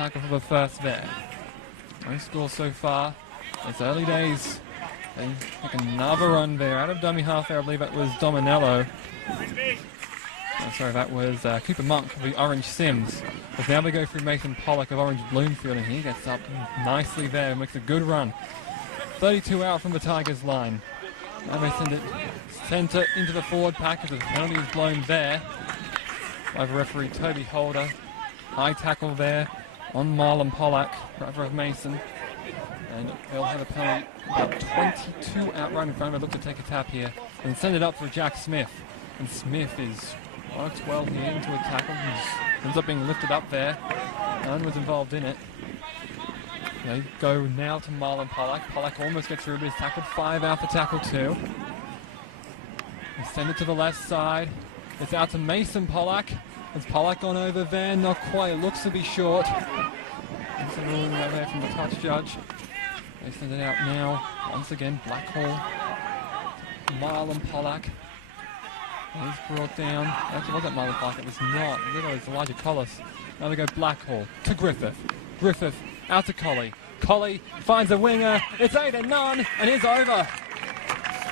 tackle for the first there. No score so far. It's early days. They make another run there out of dummy half there. I believe that was Dominello. Oh, sorry, that was Cooper Monk of the Orange Sims. But now they go through Mason Pollock of Orange Bloomfield, and he gets up nicely there and makes a good run. 32 out from the Tigers line. Now they send it centre into the forward pack as the penalty is blown there by the referee Toby Holder. High tackle there on Marlon Pollack, brother of Mason. And they'll have a penalty about 22 out right in front. They look to take a tap here and send it up for Jack Smith. And Smith works well here into a tackle. He ends up being lifted up there. None was involved in it. They go now to Marlon Pollack. Pollack almost gets through, but he's tackled 5 out for tackle 2. They send it to the left side. It's out to Mason Pollack. Has Pollack gone over there? Not quite. It looks to be short. It's a ruling out there from the touch judge. They send it out now. Once again, Blackhall. Marlon Pollack. He's brought down. Actually, wasn't Marlon Pollack. It was not. It was Elijah Collis. Now they go Blackhall to Griffith. Griffith out to Colley. Colley finds a winger. It's 8 and none, and it's over.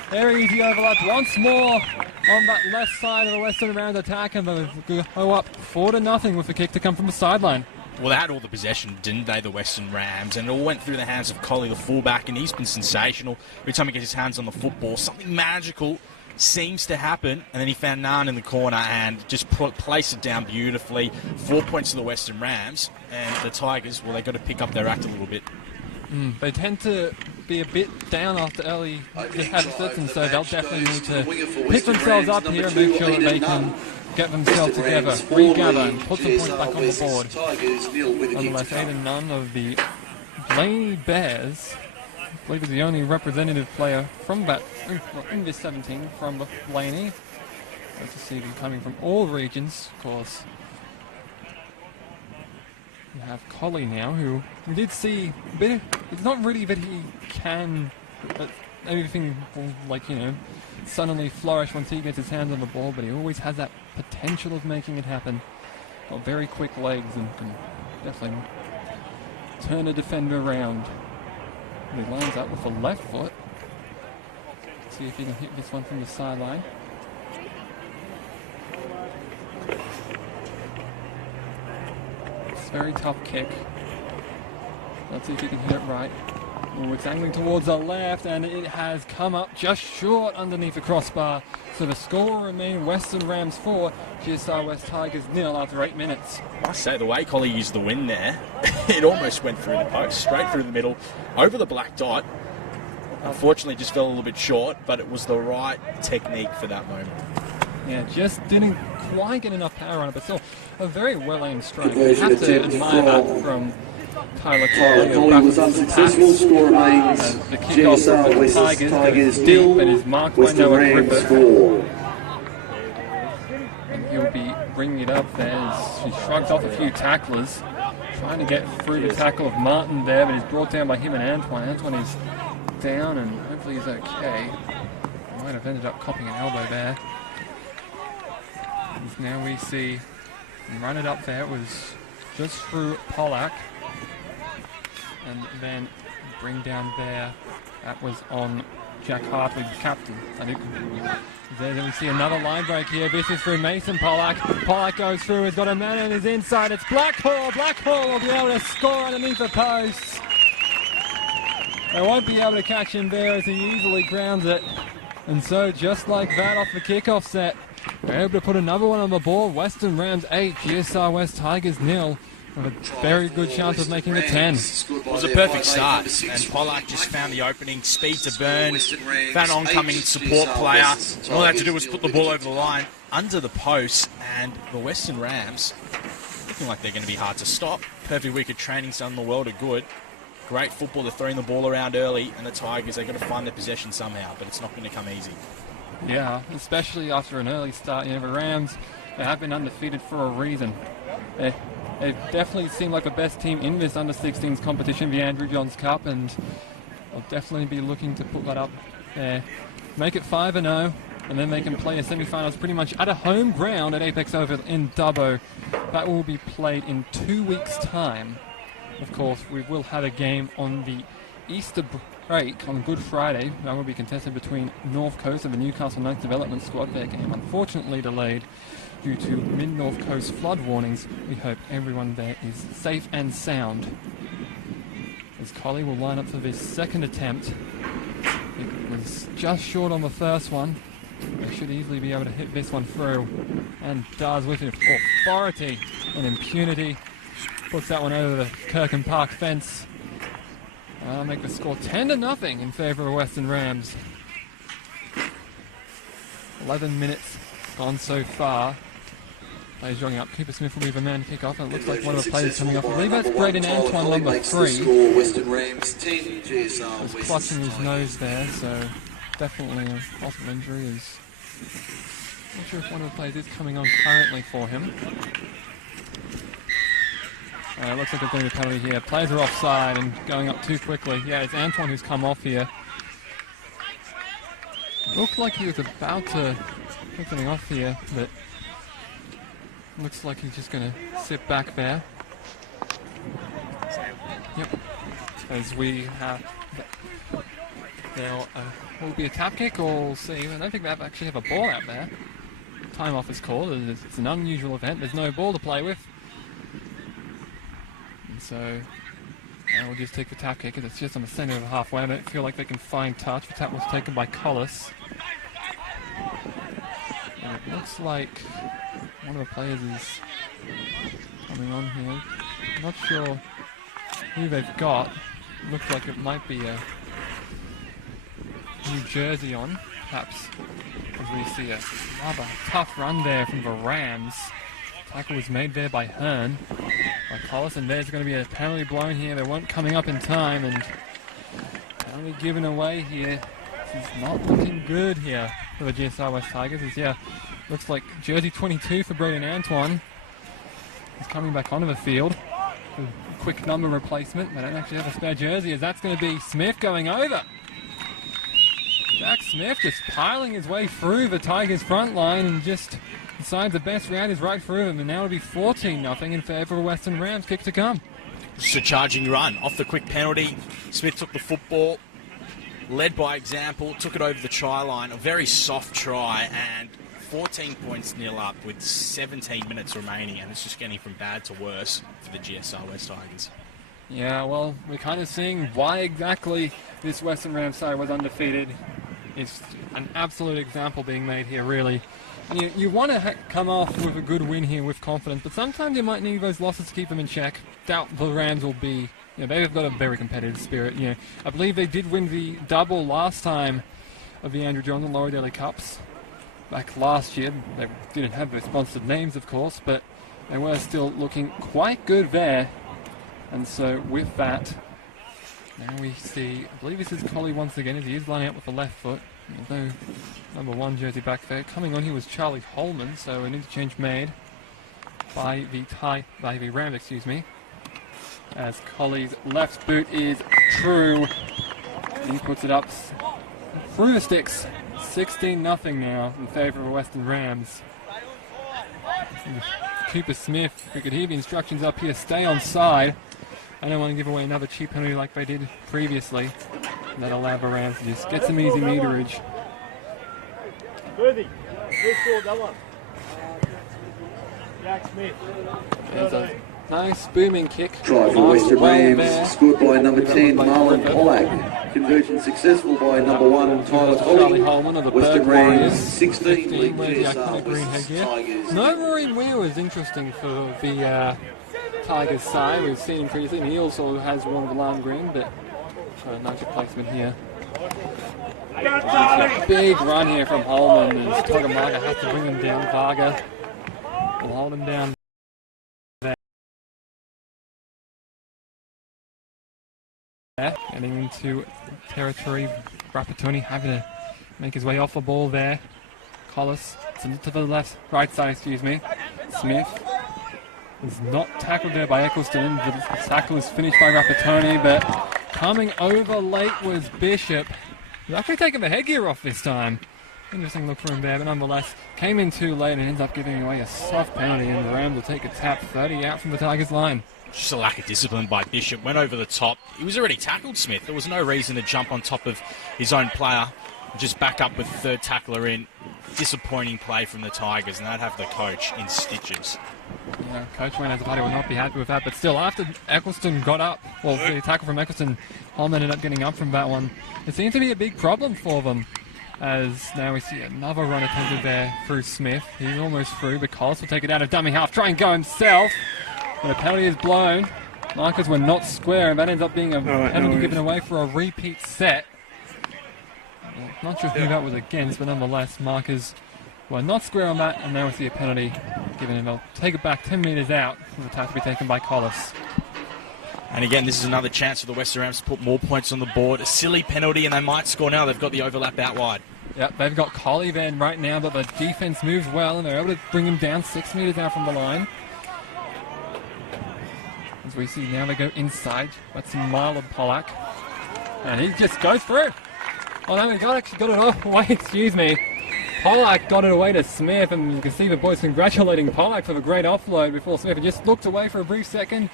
Very easy overlap once more on that left side of the Western Rams attack, and they'll go up 4-0 with the kick to come from the sideline. Well, they had all the possession, didn't they, the Western Rams? And it all went through the hands of Colley, the fullback, and he's been sensational. Every time he gets his hands on the football, something magical seems to happen, and then he found Naan in the corner and just placed it down beautifully. 4 points to the Western Rams, and the Tigers, well, they've got to pick up their act a little bit. They tend to be a bit down after early deficits, and so they'll definitely need to pick themselves up here and make sure that they can get themselves together, regather, and put some points back on the board. Nonetheless, 8 and none of the Blaney Bears. I believe is the only representative player from that in this 17 from Blaney. Let's see them coming from all regions, of course. We have Colley now, who we did see a bit. It's not really that he can, but everything will, like, you know, suddenly flourish once he gets his hands on the ball, but he always has that potential of making it happen. Got very quick legs and can definitely turn a defender around. He lines up with the left foot. See if he can hit this one from the sideline. It's a very tough kick. Let's see if he can hit it right. Ooh, it's angling towards the left, and it has come up just short underneath the crossbar. So the score will remain Western Rams 4, GSR West Tigers 0 after 8 minutes. I say, the way Colley used the wind there, it almost went through the post, straight through the middle, over the black dot. Unfortunately, just fell a little bit short, but it was the right technique for that moment. Yeah, just didn't quite get enough power on it, but still a very well-aimed strike. You have to admire that from Tyler Colley was unsuccessful. Score remains the GSR West Tigers deep and is marked by Noah Griffith. And he'll be bringing it up there as he shrugs off a few tacklers, trying to get through the tackle of Martin there, but he's brought down by him and Antoine. Antoine is down and hopefully he's okay. He might have ended up copping an elbow there. As now we see him run it up there. It was just through Pollack. And then bring down there. That was on Jack Hartley, the captain. I think then we see another line break here. This is through Mason Pollack. Pollack goes through. He's got a man on his inside. It's Blackhall. Blackhall will be able to score underneath the post. They won't be able to catch him there as he easily grounds it. And so just like that off the kickoff set, they're able to put another one on the board. Western Rams 8, GSR West Tigers 0. With a very good chance of making it 10. It was a perfect start, and Pollack just found the opening, speed to burn, found oncoming support player. All they had to do was put the ball over the line, under the post, and the Western Rams, looking like they're going to be hard to stop. Perfect week of training's done the world of good. Great football, they're throwing the ball around early, and the Tigers, they're going to find their possession somehow, but it's not going to come easy. Yeah, especially after an early start. You know, the Rams, they have been undefeated for a reason. They definitely seem like the best team in this under-16s competition, the Andrew Johns Cup, and they'll definitely be looking to put that up there. Make it 5-0, and then they can play a semi-finals pretty much at a home ground at Apex Oval in Dubbo. That will be played in 2 weeks' time. of course, we will have a game on the Easter break on Good Friday. That will be contested between North Coast and the Newcastle Knights Development Squad. Their game unfortunately delayed due to mid-North Coast flood warnings. We hope everyone there is safe and sound. As Collie will line up for this second attempt. It was just short on the first one. They should easily be able to hit this one through. And does with authority and impunity. Puts that one over the Kirkham Park fence. I'll make the score 10-0 in favour of Western Rams. 11 minutes gone so far. Players drawing up. Cooper Smith will be the man to kick off, and it looks like one of the players coming off. I believe that's Braden Antoine, number 3. Western Rams 10, GSR. He's clutching his nose there, so definitely a possible injury. Not sure if one of the players is coming on currently for him. It looks like there's going to be a penalty here. Players are offside and going up too quickly. Yeah, it's Antoine who's come off here. Looked like he was about to pick something off here, but looks like he's just going to sit back there. Yep. As we have... There will be a tap kick, or we'll see. I don't think they actually have a ball out there. Time off is called. It's an unusual event. There's no ball to play with. And so we'll just take the tap kick, because it's just on the centre of the halfway. I don't feel like they can find touch. The tap was taken by Collis. And it looks like one of the players is coming on here. I'm not sure who they've got. Looks like it might be a New Jersey on, perhaps, as we see a rather tough run there from the Rams. Tackle was made there by Hearn, by Collis, and there's going to be a penalty blown here. They weren't coming up in time, and penalty given away here. This is not looking good here for the GSR West Tigers. Looks like jersey 22 for Braden Antoine. He's coming back onto the field. A quick number replacement. They don't actually have a spare jersey, as that's going to be Smith going over. Jack Smith just piling his way through the Tigers' front line and just decides the best route is right through him. And now it'll be 14-0 in favour of Western Rams. Kick to come. Just a charging run. Off the quick penalty, Smith took the football, led by example, took it over the try line. A very soft try, and 14 points nil up with 17 minutes remaining, and it's just getting from bad to worse for the GSR West Tigers. Yeah, well, we're kind of seeing why exactly this Western Rams side was undefeated. It's an absolute example being made here, really. You want to come off with a good win here with confidence, but sometimes you might need those losses to keep them in check. Doubt the Rams will be, they've got a very competitive spirit. I believe they did win the double last time of the Andrew Johns and Laurie Daley Cups back last year. They didn't have the sponsored names, of course, but they were still looking quite good there. And so with that, now we see, I believe this is Collie once again, as he is lining up with the left foot. There's no number 1 jersey back there. Coming on here was Charlie Holman, so an interchange made by the Rams, excuse me. As Collie's left boot is true. He puts it up through the sticks. 16-0 now in favour of Western Rams. Cooper Smith, we could hear the instructions up here, stay on side. I don't want to give away another cheap penalty like they did previously. And that allowed the Rams to just get some easy meterage. Jack Smith. There's a nice booming kick. Try for Western Rams, scored by number 10, Marlon Pollack. Conversion successful by number 1, Tyler Charlie Holman of the Western Perth Rams, Warriors. 16, wears the iconic green GSR headgear. No Rory Wheel is interesting for the Tigers side. We've seen him previously, and he also has worn the lime green, but got a nice replacement here. A big run here from Holman as Togamaga has to bring him down. Varga will hold him down there. Getting into territory. Rapatoni having to make his way off the ball there. Collis sends it to the right side, excuse me. Smith is not tackled there by Eccleston. The tackle is finished by Rapatoni, but coming over late was Bishop. He's actually taking the headgear off this time. Interesting look for him there, but nonetheless came in too late and ends up giving away a soft penalty, and the Rams will take a tap 30 out from the Tigers line. Just a lack of discipline by Bishop. Went over the top. He was already tackled, Smith. There was no reason to jump on top of his own player. Just back up with the third tackler in. Disappointing play from the Tigers, and they'd have the coach in stitches. Yeah, Coach Wayne as a party will not be happy with that, but still, after Eccleston got up, well, the tackle from Eccleston, Holm ended up getting up from that one. It seemed to be a big problem for them, as now we see another run attempted there through Smith. He's almost through, but Collis will take it out of dummy half, try and go himself, but a penalty is blown. Markers were not square, and that ends up being a penalty given away for a repeat set. Not sure who that was against, but nonetheless, markers were not square on that, and now we see a penalty given, and they'll take it back 10 metres out for the tackle to be taken by Collis. And again, this is another chance for the Western Rams to put more points on the board. A silly penalty, and they might score now. They've got the overlap out wide. Yep, they've got Collie there right now, but the defence moves well, and they're able to bring him down 6 metres out from the line. As we see now, they go inside. That's Marlon Pollack, and he just goes through. Oh no, he got it away, excuse me. Pollack got it away to Smith, and you can see the boys congratulating Pollack for the great offload before Smith had just looked away for a brief second.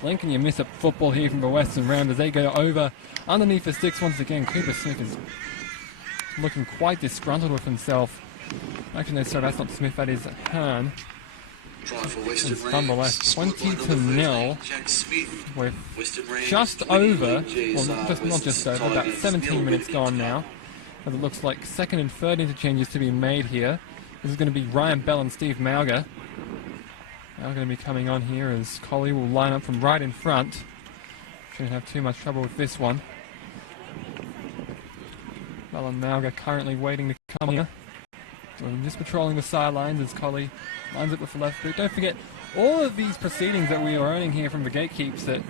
Blink and you miss a football here from the Western Rams as they go over underneath the sticks once again. Cooper Smith is looking quite disgruntled with himself. Actually, no, sorry, that's not Smith, that is Hearn. Nonetheless, 20-0 with just over, well not just over, about 17 minutes gone now. As it looks like second and third interchanges to be made here. This is going to be Ryan Bell and Steve Mauger. Now going to be coming on here as Collie will line up from right in front. Shouldn't have too much trouble with this one. Bell and Mauger currently waiting to come here. So I'm just patrolling the sidelines as Collie lines up with the left boot. Don't forget, all of these proceedings that we are earning here from the gatekeeps that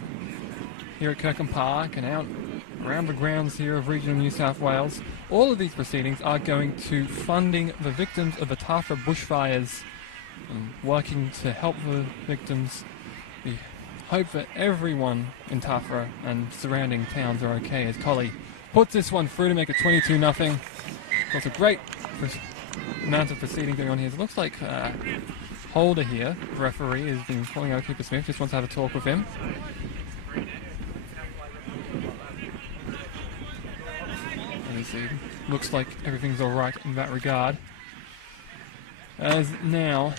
here at Kirkham Park and out around the grounds here of regional New South Wales, all of these proceedings are going to funding the victims of the Tafra bushfires and working to help the victims. We hope that everyone in Tafra and surrounding towns are okay as Collie puts this one through to make it 22-0. Of course, a great amount of proceeding going on here. It looks like Holder here, the referee, has been calling out Cooper Smith, just wants to have a talk with him. Looks like everything's alright in that regard. As now,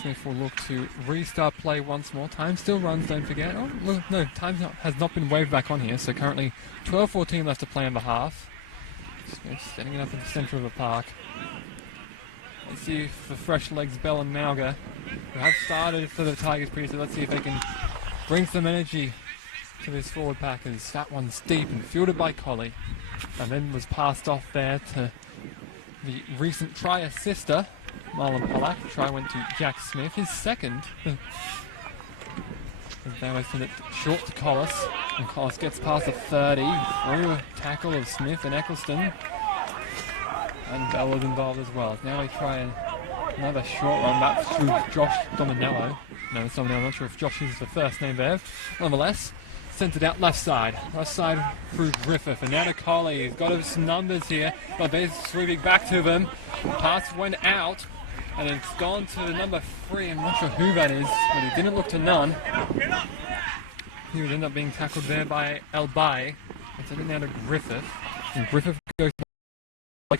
Smith will look to restart play once more. Time still runs, don't forget. Oh, well, no, time has not been waved back on here, so currently 12-14 left to play in the half. Smith setting it up in the centre of the park. Let's see if the fresh legs, Bell and Mauger, who have started for the Tigers previously. Let's see if they can bring some energy to this forward pack, as that one's deep and fielded by Collie. And then was passed off there to the recent try assister, Marlon Pollack. The try went to Jack Smith, his second. And now they send it short to Collis, and Collis gets past the 30 through a tackle of Smith and Eccleston. And Bell was involved as well. Now they try another short one back through Josh Dominello. No, it's Dominello, I'm not sure if Josh is the first name there. Nonetheless, sent it out left side through Griffith, and now to Collie. He's got some numbers here, but they're sweeping back to them. Pass went out, and it's gone to number 3. I'm not sure who that is, but he didn't look to none. He would end up being tackled there by El Bay. It's it now to Griffith, and Griffith goes to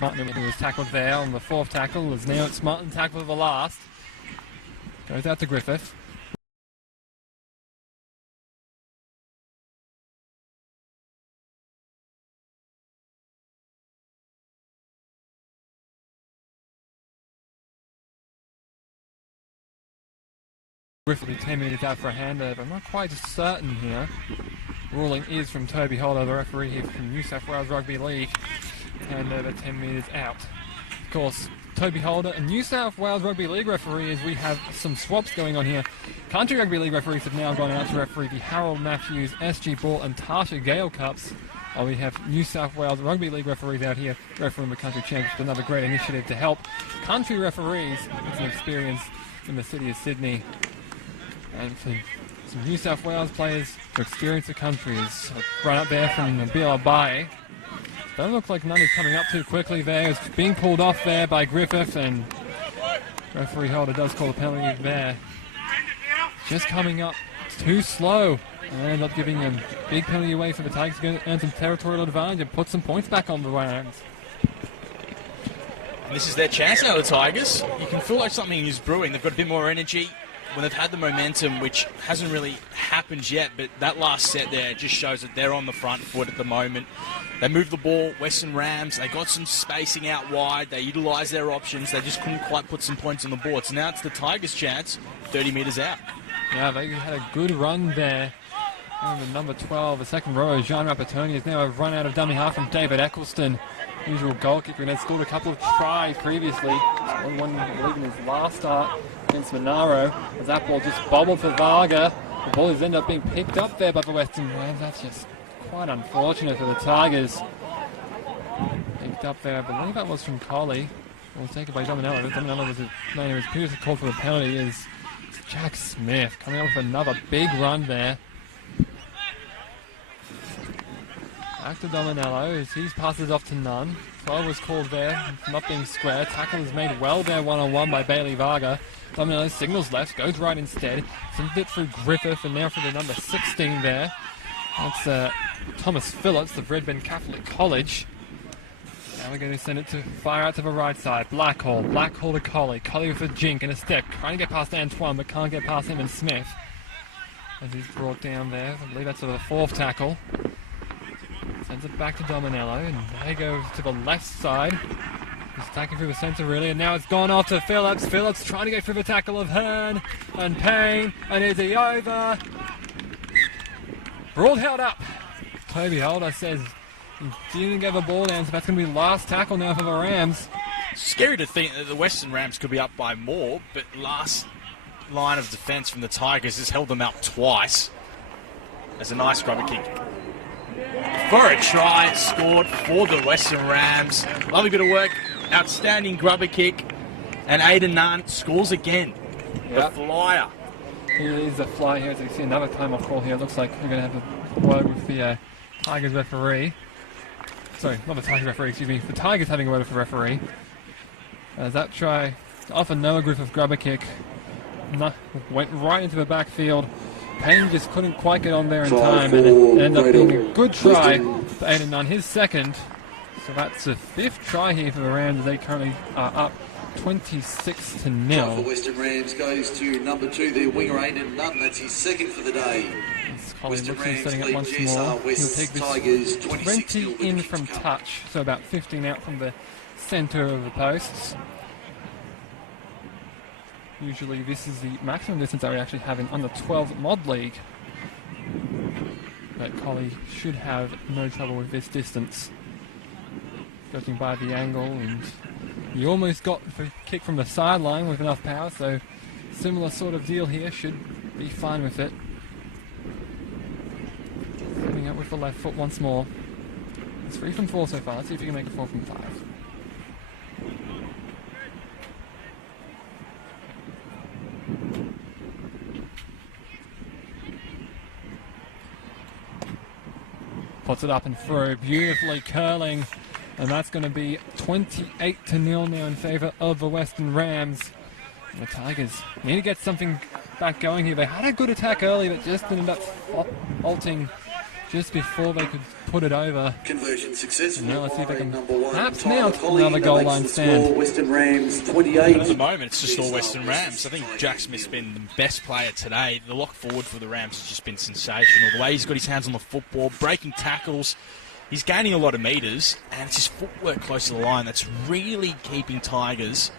Martin, who was tackled there on the 4th tackle. Is now it's Martin tackle for the last. Goes out to Griffith. Griffith 10 minutes out for a handover. I'm not quite certain here. Ruling is from Toby Holder, the referee here from New South Wales Rugby League. Handover 10 metres out. Of course, Toby Holder and New South Wales Rugby League referee, as we have some swaps going on here. Country Rugby League referees have now gone out to referee the Harold Matthews, SG Ball and Tasha Gale Cups. While we have New South Wales Rugby League referees out here refereeing the Country Championship. Another great initiative to help country referees with some experience in the city of Sydney. And for some New South Wales players to experience the country is a run up there from the BLR Bay. Don't look like none is coming up too quickly there. It's being pulled off there by Griffith, and referee Holder does call a penalty there. Just coming up too slow, and they end up giving a big penalty away for the Tigers. Going to earn some territorial advantage and put some points back on the Rams. And this is their chance now, the Tigers. You can feel like something is brewing. They've got a bit more energy when they've had the momentum, which hasn't really happened yet, but that last set there just shows that they're on the front foot at the moment. They moved the ball, Western Rams, they got some spacing out wide, they utilised their options, they just couldn't quite put some points on the board. So now it's the Tigers' chance, 30 metres out. Yeah, they had a good run there. And the number 12, the second rower, Jean Rapatoni, is now a run out of dummy half from David Eccleston. Usual goal kicker, and had scored a couple of tries previously. One I believe in his last start against Monaro. As that ball just bobbled for Varga. The ball has ended up being picked up there by the Western Rams. That's just quite unfortunate for the Tigers. Picked up there, I believe that was from Coley. It was taken by Dominello. Dominello was the man who was previously called for the penalty. Is Jack Smith coming up with another big run there. Back to Dominello as he passes off to Nunn. 12 was called there, not being square. Tackle is made well there one-on-one by Bailey Varga. Dominello signals left, goes right instead. Sends it through Griffith, and now for the number 16 there. That's Thomas Phillips of Redbend Catholic College. Now we're going to send it to fire out to the right side. Blackhall to Collie. Collie with a jink and a step. Trying to get past Antoine, but can't get past him and Smith. As he's brought down there. I believe that's the fourth tackle. Sends it back to Dominello, and they go to the left side. He's attacking through the centre really, and now it's gone off to Phillips. Phillips trying to go through the tackle of Hearn and Payne, and is he over? Broad held up. Toby Holder says he didn't get the ball down, so that's going to be last tackle now for the Rams. Scary to think that the Western Rams could be up by more, but last line of defence from the Tigers has held them up twice. There's a nice grubber kick for a try, scored for the Western Rams. Lovely bit of work, outstanding grubber kick, and Aidan Nunn scores again. Yep. The flyer. He is a flyer here, as you see another time off call here. It looks like we're going to have a word with the Tigers referee. Sorry, not the Tigers referee, excuse me. The Tigers having a word with the referee. As that try off a Noah Griffith grubber kick went right into the backfield. Payne just couldn't quite get on there in time, and it ended up being a good try for Aidan Nunn, his second. So that's the fifth try here for the Rams, as they currently are up 26-0. Try for Western Rams goes to number 2 there, winger Aidan Nunn. That's his second for the day. Colin looks like setting up once more. He'll take this 20 in from touch, so about 15 out from the centre of the posts. Usually this is the maximum distance that we actually have in under 12 mod league. But Collie should have no trouble with this distance, judging by the angle, and he almost got the kick from the sideline with enough power, so similar sort of deal here, should be fine with it. Coming up with the left foot once more. It's 3 from 4 so far. Let's see if he can make it 4 from 5. Puts it up and through, beautifully curling, and that's going to be 28-0 now in favour of the Western Rams. And the Tigers need to get something back going here. They had a good attack early, but just ended up halting just before they could put it over. Conversion successful. And now let's see if they can perhaps mount another goal line stand. Western Rams 28. At the moment, it's just all Western Rams. I think Jack Smith's been the best player today. The lock forward for the Rams has just been sensational. The way he's got his hands on the football, breaking tackles. He's gaining a lot of metres, and it's his footwork close to the line that's really keeping Tigers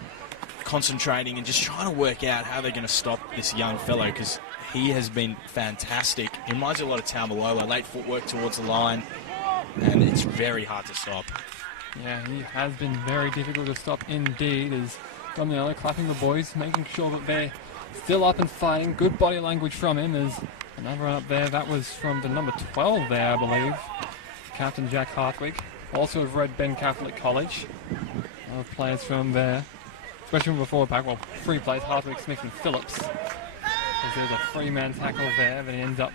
concentrating and just trying to work out how they're going to stop this young fellow, because he has been fantastic. He reminds me a lot of Taumalola, late footwork towards the line, and it's very hard to stop. Yeah, he has been very difficult to stop indeed, as Dominello clapping the boys, making sure that they're still up and fighting. Good body language from him. There's another one up there. That was from the number 12 there, I believe. Captain Jack Hartwig, also of Red Bend Catholic College. A lot of players from there, especially from the forward pack. Well, 3 players, Hartwig, Smith and Phillips. As there's a 3-man tackle there, but he ends up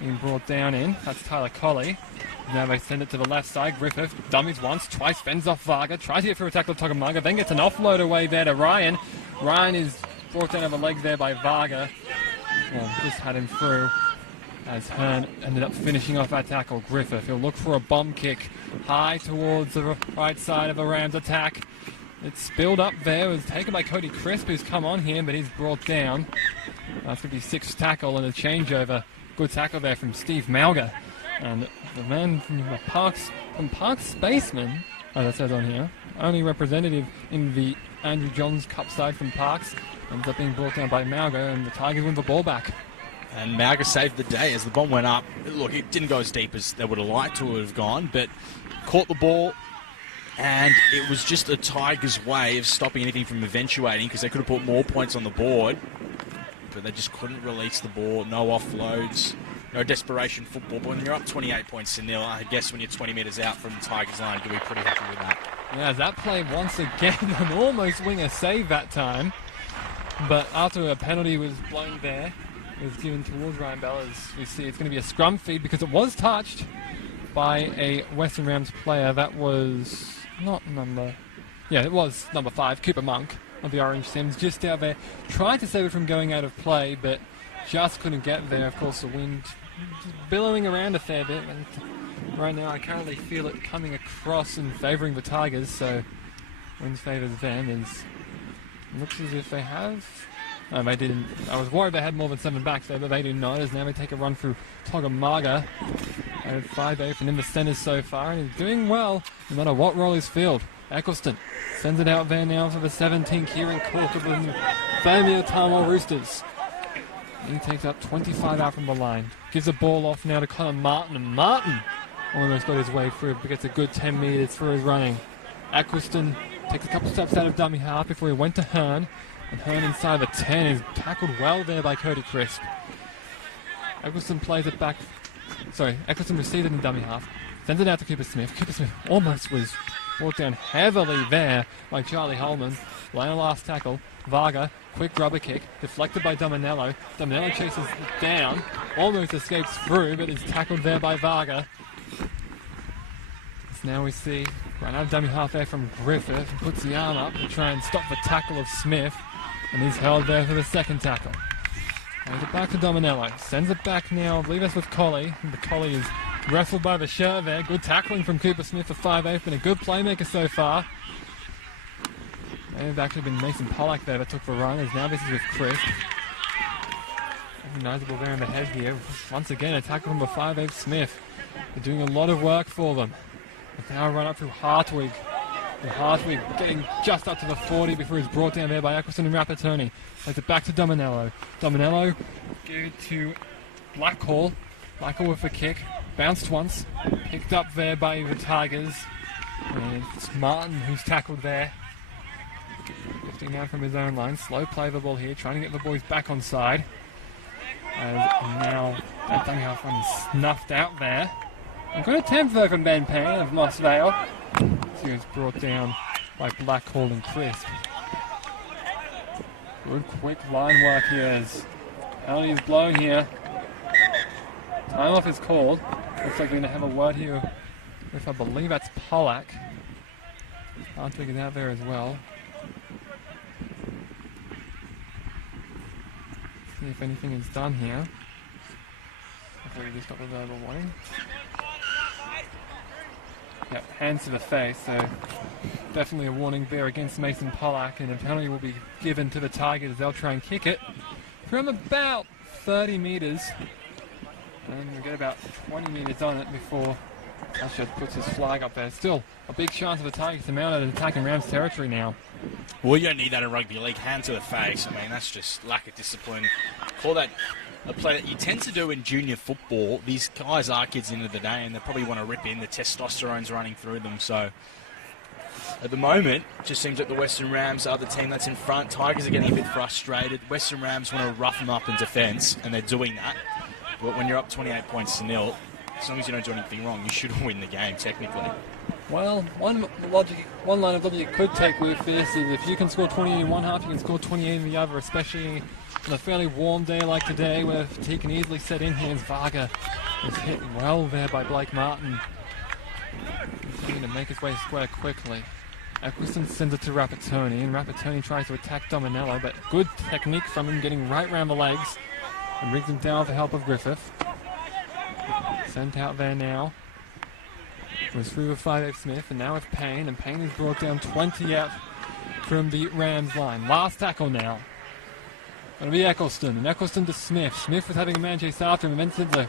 being brought down in. That's Tyler Colley. Now they send it to the left side. Griffith dummies once, twice, fends off Varga, tries to get through a tackle of Togamaga, then gets an offload away there to Ryan. Ryan is brought down over the legs there by Varga. Well, just had him through as Hearn ended up finishing off that tackle. Griffith, he'll look for a bomb kick high towards the right side of the Rams attack. It's spilled up there. It was taken by Cody Crisp, who's come on here, but he's brought down. That's going to be 6th tackle and a changeover. Good tackle there from Steve Malga. And the man from Parks Spaceman, as it says on here, only representative in the Andrew Johns Cup side from Parks, ends up being brought down by Malga, and the Tigers win the ball back. And Malga saved the day as the bomb went up. Look, it didn't go as deep as they would have liked to have gone, but caught the ball, and it was just a Tigers' way of stopping anything from eventuating, because they could have put more points on the board, but they just couldn't release the ball. No offloads, no desperation football. But when you're up 28 points to nil, I guess when you're 20 metres out from the Tigers' line, you'll be pretty happy with that. Yeah, that play once again, an almost winger save that time, but after a penalty was blown there, it was given towards Ryan Bell. As we see, it's going to be a scrum feed because it was touched by a Western Rams player. That was not number... Yeah, it was number 5, Cooper Monk of the Orange Sims, just out there. Tried to save it from going out of play, but just couldn't get there. Of course, the wind just billowing around a fair bit. And right now, I currently feel it coming across and favouring the Tigers, so wind favours them. It looks as if they have... No, they didn't. I was worried they had more than 7 backs there, but they did not, as now they take a run through Togamaga. At 5'8" and in the centres so far, and he's doing well, no matter what role he's filled. Eccleston sends it out there now for the 17, Kieran Cook of the Fairmere Tamil Roosters. He takes up 25 out from the line. Gives the ball off now to Connor Martin, and Martin almost got his way through, but gets a good 10 metres through his running. Eccleston takes a couple steps out of dummy half before he went to Hearn. And Hearn inside the 10 is tackled well there by Cody Crisp. Eccleston plays it back. Sorry, Eccleston received it in dummy half. Sends it out to Cooper Smith. Cooper Smith almost was brought down heavily there by Charlie Holman. Line last tackle. Varga, quick rubber kick. Deflected by Dominello. Dominello chases it down. Almost escapes through, but is tackled there by Varga. As now we see right out of dummy half there from Griffith. Puts the arm up to try and stop the tackle of Smith. And he's held there for the 2nd tackle. Hands it back to Dominello. Sends it back now. Leave us with Colley. The Colley is wrestled by the shirt there. Good tackling from Cooper Smith for 5'8", been a good playmaker so far. May have actually been Mason Pollack there that took the run, as now this is with Chris. Recognizable there in the head here. Once again, a tackle from the 5'8" Smith. They're doing a lot of work for them. They now run up through Hartwig. And Hartwig getting just up to the 40 before he's brought down there by Eccleston and Rappattoni. Takes it back to Dominello. Dominello give to Blackhall. Blackhall with a kick. Bounced once. Picked up there by the Tigers. And it's Martin who's tackled there. Lifting out from his own line. Slow play the ball here. Trying to get the boys back on side. And now that dummy half run is snuffed out there. A good attempt though from Ben Payne of Mossvale. He was brought down by Blackhall and Crisp. Good quick line work here as penalty is blown here. Time off is called. Looks like we're going to have a word here with, I believe that's Pollack. Hartwig is out there as well. See if anything is done here. Hopefully we just got the verbal warning. Yep, hands to the face, so definitely a warning there against Mason Pollack, and a penalty will be given to the Tigers. They'll try and kick it from about 30 metres, and we'll get about 20 metres on it before Usher puts his flag up there. Still a big chance of the Tigers to mount an attack in Rams territory now. Well, you don't need that in rugby league. Hand to the face. I mean, that's just lack of discipline. Call that a play that you tend to do in junior football. These guys are kids at the end of the day, and they probably want to rip in. The testosterone's running through them. So at the moment, it just seems like the Western Rams are the team that's in front. Tigers are getting a bit frustrated. Western Rams want to rough them up in defence, and they're doing that. But when you're up 28 points to nil, as long as you don't do anything wrong, you should win the game, technically. Well, one line of logic you could take with this is if you can score 20 in one half, you can score 28 in the other, especially On a fairly warm day like today, where fatigue can easily set in here, as Varga is hit well there by Blake Martin. He's trying to make his way square quickly. Eccleston sends it to Rapatoni, and Rapatoni tries to attack Dominello, but good technique from him, getting right round the legs and brings him down with the help of Griffith. Sent out there now. Was through with 5'8" Smith, and now with Payne, and Payne is brought down 20 out from the Rams line. Last tackle now. It'll be Eccleston, and Eccleston to Smith. Smith was having a man chase after him, and then sends a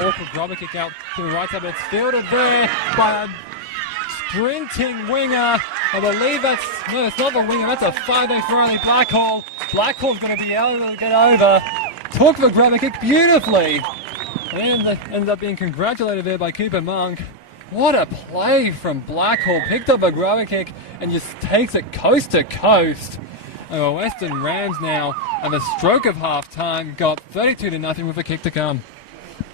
awkward grubber kick out to the right side, but it's fielded there by a sprinting winger. I believe no, it's not the winger, that's a 5'8" for Riley Blackhall. Blackhall's going to be able to get over. Took the grubber kick beautifully. And ended up being congratulated there by Cooper Monk. What a play from Blackhall. Picked up a grubber kick and just takes it coast to coast. And the Western Rams now, at the stroke of half-time, got 32-0 with a kick to come.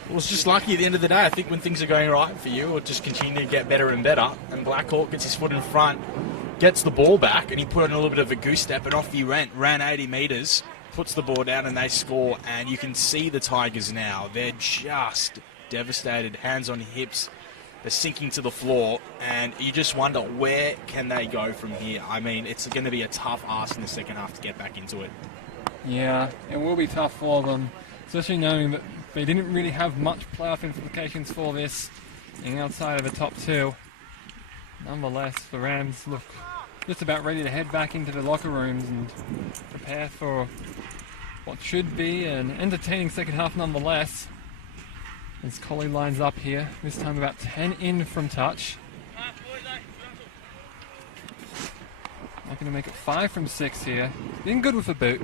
Well, it's just lucky at the end of the day. I think when things are going right for you, it'll just continue to get better and better. And Blackhawk gets his foot in front, gets the ball back, and he put on a little bit of a goose step, and off he ran 80 metres, puts the ball down, and they score. And you can see the Tigers now. They're just devastated, hands on hips. They're sinking to the floor, and you just wonder, where can they go from here? I mean, it's going to be a tough ask in the second half to get back into it. Yeah, it will be tough for them, especially knowing that they didn't really have much playoff implications for this, being outside of the top two. Nonetheless, the Rams look just about ready to head back into the locker rooms and prepare for what should be an entertaining second half nonetheless. As Collie lines up here, this time about 10 in from touch. Not going to make it 5 from 6 here. Been good with the boot.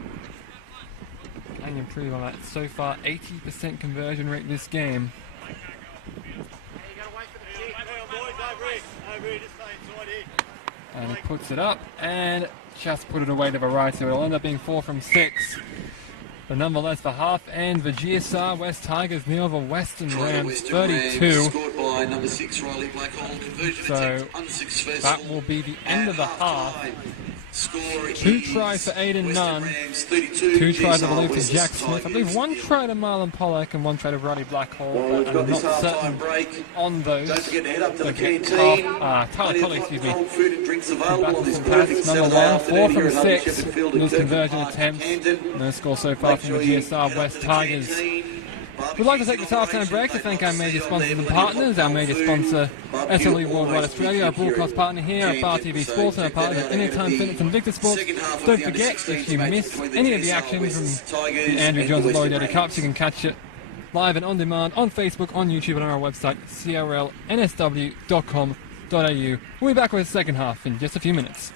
Can improve on that. So far, 80% conversion rate this game. And he puts it up and just put it away to the right, so it'll end up being 4 from 6. But nonetheless, for half and the GSR West Tigers near the Western Rams 32. So that will be the end of the half. 2 tries for Aiden Nunn, 2 tries I believe for Jack Smith, I believe 1 try to Marlon Pollack and 1 try to Roddy Blackhall, but I'm not certain on those. Tyler Colley, excuse me. Pass number 1, 4 from 6, those conversion attempts, no score so far from the GSR West Tigers. We'd like to take this half-time break to thank our major sponsors and partners. Our major sponsor, SLE Worldwide Australia, our broadcast partner here at Bar TV Sports, and our partners at Anytime Fitness and Victor Sports. Don't forget, if you miss any of the action from the Andrew Johns and Laurie Daley Cups, you can catch it live and on demand on Facebook, on YouTube, and on our website, crlnsw.com.au. We'll be back with the second half in just a few minutes.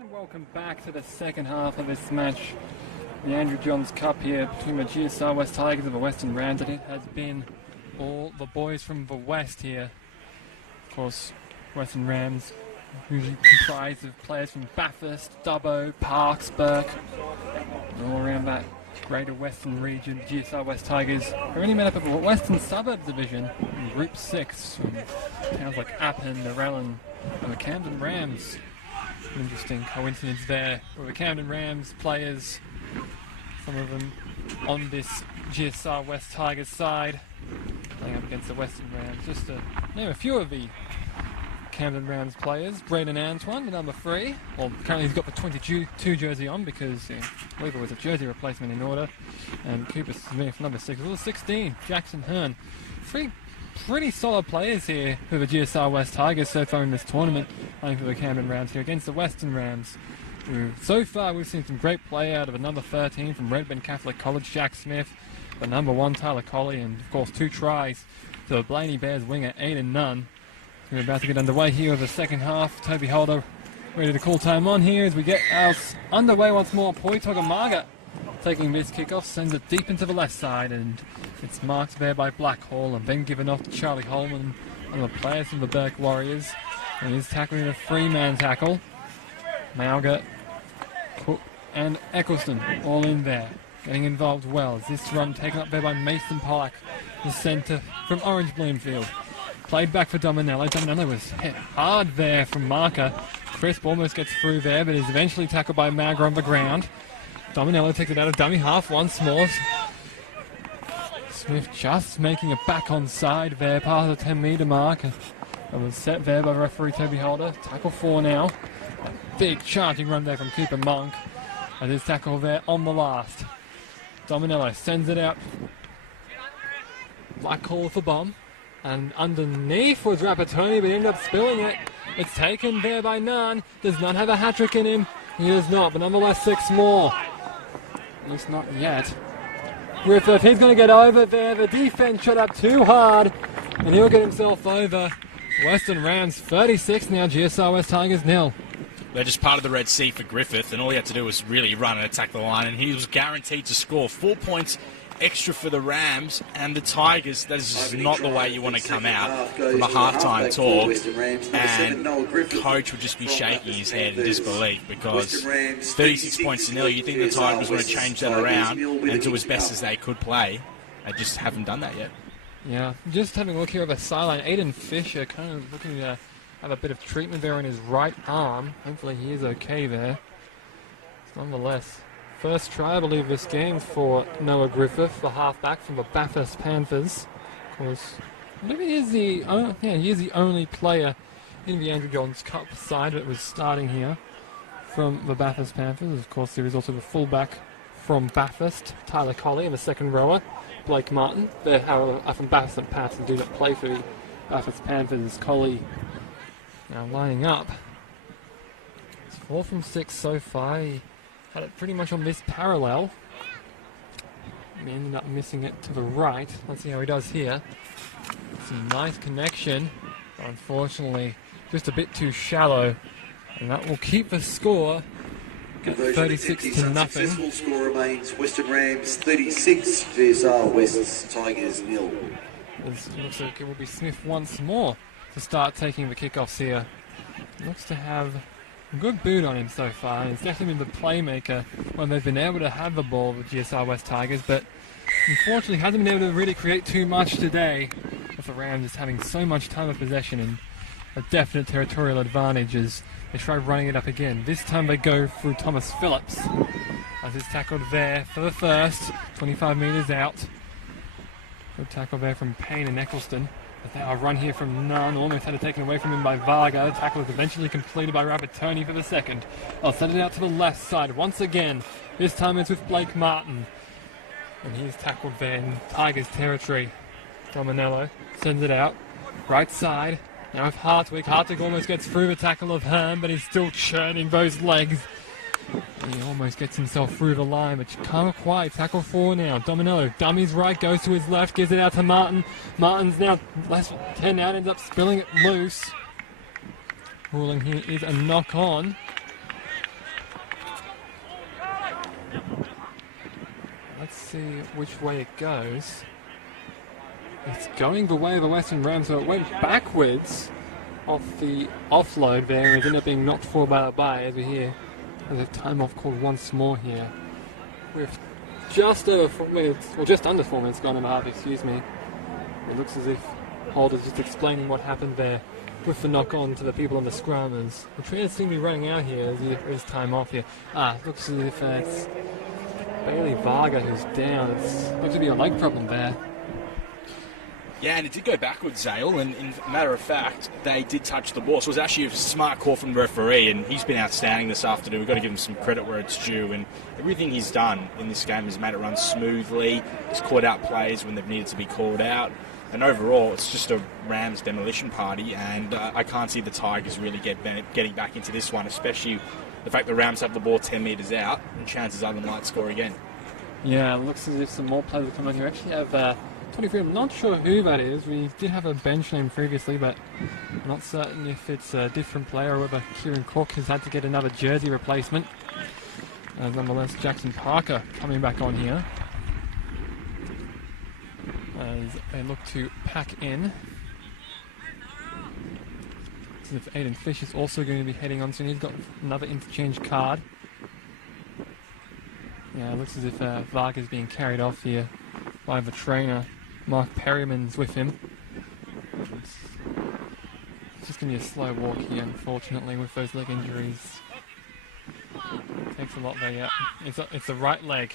And welcome back to the second half of this match. The Andrew Johns Cup here between the GSR West Tigers and the Western Rams. And it has been all the boys from the West here. Of course, Western Rams usually comprised of players from Bathurst, Dubbo, Parks, Burke, and all around that greater Western region. The GSR West Tigers are only made up of a Western Suburbs division in Group 6 from towns like Appin, Narellan, and the Camden Rams. Interesting coincidence there with the Camden Rams players, some of them on this GSR West Tigers side, playing up against the Western Rams. Just to name a few of the Camden Rams players: Braden Antoine, the number 3. Well, currently he's got the 22 jersey on because I believe it was a jersey replacement in order. And Cooper Smith, number 6. Well, 16, Jackson Hearn. 3 pretty solid players here for the GSR West Tigers so far in this tournament, playing for the Camden Rams here against the Western Rams. So far we've seen some great play out of the number 13 from Redburn Catholic College, Jack Smith, the number 1 Tyler Colley, and of course 2 tries to the Blaney Bears winger Aidan Nunn. We're about to get underway here with the second half. Toby Holder ready to call time on here as we get us underway once more. Poi Togamaga taking this kickoff, sends it deep into the left side, and it's marked there by Blackhall and then given off to Charlie Holman, one of the players from the Burke Warriors. And he's tackling a 3-man tackle. Mauga, Cook and Eccleston all in there, getting involved well. As this run taken up there by Mason Pollock, the centre from Orange Bloomfield. Played back for Dominello. Dominello was hit hard there from Marker. Crisp almost gets through there, but is eventually tackled by Magra on the ground. Dominello takes it out of dummy half once more. Smith just making it back on side there, past the 10-metre mark. It was set there by referee Toby Holder. Tackle 4 now. A big charging run there from Cooper Monk. And his tackle there on the last. Dominello sends it out. Black call for bomb. And underneath was Rapatoni, but ended up spilling it. It's taken there by Nunn. Does not have a hat-trick in him. He does not, but nonetheless 6 more. At least not yet. Griffith, he's going to get over there. The defense shot up too hard, and he'll get himself over. Western Rams 36 now, GSR West Tigers 0. They're just part of the Red Sea for Griffith, and all he had to do was really run and attack the line, and he was guaranteed to score 4 points extra for the Rams. And the Tigers, that is just not the way you want to come out from a halftime talk, and coach would just be shaking his head in disbelief because 36 points to 0, you think the Tigers want to change that around and do as best as they could play. They just haven't done that yet. Yeah, just having a look here at the sideline. Aiden Fisher kind of looking to have a bit of treatment there on his right arm. Hopefully he is okay there. Nonetheless, first try, I believe, this game for Noah Griffith, the halfback from the Bathurst Panthers. Of course, maybe he is the only player in the Andrew Johns Cup side that was starting here from the Bathurst Panthers. Of course, there is also the fullback from Bathurst, Tyler Colley, and the second rower, Blake Martin. They are from Bathurst and Pats and do not play for the Bathurst Panthers. Colley now lining up. It's 4 from 6 so far. He had it pretty much on this parallel. He ended up missing it to the right. Let's see how he does here. Some nice connection. Unfortunately, just a bit too shallow. And that will keep the score at 36 to nothing. Successful score remains Western Rams 36, GSR West Tigers 0. It looks like it will be Smith once more to start taking the kickoffs here. Looks to have a good boot on him so far. He's definitely been the playmaker when they've been able to have the ball with GSR West Tigers, but unfortunately hasn't been able to really create too much today, with the Rams just having so much time of possession and a definite territorial advantage as they try running it up again. This time they go through Thomas Phillips as he's tackled there for the first, 25 metres out. Good tackle there from Payne and Eccleston. But now a run here from Nunn, almost had it taken away from him by Varga. The tackle is eventually completed by Rapatoni for the second. I'll set it out to the left side once again. This time it's with Blake Martin. And he's tackled there in Tigers territory. Dominello sends it out. Right side. Now with Hartwig. Hartwig almost gets through the tackle of Hearn, but he's still churning those legs. He almost gets himself through the line, but you can't quite. Tackle 4 now. Dominello dummies right, goes to his left, gives it out to Martin. Martin's now less 10 out, ends up spilling it loose. Ruling here is a knock on. see which way it goes. It's going the way of the Western Rams, so it went backwards off the offload there, and it ended up being knocked forward by the bye, as we hear. There's a time off called once more here. With just over 4 minutes, or just under 4 minutes gone and a half, excuse me. It looks as if Holder's just explaining what happened there with the knock on to the people on the scrum, as the trainers seem to be running out here as there is time off here. Looks as if it's Bailey Varga who's down. It's looks to be a leg problem there. Yeah, and it did go backwards, Zale, and in matter of fact, they did touch the ball. So it was actually a smart call from the referee, and he's been outstanding this afternoon. We've got to give him some credit where it's due, and everything he's done in this game has made it run smoothly. He's called out plays when they've needed to be called out, and overall, it's just a Rams demolition party, and I can't see the Tigers really getting back into this one, especially the fact the Rams have the ball 10 metres out, and chances are they might score again. Yeah, it looks as if some more players will come on here. Actually have 23, I'm not sure who that is. We did have a bench name previously, but I'm not certain if it's a different player or whether Kieran Cook has had to get another jersey replacement. Nonetheless, Jackson Parker coming back on here as they look to pack in. So if Aiden Fish is also going to be heading on soon. He's got another interchange card. Yeah, it looks as if Varga is being carried off here by the trainer. Mark Perryman's with him. It's just going to be a slow walk here, unfortunately, with those leg injuries. Takes a lot there, yeah. It's the right leg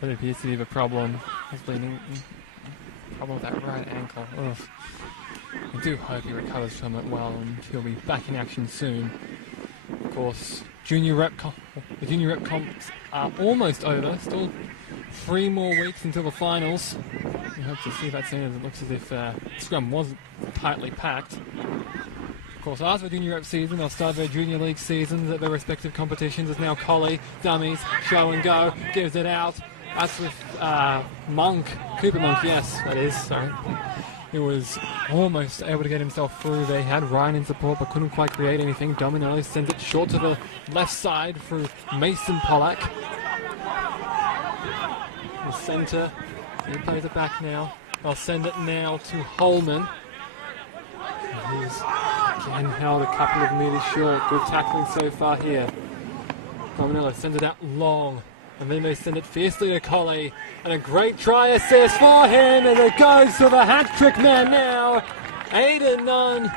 that appears to be the problem. He's bleeding. Problem with that right ankle. Ugh. I do hope he recovers from it well and he'll be back in action soon. Of course, the junior rep comps are almost over. Still 3 more weeks until the finals. We hope to see that soon, as it looks as if scrum was tightly packed. Of course, after the junior rep season, they'll start their junior league seasons at their respective competitions. It's now Collie, dummies, show and go, gives it out. That's with Monk, Cooper Monk, yes, that is, sorry. He was almost able to get himself through. They had Ryan in support but couldn't quite create anything. Dominelli sends it short to the left side through Mason Pollack. The centre, he plays it back now. They'll send it now to Holman. He's again held a couple of metres short. Good tackling so far here. Dominelli sends it out long. And then they send it fiercely to Collie. And a great try assist for him. And it goes to the hat-trick man now. Aiden Nunn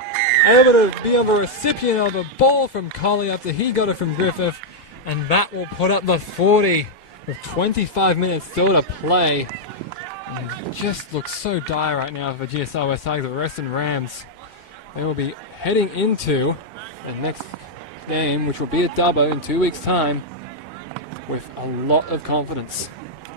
able to be on the recipient of a ball from Collie after he got it from Griffith. And that will put up the 40 with 25 minutes still to play. And it just looks so dire right now for the GSR West Tigers, the Western Rams. They will be heading into the next game, which will be at Dubbo in 2 weeks' time, with a lot of confidence.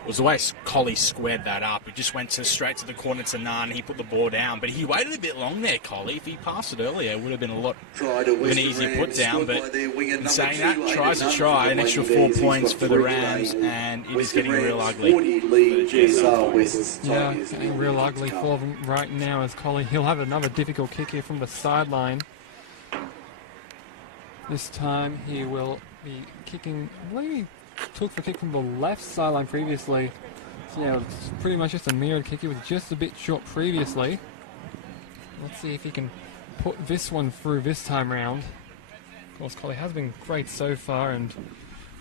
It was the way Collie squared that up. He just went straight to the corner to Nunn. He put the ball down, but he waited a bit long there, Collie. If he passed it earlier, it would have been a lot of an easy put down. But in saying that, tries to try an extra 4 points for the Rams, and it is getting real ugly. Yeah, getting real ugly for them right now as Collie. He'll have another difficult kick here from the sideline. This time he will be kicking. I believe he took the kick from the left sideline previously. So yeah, it's pretty much just a mirrored kick. It was just a bit short previously. Let's see if he can put this one through this time round. Of course, Collie has been great so far, and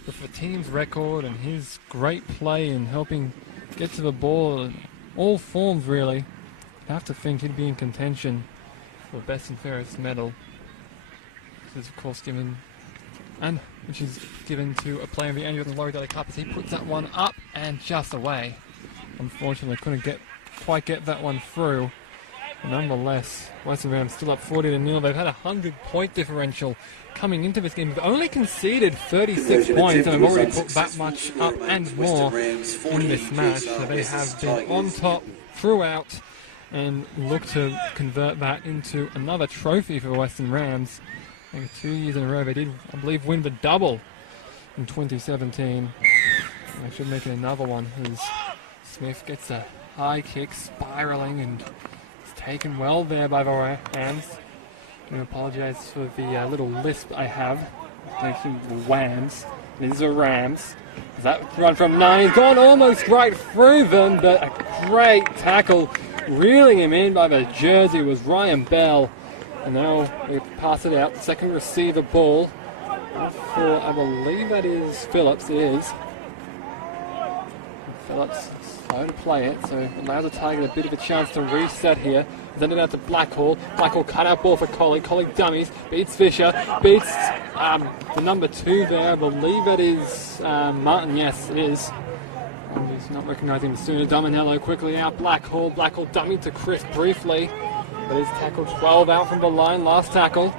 with the team's record and his great play in helping get to the ball in all forms, really, you'd have to think he'd be in contention for best and fairest medal. This is, of course, given, and which is given to a player in the end of the Laurie Daley Cup as he puts that one up and just away. Unfortunately, couldn't quite get that one through. Nonetheless, Western Rams still up 40-0. They've had a 100-point differential coming into this game. They've only conceded 36 points and have already put that much up and more in this match. So they have been on top throughout and look to convert that into another trophy for the Western Rams. I think 2 years in a row they did, I believe, win the double in 2017. They should make it another one as Smith gets a high kick, spiralling, and it's taken well there by the Rams. I'm going to apologise for the little lisp I have, making the whams. This is the Rams. That run from Nunn, he's gone almost right through them, but a great tackle. Reeling him in by the jersey was Ryan Bell. And now they pass it out. Second receiver ball. For, I believe that is Phillips, it is. Phillips slow to play it, so allows the Tigers a bit of a chance to reset here. Send it out to Blackhall. Blackhall cut out ball for Collie. Collie dummies. Beats Fisher. Beats the number 2 there. I believe that is Martin. Yes, it is. I'm just not recognising him sooner. Dominello quickly out. Blackhall. Blackhall dummy to Chris briefly. But is tackled 12 out from the line. Last tackle.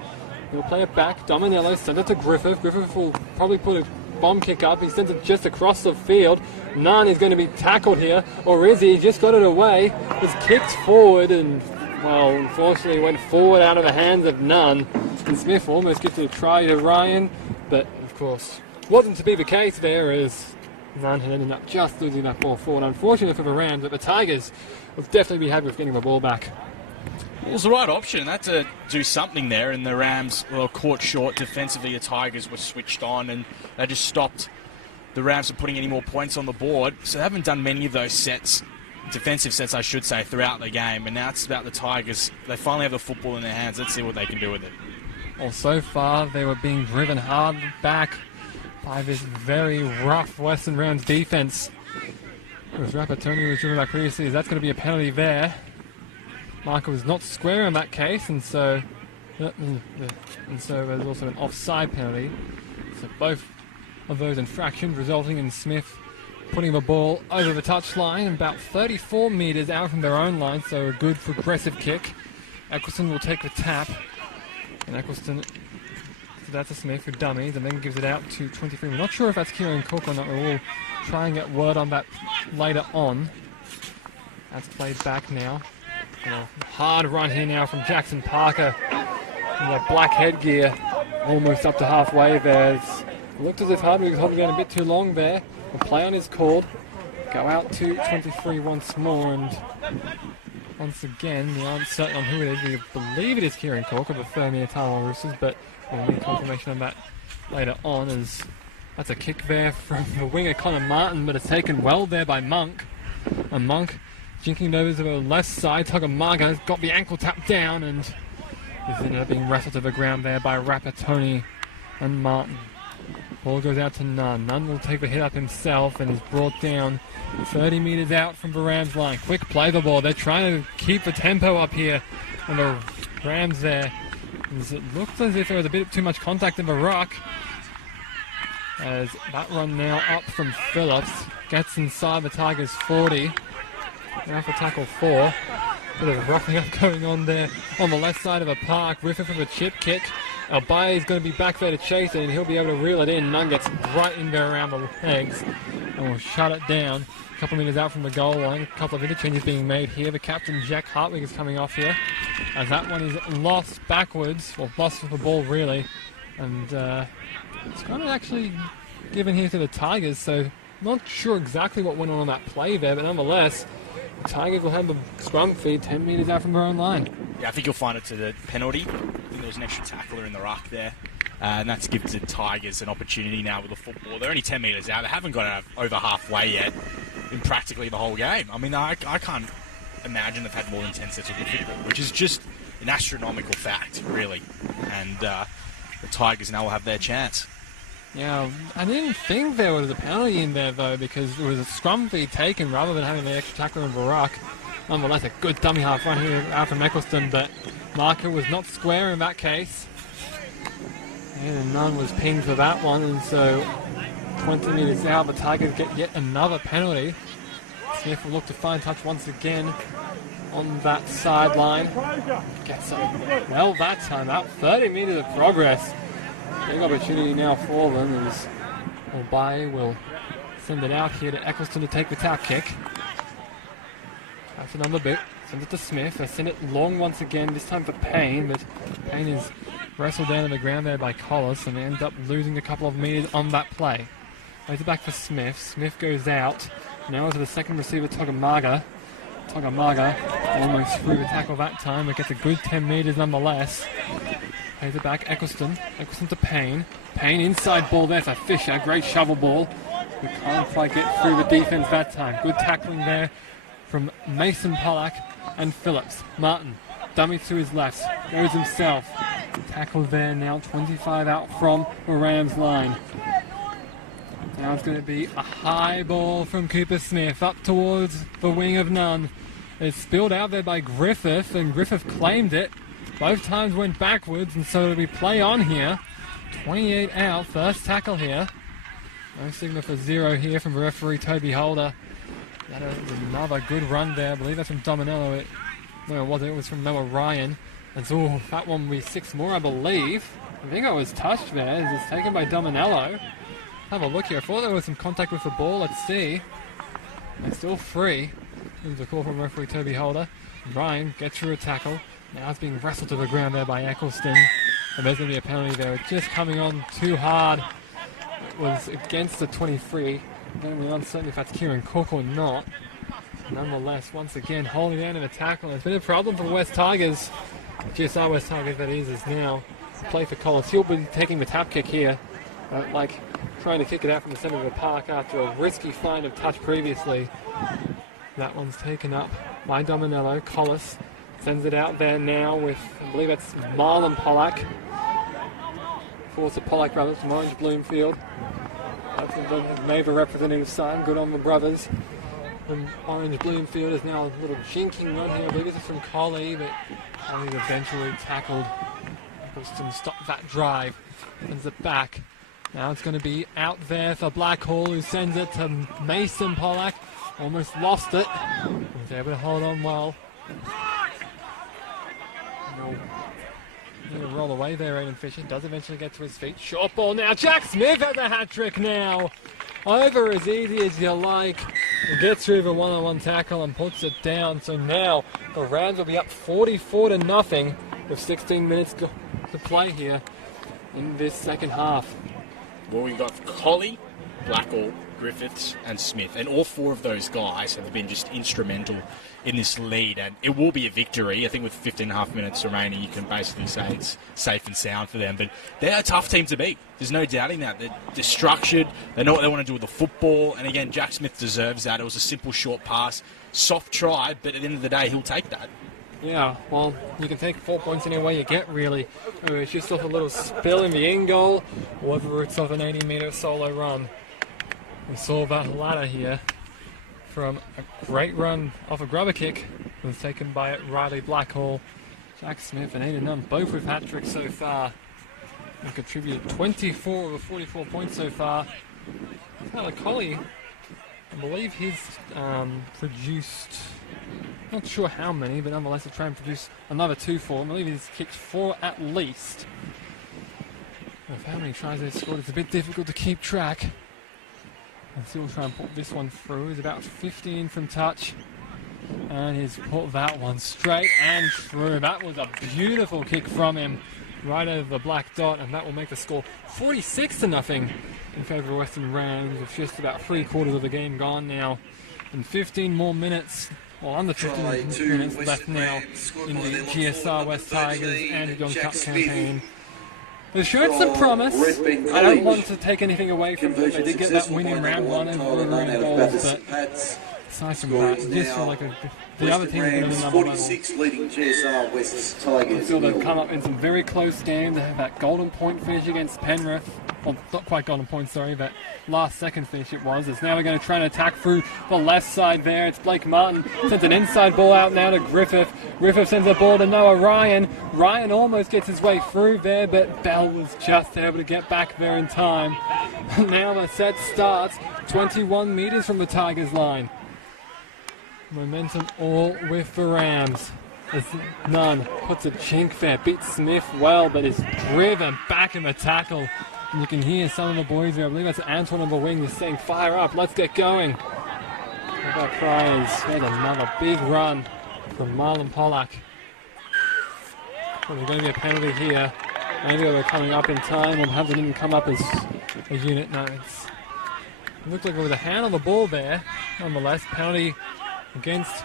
He'll play it back. Dominello sends it to Griffith. Griffith will probably put a bomb kick up. He sends it just across the field. Nunn is going to be tackled here. Or is he? He just got it away. It's kicked forward and, well, unfortunately went forward out of the hands of Nunn. And Smith almost gets a try to Ryan. But, of course, wasn't to be the case there as Nunn had ended up just losing that ball forward. Unfortunate for the Rams, but the Tigers will definitely be happy with getting the ball back. It was the right option. They had to do something there, and the Rams were caught short defensively. The Tigers were switched on, and they just stopped the Rams from putting any more points on the board. So they haven't done many of those sets, defensive sets, I should say, throughout the game. And now it's about the Tigers. They finally have the football in their hands. Let's see what they can do with it. Well, so far they were being driven hard back by this very rough Western Rams defense. It was Rapatoni who was driven back previously. That's going to be a penalty there. Marker was not square in that case, and so there's also an offside penalty. So both of those infractions resulting in Smith putting the ball over the touchline about 34 metres out from their own line, so a good progressive kick. Eccleston will take the tap, and Eccleston, so that's a Smith with dummies, and then gives it out to 23. We're not sure if that's Kieran Cook or not. We'll try and get word on that later on. That's played back now. Hard run here now from Jackson Parker in that black headgear, almost up to halfway there. It looked as if Hardwick was holding down a bit too long there. The play on is called. Go out to 23 once more, and once again, we aren't certain on who it is. We believe it is Kieran Cork of the Fermier Taiwan Roosters, but we'll need confirmation on that later on, as that's a kick there from the winger Connor Martin, but it's taken well there by Monk. And Monk jinking over to the left side. Tugamaga got the ankle tap down, and he's ended up being wrestled to the ground there by Rapatoni and Martin. Ball goes out to Nunn. Nunn will take the hit up himself and is brought down 30 metres out from the Rams line. Quick play the ball. They're trying to keep the tempo up here on the Rams there. It looks as if there was a bit too much contact in the rock, as that run now up from Phillips gets inside the Tigers 40. Now for tackle 4. Bit of roughing up going on there on the left side of the park. Griffith with a chip kick. Albaye is going to be back there to chase it, and he'll be able to reel it in. Nunn gets right in there around the legs and will shut it down. A couple of metres out from the goal line. A couple of interchanges being made here. The captain, Jack Hartwig, is coming off here, as that one is lost backwards, or lost with the ball really. And it's kind of actually given here to the Tigers, so not sure exactly what went on that play there, but nonetheless, the Tigers will have the scrum feed 10 metres out from their own line. Yeah, I think you'll find it to the penalty. I think there was an extra tackler in the ruck there. And that's given the Tigers an opportunity now with the football. They're only 10 metres out. They haven't got over halfway yet in practically the whole game. I mean, I can't imagine they've had more than 10 sets of the football, which is just an astronomical fact, really. And the Tigers now will have their chance. Yeah, I didn't think there was a penalty in there, though, because it was a scrum feed taken rather than having the extra tackler in Barak. Nonetheless, a good dummy half run here out from Eccleston, but Marker was not square in that case. And Nunn was pinged for that one, and so 20 metres out, the Tigers get yet another penalty. Smith will look to find touch once again on that sideline. Gets it well that time, out 30 metres of progress. Big opportunity now for them, as Albaye will send it out here to Eccleston to take the tap kick. That's another bit. Send it to Smith. They send it long once again, this time for Payne, but Payne is wrestled down to the ground there by Collis, and they end up losing a couple of metres on that play. Lays it back for Smith. Smith goes out. Now to the second receiver, Togamaga. Togamaga almost through the tackle that time, but gets a good 10 metres nonetheless. Plays it back, Eccleston. Eccleston to Payne. Payne inside ball there for Fisher. Great shovel ball. We can't quite get through the defense that time. Good tackling there from Mason Pollack and Phillips. Martin, dummy to his left. Goes himself. Tackle there now, 25 out from the Rams line. Now it's going to be a high ball from Cooper Smith up towards the wing of none. It's spilled out there by Griffith, and Griffith claimed it. Both times went backwards, and so it'll be play on here. 28 out, first tackle here. No signal for 0 here from referee Toby Holder. That was another good run there. I believe that's from Dominello. No, it wasn't. It was from Noah Ryan. And so that one will be 6 more, I believe. I think I was touched there. It's taken by Dominello. Have a look here. I thought there was some contact with the ball. Let's see. It's still free. There's a call from referee Toby Holder. Ryan gets through a tackle. Now it's being wrestled to the ground there by Eccleston. And there's going to be a penalty there. It's just coming on too hard. It was against the 23. We're uncertain if that's Kieran Cook or not. Nonetheless, once again, holding down in a tackle. It's been a problem for the West Tigers. GSR West Tigers, that is now play for Collins. He'll be taking the tap kick here. Like trying to kick it out from the centre of the park after a risky find of touch previously. That one's taken up by Dominello. Collis sends it out there now with, I believe that's Marlon Pollack. Force of Pollack brothers from Orange Bloomfield. That's the neighbour representative son. Good on the brothers. And Orange Bloomfield is now a little jinking run here. I believe it's from Collie, but Collie eventually tackled. Eccleston stopped that drive. Sends it back. Now it's going to be out there for Blackhall, who sends it to Mason Pollack. Almost lost it. Was able to hold on well. He'll roll away there, Aiden Fisher. Does eventually get to his feet. Short ball now. Jack Smith has a hat-trick now. Over as easy as you like. He gets through the one-on-one tackle and puts it down. So now the Rams will be up 44-0 with 16 minutes to play here in this second half. Well, we've got Collie, Blackhall, Griffiths and Smith, and all 4 of those guys have been just instrumental in this lead, and it will be a victory. I think with 15.5 minutes remaining, you can basically say it's safe and sound for them, but they're a tough team to beat. There's no doubting that. They're structured, they know what they want to do with the football, and again, Jack Smith deserves that. It was a simple short pass, soft try, but at the end of the day, he'll take that. Yeah, well, you can take 4 points any way you get, really. Whether it's just off a little spill in the end goal, or whether it's off an 80-metre solo run. We saw that ladder here from a great run off a grubber kick. It was taken by Riley Blackhall. Jack Smith and Aiden Nunn, both with hat-tricks so far. They contributed 24 of the 44 points so far. Tyler Collie, I believe he's produced, not sure how many, but nonetheless to try and produce another 2 for him. I believe he's kicked 4 at least. With how many tries they've scored, it's a bit difficult to keep track. And still try and put this one through. He's about 15 from touch. And he's put that one straight and through. That was a beautiful kick from him. Right over the black dot. And that will make the score 46-0 in favour of Western Rams. With just about 3/4 of the game gone now. And 15 more minutes. Well, under 15 minutes left now in the GSR West Tigers and Young Cup campaign. They've shown some promise. I don't want to take anything away from them. They did get that win in round 1 over Wolverine goals, but aside from that, just for like the other team going to another level. 46 leading GSR West Tigers. I feel they've come up in some very close games. They have that golden point finish against Penrith. Well, not quite golden point, sorry, but last second finish it was. It's now we're going to try and attack through the left side there. It's Blake Martin. Sends an inside ball out now to Griffith. Griffith sends a ball to Noah Ryan. Ryan almost gets his way through there, but Bell was just able to get back there in time. Now the set starts 21 metres from the Tigers line. Momentum all with the Rams. As Nunn puts a chink there, beats Smith well, but is driven back in the tackle. And you can hear some of the boys there. I believe that's Antoine on the wing is saying, fire up, let's get going. What about Friars? There's another big run from Marlon Pollack. Well, there's going to be a penalty here. Maybe they were coming up in time, or perhaps they didn't come up as a unit. No, it looked like there was a hand on the ball there. Nonetheless, penalty against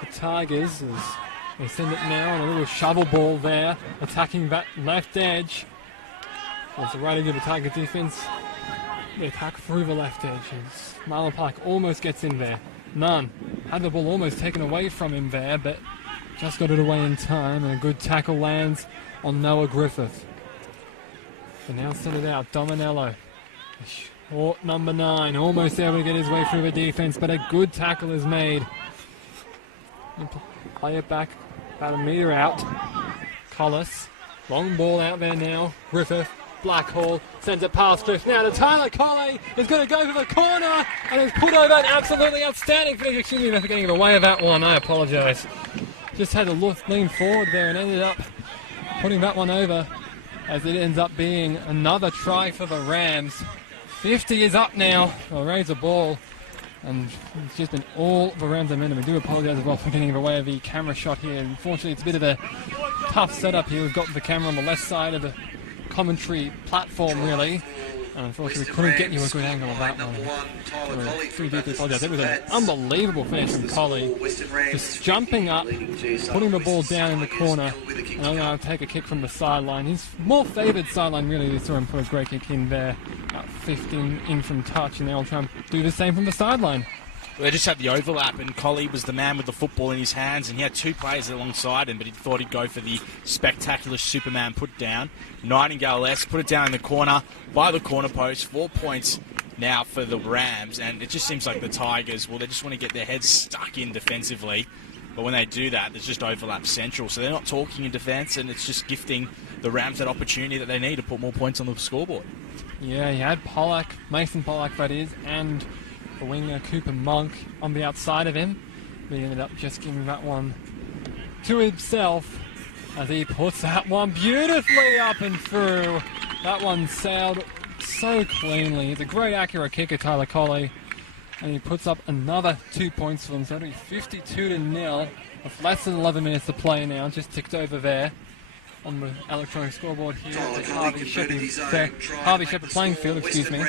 the Tigers as They send it now on a little shovel ball there, attacking that left edge. It's the right edge of the Tiger defense. They attack through the left edge. Marlon Park almost gets in there. None. Had the ball almost taken away from him there, but just got it away in time, and a good tackle lands on Noah Griffith. They now send it out. Dominello. Short number 9, almost able to get his way through the defense, but a good tackle is made. Play it back about a metre out. Collis. Long ball out there now. Griffith. Blackhall sends it past Griffith. Now to Tyler Colley. Is going to go for the corner and is put over. An absolutely outstanding finish. Excuse me for getting in the way of that one. I apologise. Just had to lean forward there and ended up putting that one over, as it ends up being another try for the Rams. 50 is up now. They'll raise the ball. And it's just been all the Rams momentum. We do apologise as well for getting in the way of the camera shot here. Unfortunately, it's a bit of a tough setup here. We've got the camera on the left side of the commentary platform, really. And unfortunately, we couldn't get you a good angle of that one. We deeply apologise. It was an unbelievable finish from Colley. Just jumping up, putting the ball down in the corner, and I'm going to take a kick from the sideline. His more favoured sideline, really. We saw him put a great kick in there, about 15 in from touch, and they'll try and do the same from the sideline. Well, they just had the overlap, and Colley was the man with the football in his hands, and he had 2 players alongside him, but he thought he'd go for the spectacular Superman put down. Nightingale-esque, put it down in the corner, by the corner post. 4 points now for the Rams, and it just seems like the Tigers, well, they just want to get their heads stuck in defensively, but when they do that, there's just overlap central, so they're not talking in defence, and it's just gifting the Rams that opportunity that they need to put more points on the scoreboard. Yeah, he had Pollock, Mason Pollock that is, and the winger Cooper Monk on the outside of him. But he ended up just giving that one to himself as he puts that one beautifully up and through. That one sailed so cleanly. It's a great accurate kicker, Tyler Colley. And he puts up another 2 points for them. So it'll be 52-0 with less than 11 minutes to play now. Just ticked over there on the electronic scoreboard here at Harvey Shepherd playing field, excuse me.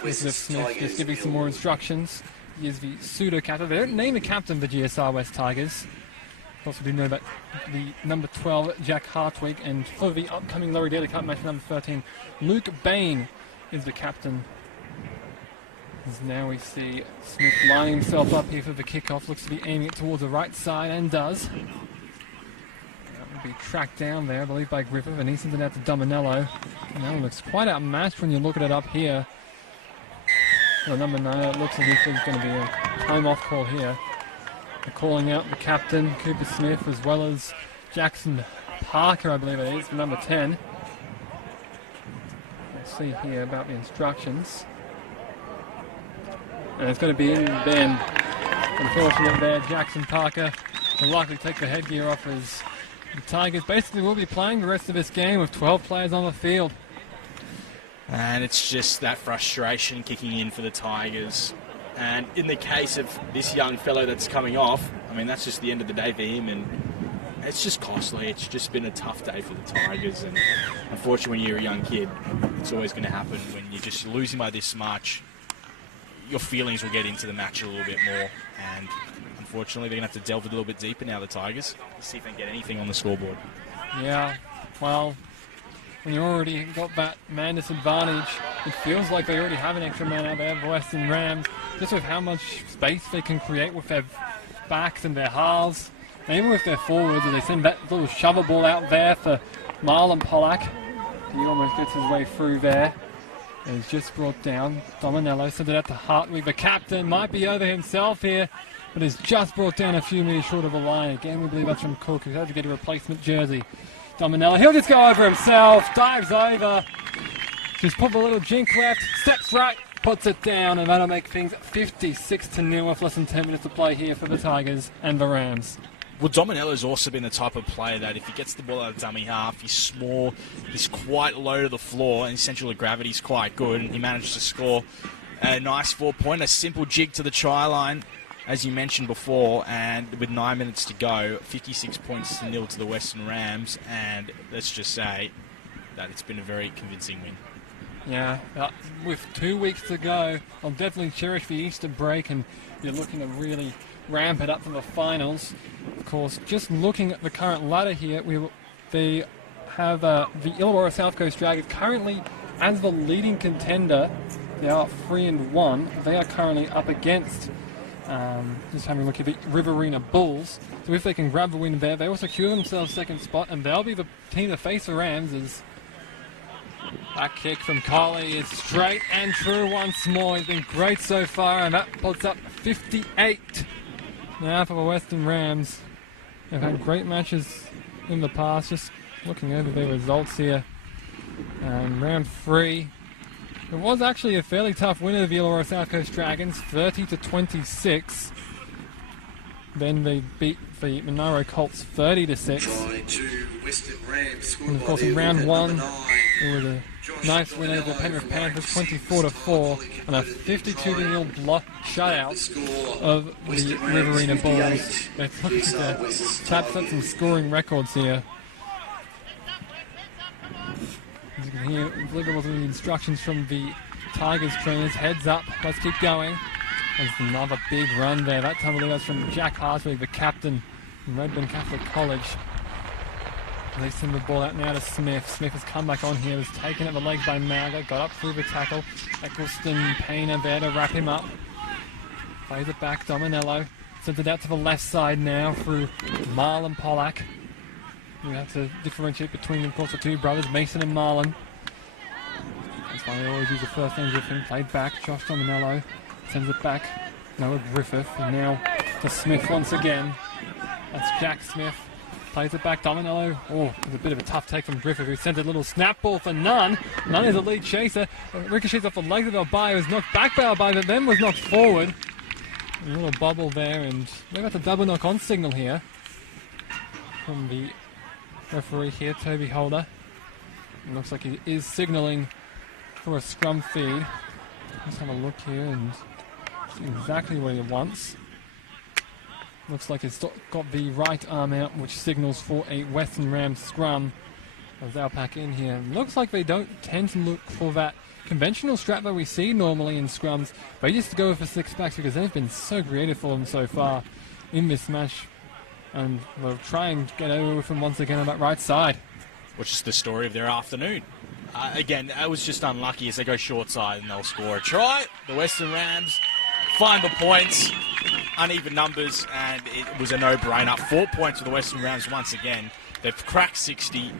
Elizabeth Smith just giving some more instructions. He is the pseudo-captain. They don't name a captain for GSR West Tigers. Also do know that the number 12, Jack Hartwig, and for the upcoming Laurie Daley Cup match, number 13, Luke Bain is the captain. As now we see Smith lining himself up here for the kickoff. Looks to be aiming it towards the right side, and does. Be tracked down there, I believe, by Griffith, and he sends it out to Dominello. And that looks quite outmatched when you look at it up here. Well, number 9, it looks as if there's going to be a time-off call here. They're calling out the captain, Cooper Smith, as well as Jackson Parker, I believe it is, number 10. Let's see here about the instructions. And it's going to be in Ben. Unfortunate there, Jackson Parker will likely take the headgear off as the Tigers basically will be playing the rest of this game with 12 players on the field. And it's just that frustration kicking in for the Tigers. And in the case of this young fellow that's coming off, I mean, that's just the end of the day for him, and it's just costly. It's just been a tough day for the Tigers, and unfortunately when you're a young kid, it's always going to happen. When you're just losing by this much, your feelings will get into the match a little bit more, and unfortunately they're going to have to delve a little bit deeper now, the Tigers, to see if they can get anything on the scoreboard. Yeah, well, when you already got that man disadvantage, it feels like they already have an extra man out there, the Western Rams, just with how much space they can create with their backs and their halves, and even with their forwards. They send that little shovel ball out there for Marlon Pollock. He almost gets his way through there. And he's just brought down. Dominello sent it out to Hartwig. The captain might be over himself here, but he's just brought down a few metres short of the line. Again, we believe that's from Cook, who had to get a replacement jersey. Dominello, he'll just go over himself, dives over, just put a little jink left, steps right, puts it down, and that'll make things 56-0 with less than 10 minutes to play here for the Tigers and the Rams. Well, Dominello's also been the type of player that if he gets the ball out of dummy half, he's small, he's quite low to the floor, and his central of gravity's quite good, and he managed to score a nice 4-point, a simple jig to the try line, as you mentioned before, and with 9 minutes to go, 56 points to 0 to the Western Rams, and let's just say that it's been a very convincing win. Yeah, with 2 weeks to go, I'll definitely cherish the Easter break, and you're looking to really ramp it up for the finals. Of course, just looking at the current ladder here, they have the Illawarra South Coast Dragons currently as the leading contender. They are 3-1. They are currently up against, just having a look at the Riverina Bulls. So if they can grab the win there, they will secure themselves second spot, and they'll be the team to face the Rams. As that kick from Coley is straight and true once more. He's been great so far, and that puts up 58 now for the Western Rams. They've had great matches in the past. Just looking over their results here. Round 3. It was actually a fairly tough win of the Illawarra South Coast Dragons, 30-26. Then they beat the Monaro Colts 30-6. And of course in round 1, it was a nice win over the Penrith Panthers, 24-4, and a 52-0 shutout of the Riverina Bulls. They're looking to tap up some scoring records here. As you can hear, deliverable to the instructions from the Tigers trainers. Heads up, let's keep going. There's another big run there. That time I believe that's from Jack Hartwig, the captain from Redburn Catholic College. They send the ball out now to Smith. Smith has come back on here, was taken at the legs by Maga, got up through the tackle. Eccleston, Payne there to wrap him up. Plays it back, Dominello. Sends it out to the left side now through Marlon Pollack. We have to differentiate between, of course, the two brothers, Mason and Marlon. That's why they always use the first name Griffin. Played back, Josh Dominello. Sends it back, Noah Griffith, and now to Smith once again. That's Jack Smith. Plays it back, Dominello. Oh, it's a bit of a tough take from Griffith, who sends a little snap ball for Nunn. Nunn is a lead chaser. Ricochets off the legs of Albay, was knocked back by Albay, but then was knocked forward. A little bubble there, and they got the double knock on signal here from the referee here, Toby Holder. It looks like he is signalling for a scrum feed. Let's have a look here and see exactly what he wants. Looks like he's got the right arm out, which signals for a Western Rams scrum as they'll pack in here. Looks like they don't tend to look for that conventional strap that we see normally in scrums. They just go for six backs because they've been so creative for them so far in this match. And we'll try and get over with them once again on that right side. Which is the story of their afternoon. Again, that was just unlucky as they go short side and they'll score a try. The Western Rams find the points, uneven numbers, and it was a no-brainer. 4 points for the Western Rams once again. They've cracked 60,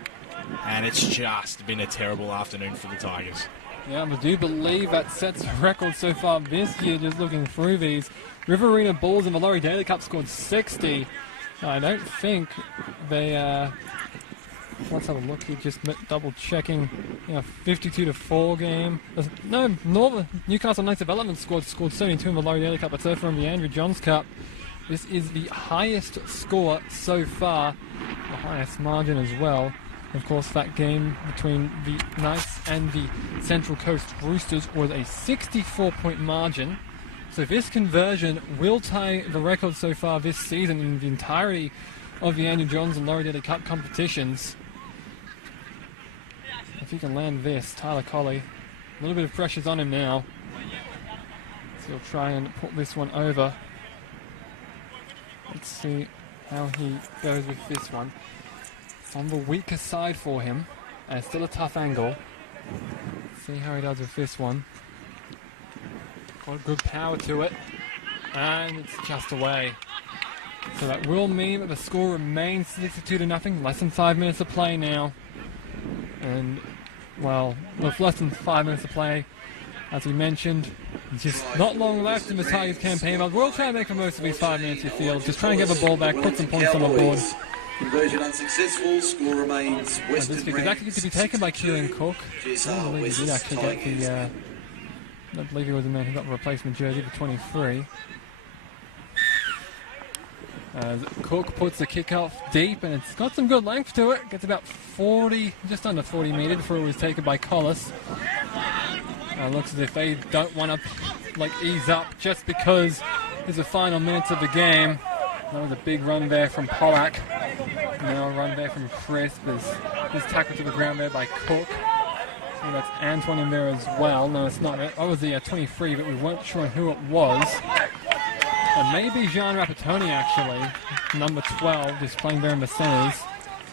and it's just been a terrible afternoon for the Tigers. Yeah, I do believe that sets a record so far this year, just looking through these. Riverina Bulls in the Laurie Daley Cup scored 60. I don't think they, let's have a look here, just double checking, 52-4 game. No, Newcastle Knights Development scored 72 in the Laurie Daley Cup, but so from the Andrew Johns Cup, this is the highest score so far, the highest margin as well. Of course, that game between the Knights and the Central Coast Roosters was a 64-point margin. So this conversion will tie the record so far this season in the entirety of the Andrew Johns and Laurie Daley Cup competitions. If he can land this, Tyler Colley, a little bit of pressure's on him now. So he'll try and put this one over. Let's see how he goes with this one. It's on the weaker side for him, and it's still a tough angle. Let's see how he does with this one. Got good power to it, and it's just away. So that will mean that the score remains 62-0, less than 5 minutes to play now. And, well, with less than 5 minutes to play, as we mentioned, just not long left in the Tigers campaign, but we'll try and make the most of these 5 minutes, you feel. Just try and get the ball back, put some points on the board. Conversion unsuccessful, score remains Western This kick is actually to be taken by Kieran Cook. I believe he did actually get the, I believe he was the man who got the replacement jersey for 23. As Cook puts the kick off deep, and it's got some good length to it. Gets about 40, just under 40 metres before it was taken by Collis. Looks as if they don't want to ease up just because it's the final minutes of the game. That was a big run there from Pollack. Now a run there from Crisp. There's tackled to the ground there by Cook. So that's Antoine in there as well. No, it's not. That was the 23, but we weren't sure who it was. Maybe Jean Rapatoni, actually, number 12, just playing there in the centres.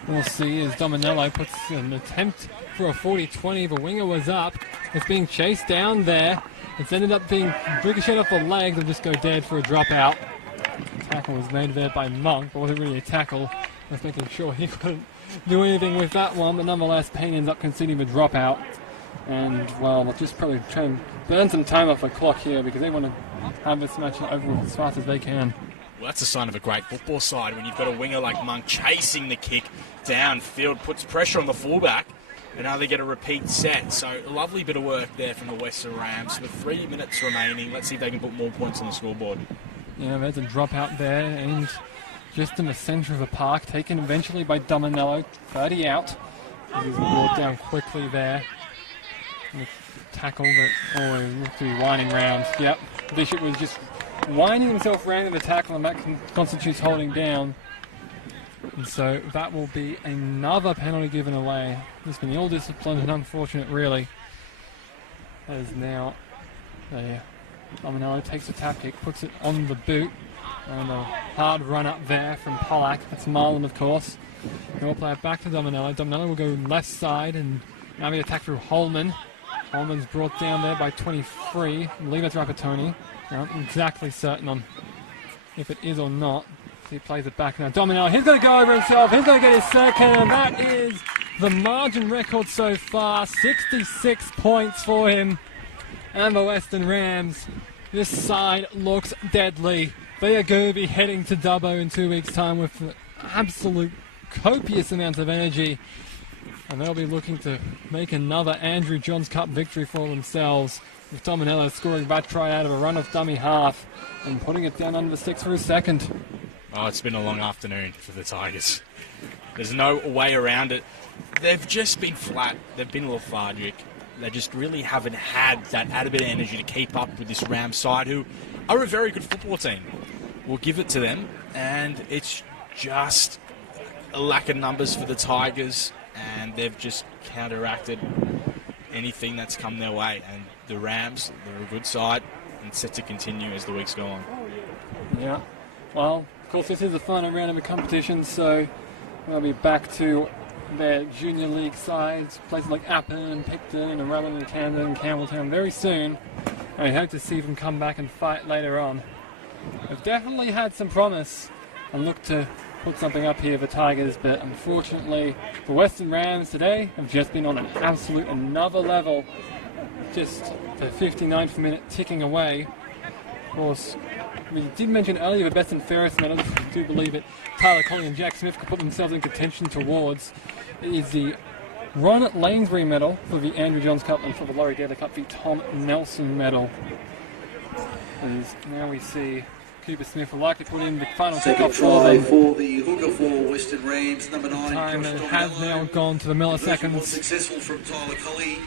We'll see as Dominello puts an attempt for a 40-20. The winger was up. It's being chased down there. It's ended up being ricocheted off the legs and just go dead for a dropout. Tackle was made there by Monk, but wasn't really a tackle. Just making sure he couldn't do anything with that one, but nonetheless, Payne ends up conceding the dropout. And, well, they'll just probably try and burn some time off the clock here because they want to have this match over with as fast as they can. Well, that's a sign of a great football side when you've got a winger like Monk chasing the kick downfield, puts pressure on the fullback, and now they get a repeat set. So a lovely bit of work there from the Western Rams with 3 minutes remaining. Let's see if they can put more points on the scoreboard. Yeah, there's a dropout there, and just in the centre of the park, taken eventually by Dominello, 30 out. He's brought down quickly there. And the tackle that always looked to be winding round. Yep, Bishop was just winding himself round in the tackle, and that constitutes holding down. And so that will be another penalty given away. It's been ill-disciplined and unfortunate, really. As now Dominello takes a tap kick, puts it on the boot, and a hard run up there from Pollack. That's Marlon, of course. He'll play it back to Dominello. Dominello will go left side and now be attacked through Holman. Holman's brought down there by 23. I believe that's Rapatoni. Not exactly certain on if it is or not. So he plays it back now. Dominello, he's going to go over himself. He's going to get his second, and that is the margin record so far. 66 points for him. And the Western Rams. This side looks deadly. They are going to be heading to Dubbo in 2 weeks' time with absolute copious amounts of energy. And they'll be looking to make another Andrew Johns Cup victory for themselves, with Dominello scoring that try out of a run of dummy half and putting it down under the sticks for a second. Oh, it's been a long afternoon for the Tigers. There's no way around it. They've just been flat. They've been lethargic. They just really haven't had that added bit of energy to keep up with this Rams side, who are a very good football team. We'll give it to them, and it's just a lack of numbers for the Tigers, and they've just counteracted anything that's come their way. And the Rams, they're a good side and set to continue as the weeks go on. Yeah, well, of course this is the final round of the competition, so we'll be back to their junior league sides, places like Appin, Picton, and Rutland and Camden and Campbelltown very soon. I hope to see them come back and fight later on. They've definitely had some promise and look to put something up here for Tigers, but unfortunately the Western Rams today have just been on an absolute another level. Just the 59th minute ticking away. Of course, we did mention earlier the best and fairest medal. I do believe it. Tyler Colley and Jack Smith could put themselves in contention towards. It is the Ron Lanesbury medal for the Andrew Johns Cup, and for the Laurie Daley Cup, the Tom Nelson medal. As now we see Cooper Smith will likely put in the final Second kickoff for try them. for the hooker for Western Rams, number 9. Time Josh has Dominello. now gone to the Conversion was milliseconds. successful from Tyler Colley.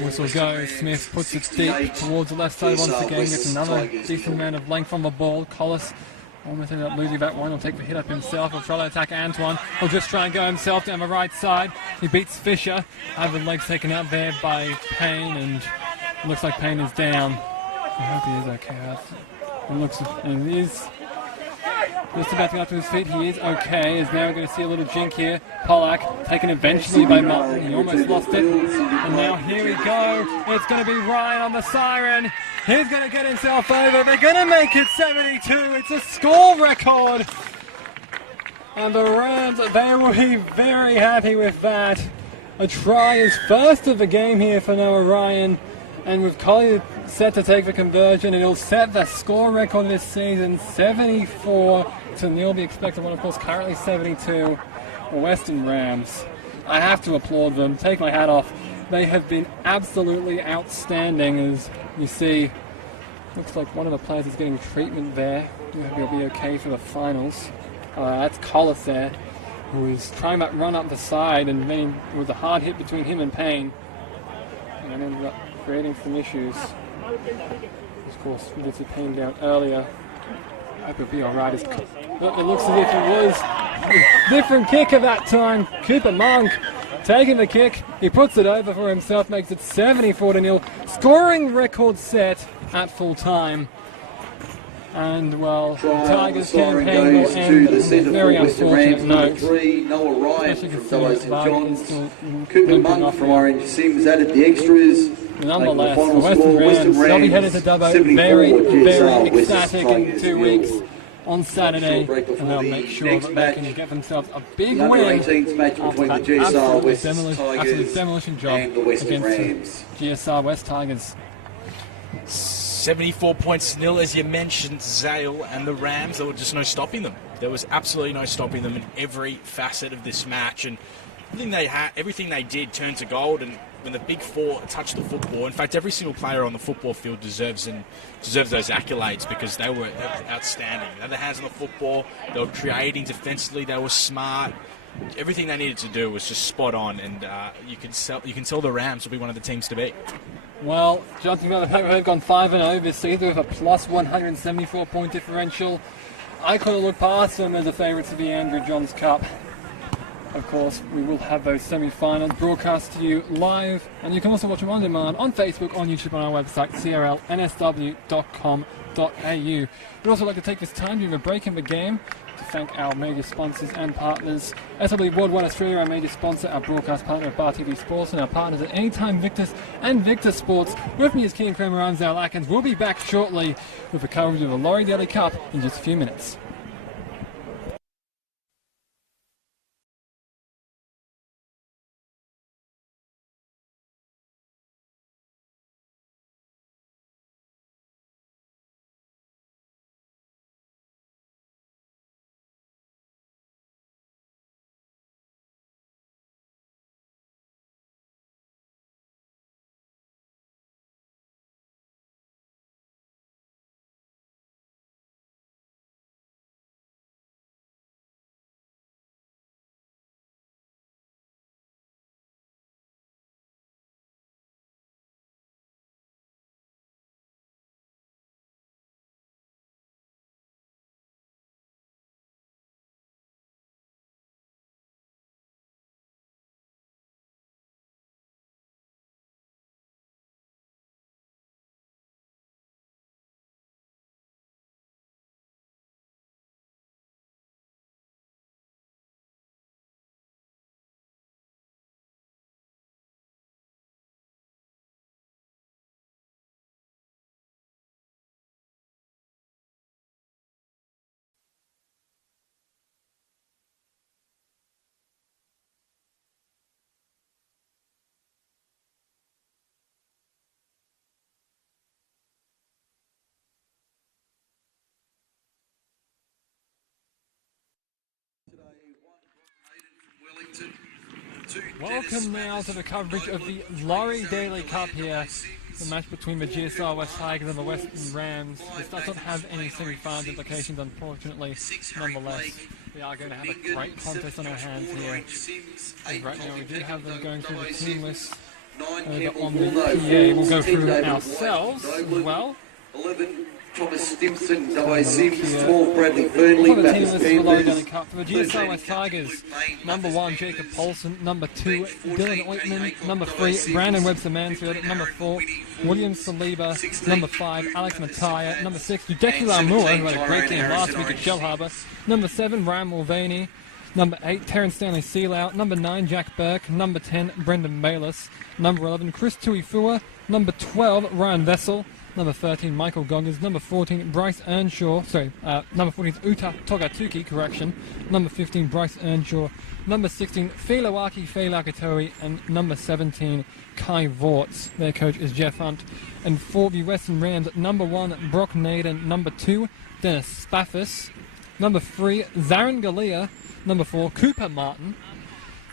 Whistle goes. Smith puts it deep towards the left side once again. Gets another decent amount of length on the ball. Collis almost ended up losing that one. He'll take the hit up himself. He'll try to attack Antoine. He'll just try and go himself down the right side. He beats Fisher. Have the legs taken out there by Payne, and it looks like Payne is down. I hope he is okay. It looks, and he is just about to get up to his feet. He is okay. Is now going to see a little jink here. Pollack taken eventually by Martin. He almost lost it. And now here we go. It's going to be Ryan on the siren. He's going to get himself over. They're going to make it 72. It's a score record. And the Rams, they will be very happy with that. A try is first of the game here for Noah Ryan. And with Collier set to take the conversion, it'll set the score record this season, 74 to nil. The expected one, of course, currently 72. The Western Rams, I have to applaud them, take my hat off. They have been absolutely outstanding, as you see. Looks like one of the players is getting treatment there. He'll be okay for the finals. That's Collis there, who is trying that run up the side, and then it was a hard hit between him and Payne. And it ended up creating some issues. Of course, we did see Payne down earlier. I hope he'll be alright. It looks as if it was a different kicker that time. Cooper Monk taking the kick. He puts it over for himself, makes it 74 to nil. Scoring record set at full time. And, well, the Trial Tigers siren campaign will goes end to the on a centre very for Western unfortunate Rams, number note. 3, Noah Ryan Especially from Daley St considering Vardy is John's. still Cooper limping Monk off from now. Orange Sims added the extras. Nonetheless, Making the the final Western score, Rams, they'll be headed to Dubbo 74, very, GSR, very West ecstatic in Tigers 2 nil. weeks on Saturday, Short break before and they'll the make sure next that match. they can get themselves a big The win under-18s match after between the that GSR absolute West absolute Tigers demolition job and the Western against Rams. the GSR West Tigers. 74 points to nil, as you mentioned, Zale and the Rams. There was just no stopping them. There was absolutely no stopping them in every facet of this match, and everything they did turned to gold. And when the big four touched the football, in fact, every single player on the football field deserves those accolades, because they were outstanding. They had their hands on the football. They were creating defensively. They were smart. Everything they needed to do was just spot on, and you can tell the Rams will be one of the teams to beat. Well, judging by the fact they've gone 5-0 this season with a plus 174 point differential, I couldn't look past them as a favourite to the Andrew Johns Cup. Of course, we will have those semi-finals broadcast to you live, and you can also watch them on demand on Facebook, on YouTube, on our website, crlnsw.com.au. We'd also like to take this time during a break in the game to thank our major sponsors and partners. SW Worldwide Australia, our major sponsor, our broadcast partner at Bar TV Sports, and our partners at Anytime Victus and Victor Sports. With me is Kean Kramer, I'm Zal Atkins. We'll be back shortly with the coverage of the Laurie Daley Cup in just a few minutes. Welcome now to the coverage of the Laurie Daley Cup here, the match between the GSR West Tigers and the Western Rams. This does not have any semi-finals implications, unfortunately. Nonetheless, we are going to have a great contest on our hands here. And right now we do have them going through the team list over on the PA. We'll go through them ourselves as well. 11, Thomas Stimson, Double Sims, 12, Bradley Fernley, For the team Baptist list for the Laurie Daley Panthers. Cup, for the GSR West Tigers, number 1, Jacob Paulson, number 2, Dylan Oitman, number 3, Brandon Webster Mansfield, number 4, William Saliba, number 5, Alex Mataya, number 6, Udeki Lamua, who had a great game last week at Shell Harbour, number 7, Ryan Mulvaney, number 8, Terrence Stanley Sealout, number 9, Jack Burke, number 10, Brendan Bayless, number 11, Chris Tuifua, number 12, Ryan Vessel, number 13, Michael Goggins, number 14, Bryce Earnshaw, number 14 is Uta Togatuki, number 15, Bryce Earnshaw, number 16, Filawaki Feilakatori, and number 17, Kai Vorts. Their coach is Jeff Hunt. And for the Western Rams, number 1, Brock Naden, number 2, Dennis Spaffis, number 3, Zarin Galea, number 4, Cooper Martin,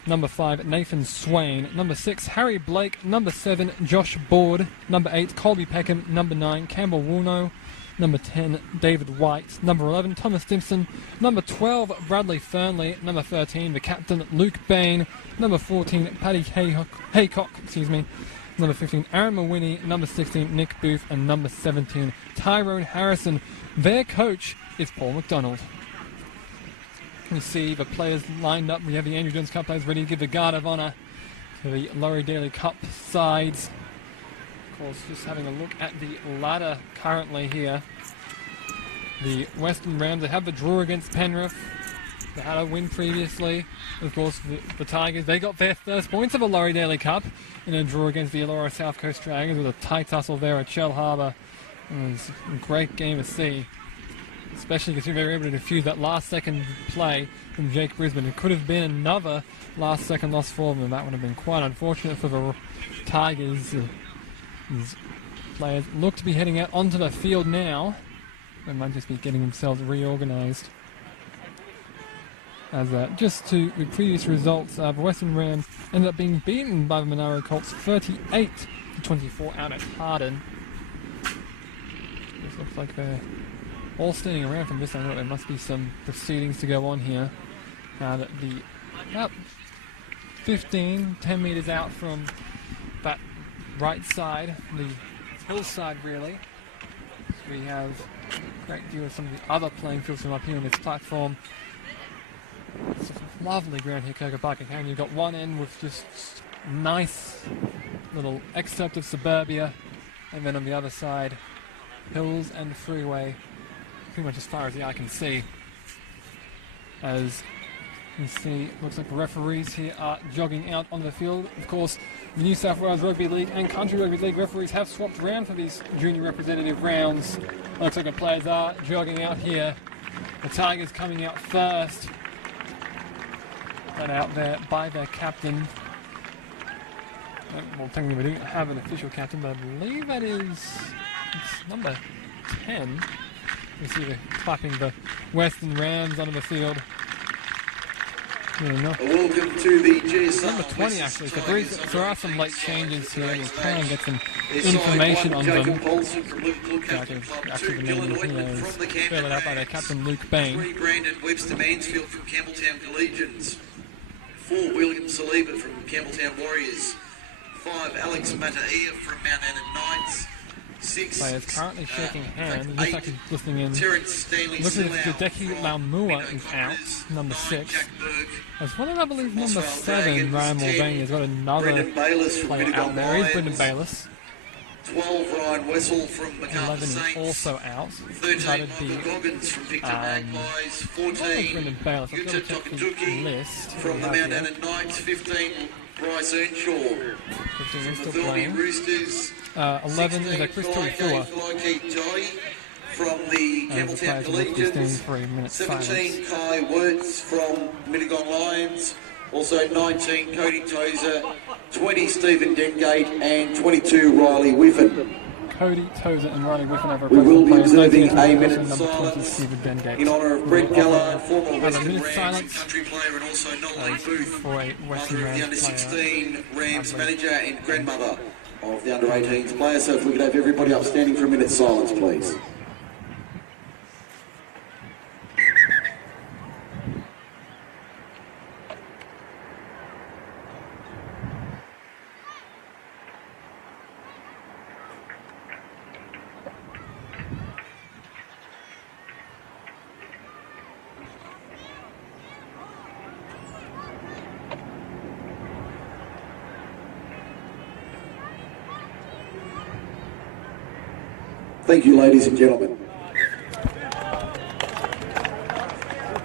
number 5, Nathan Swain, number 6, Harry Blake, number 7, Josh Board, number 8, Colby Peckham, number 9, Campbell Woolno, number 10, David White, number 11, Thomas Stimson, number 12, Bradley Fernley, number 13, the captain, Luke Bain, number 14, Paddy Haycock, number 15, Aaron Mawini, number 16, Nick Booth, and number 17, Tyrone Harrison. Their coach is Paul McDonald. You see the players lined up. We have the Andrew Jones Cup players ready to give the guard of honour to the Laurie Daley Cup sides. Of course, just having a look at the ladder currently here. The Western Rams, they have the draw against Penrith. They had a win previously. Of course, the Tigers, they got their first points of the Laurie Daley Cup in a draw against the Illawarra South Coast Dragons with a tight tussle there at Shell Harbour. It was a great game to see, especially because they were able to defuse that last-second play from Jake Brisbane. It could have been another last-second loss for them, and that would have been quite unfortunate for the Tigers. These players look to be heading out onto the field now. They might just be getting themselves reorganised. As just to the previous results, the Western Rams ended up being beaten by the Monaro Colts 38-24 out at Harden. This looks like they're all standing around from this angle. There must be some proceedings to go on here. About 10 metres out from that right side, the hillside really. So we have a great deal of some of the other playing fields from up here on this platform. It's a lovely ground here, Kirka Park, and you've got one end with just nice little excerpt of suburbia, and then on the other side, hills and freeway, pretty much as far as the eye can see. As you see, looks like the referees here are jogging out on the field. Of course, the New South Wales Rugby League and Country Rugby League referees have swapped around for these junior representative rounds. Looks like the players are jogging out here. The Tigers coming out first. Out there by their captain. Well, technically we don't have an official captain, but I believe that is it's number 10. You see they're clapping the Western Rams onto the field. Welcome to the GSR. Number 20 actually, so there are some late changes here. We'll try and get some information on them. Actually the name is filled out by their captain Luke Bain. 3 Brandon Webster Mansfield from Campbelltown Collegians. 4 William Saliba from Campbelltown Warriors. 5 Alex Mataia from Mount Annan Knights. 6 players currently shaking hands. Just actually listening in. Terence Stanley Looking at Hideki Laumua is out, number 6. As well as I believe number 7, Ryan Mulvaney has got another player out there. He's Brendan Bayliss. 12 Ryan Wessel from McArthur 11 is Saints. also out. 13 Michael Goggins from Victor Magpies. 14 Brendan Bayliss. I've got to Yuta check the Tokaduki list. from the Mount Annan Knights. 15 Bryce Earnshaw 15 is from still the Thorny playing. Roosters. 11 is Chris Tuifua. From the Campbelltown Collegians. 17 Kai Wirtz from Mittagong Lions. Also 19 Cody Tozer, 20 Stephen Dengate, and 22 Riley Whiffen. Cody Tozer and Riley Whiffen over We will be observing a minute minute silence in honour of Brett Geller, former Western Rams country player, and also Nolan Booth, for a Western mother of the Rams under-16 Rams manager and grandmother of the under-18s player. So if we could have everybody up standing for a minute's silence, please. Thank you, ladies and gentlemen.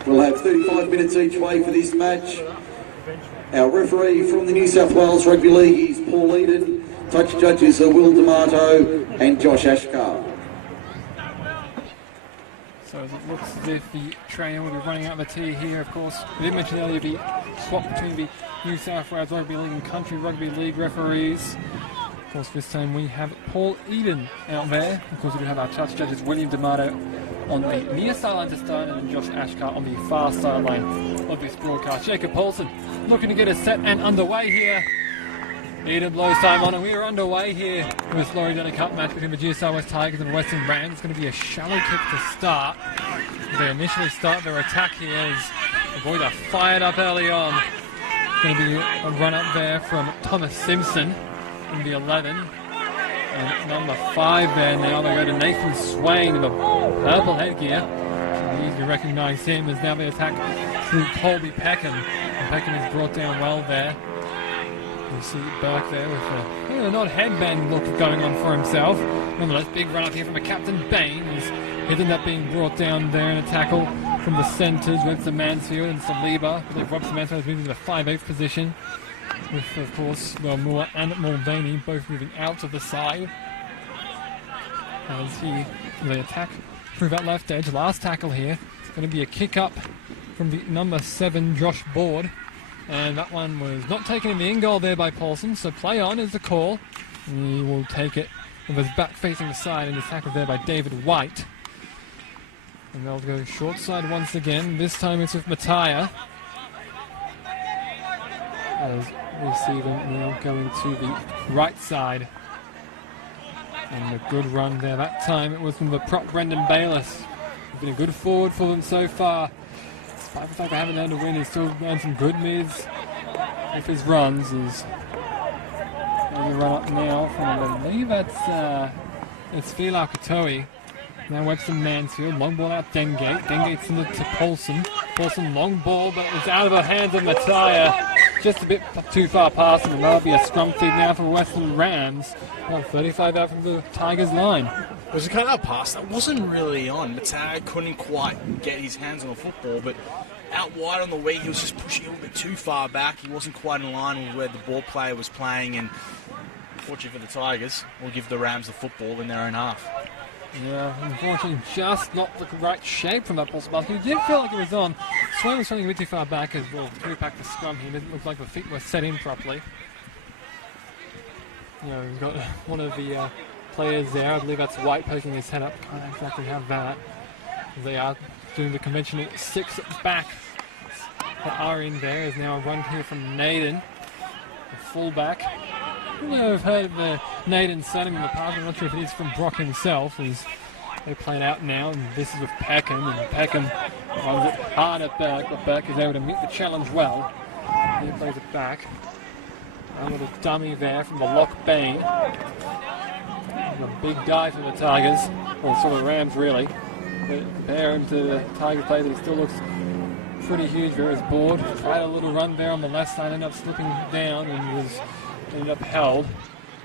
We'll have 35 minutes each way for this match. Our referee from the New South Wales Rugby League is Paul Eden. Touch judges are Will D'Amato and Josh Ashcar. So as it looks as if the train will be running out the tee here, of course. We did mention earlier the swap between the New South Wales Rugby League and Country Rugby League referees. Of course, this time we have Paul Eden out there. Of course, we do have our touch judges William D'Amato on the near sideline to start and Josh Ashcar on the far sideline of this broadcast. Jacob Paulson looking to get us set and underway here. Eden blows time on, and we are underway here with this Laurie Daley Cup match between the GSR West Tigers and the Western Rams. It's going to be a shallow kick to start. They initially start their attack here as the boys are fired up early on. It's going to be a run up there from Thomas Simpson in the 11. And number 5 there now. They go to Nathan Swain in the purple headgear. You easily recognise him as now they attack through Colby Peckham. And Peckham is brought down well there. You see Burke there with an odd headband look going on for himself. Nonetheless, big run up here from a Captain Bain as He's ended up being brought down there in a tackle from the centres. Webster Mansfield and Saliba. I believe Robson Mansfield is moving to the 5/8 position. With, of course, Moore and Mulvaney both moving out of the side. As the attack through that left edge. Last tackle here. It's going to be a kick up from the number 7, Josh Board. And that one was not taken in the in goal there by Paulson. So play on is the call. And he will take it with his back facing the side, and the tackle there by David White. And they'll go short side once again. This time it's with Mattia. As we see them now going to the right side. And a good run there. That time it was from the prop Brendan Bayliss. He's been a good forward for them so far. Despite the fact they haven't earned a win, he's still done some good mids with his runs. He's going to run up now from, I believe it's Filau Katoe. Now Webster Mansfield, long ball out Dengate. Dengate sends it to Paulson. Paulson, long ball, but it's out of the hands of Mattia. Just a bit too far past him, and that'll be a scrum feed now for Western Rams. 35 out from the Tigers line. It was a cut-out pass that wasn't really on. Mattia couldn't quite get his hands on the football, but out wide on the wing, he was just pushing a little bit too far back. He wasn't quite in line with where the ball player was playing, and fortunately for the Tigers, will give the Rams the football in their own half. Yeah, unfortunately, just not the right shape from that ball basket. He did feel like it was on. Swain was running a bit too far back as well. Threw back the scrum. He didn't look like the feet were set in properly. You know, we've got one of the players there. I believe that's White poking his head up. Can't exactly have that. They are doing the conventional 6 back. That are in there is now a run here from Naden, the fullback. I don't know if I've heard of the Naden Sanim in the past. I'm not sure if it is from Brock himself. They play it out now, and this is with Peckham, and Peckham runs it hard at Burke, but Burke is able to meet the challenge well. He plays it back. A little dummy there from the Lock Bain. A big guy from the Tigers, or sort of Rams really. But compare him to the Tiger player, that he still looks pretty huge there. His board tried a little run there on the left side, ended up slipping down and ended up held.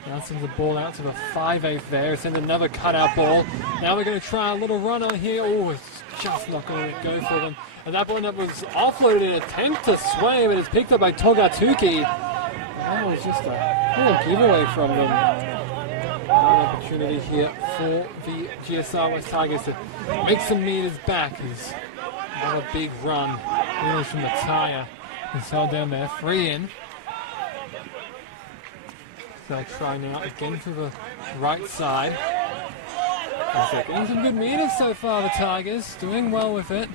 Now sends the ball out to the 5/8 there. Sends another cutout ball. Now we're going to try a little run on here. Oh, it's just not going to go for them. And that ball was offloaded in an attempt to sway, but it's picked up by Togatuki. That was just a little giveaway from them. An opportunity here for the GSR West Tigers to make some meters back. Is another big run. It was from the tire. He's held down there. 3 in. They'll try now again to the right side. Getting some good meters so far, the Tigers. Doing well with it.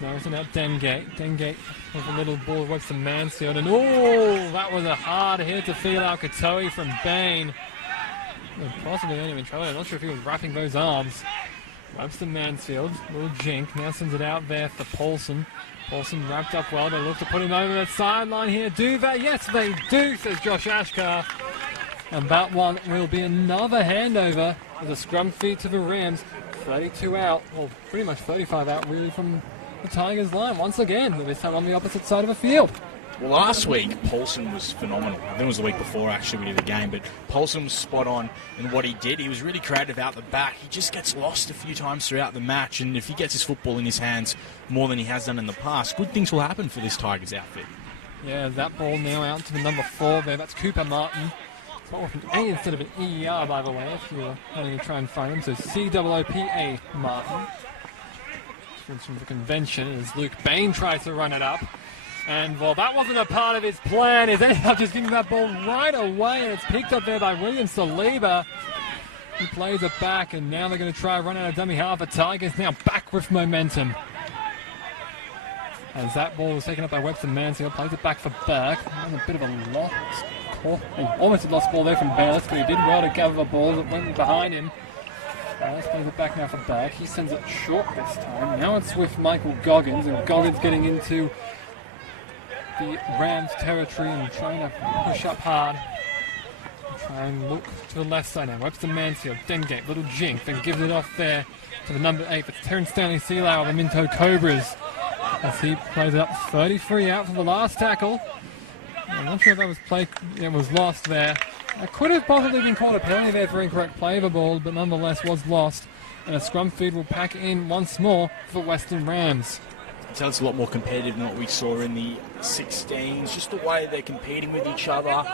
Now it's about Dengate. Dengate with a little ball works to Mansfield. And oh, that was a hard hit to Filau Katoe from Bain. Possibly only in trouble. I'm not sure if he was wrapping those arms. Webster Mansfield, little jink. Now sends it out there for Paulson. Paulson wrapped up well. They look to put him over the sideline here. Do they? Yes, they do, says Josh Ashcar. And that one will be another handover with a scrum feed to the Rams. 32 out, or pretty much 35 out, really, from the Tigers line once again, but this time on the opposite side of the field. Well, last week, Paulson was phenomenal. I think it was the week before, actually, we did the game, but Paulson was spot on in what he did. He was really creative out the back. He just gets lost a few times throughout the match, and if he gets his football in his hands more than he has done in the past, good things will happen for this Tigers outfit. Yeah, that ball now out to the number 4 there. That's Cooper Martin. It's with an A instead of an ER, by the way, if you were wanting to try and find him. So C-O-O-P-A Martin. From the convention as Luke Bain tries to run it up. And, well, that wasn't a part of his plan. He's ended up just giving that ball right away, and it's picked up there by William Saliba. He plays it back, and now they're going to try and run out of dummy half. The Tigers now back with momentum. As that ball was taken up by Webster Mansfield, plays it back for Burke. A bit of a lost call. Almost a lost ball there from Bayliss, but he did well to gather the ball that went behind him. Let's plays it back now for Burke. He sends it short this time. Now it's with Michael Goggins, and Goggins getting into the Rams territory and trying to push up hard. Try and look to the left side now. Webster Mansfield, Dengate, little jink, then gives it off there to the number 8. It's Terrence Stanley Sealau of the Minto Cobras as he plays it up. 33 out for the last tackle. I'm not sure if that was it was lost there. It could have possibly been called a penalty there for incorrect play of a ball, but nonetheless was lost. And a scrum feed will pack in once more for Western Rams. So it's a lot more competitive than what we saw in the 16s. Just the way they're competing with each other.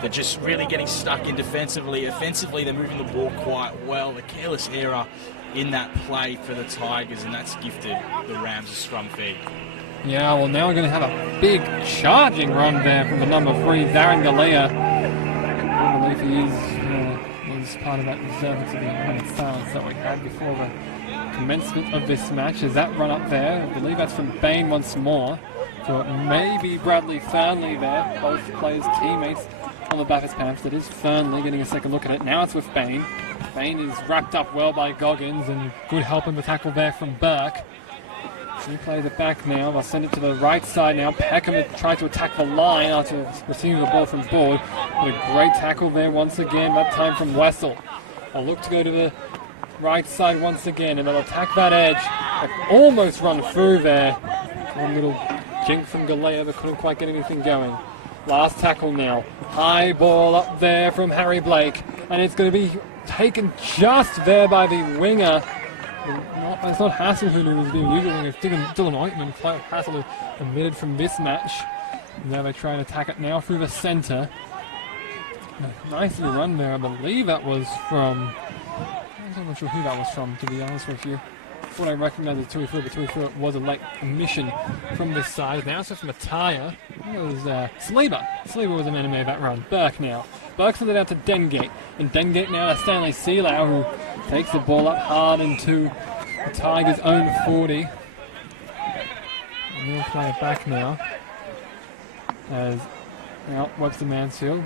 They're just really getting stuck in defensively. Offensively, they're moving the ball quite well. The careless error in that play for the Tigers, and that's gifted the Rams a scrum feed. Yeah, well, now we're going to have a big charging run there from the number 3, Darren Galea. I believe he was part of that reserve to the minute silence that we had before the commencement of this match. Is that run up there? I believe that's from Bain once more. So it may be Bradley Fernley there, both players' teammates on the Bathurst Panthers. It is Fernley getting a second look at it. Now it's with Bain. Bain is wrapped up well by Goggins, and good help in the tackle there from Burke. He plays it back now. They'll send it to the right side now. Peckham tries to attack the line after receiving the ball from Board. But a great tackle there once again, that time from Wessel. They'll look to go to the right side once again, and they'll attack that edge. They've almost run through there. One little jink from Galea, but couldn't quite get anything going. Last tackle now. High ball up there from Harry Blake, and it's going to be taken just there by the winger. It's not Hassel who was being used, it's Dylan Oitman. Hassel is omitted from this match. Now they try and attack it now through the centre. Nice little run there. I believe that was from... I'm not sure who that was from, to be honest with you. I thought I recognised the 2-3, but 2-3 it was a late omission from this side. Now it's with Mattia. It was Sleeber. Sleeber was the man who made that run. Burke now. Burke sends it out to Dengate. And Dengate now to Stanley Seelau, who takes the ball up hard into the Tigers' own 40. And we'll play it back now. As now Webster Mansfield.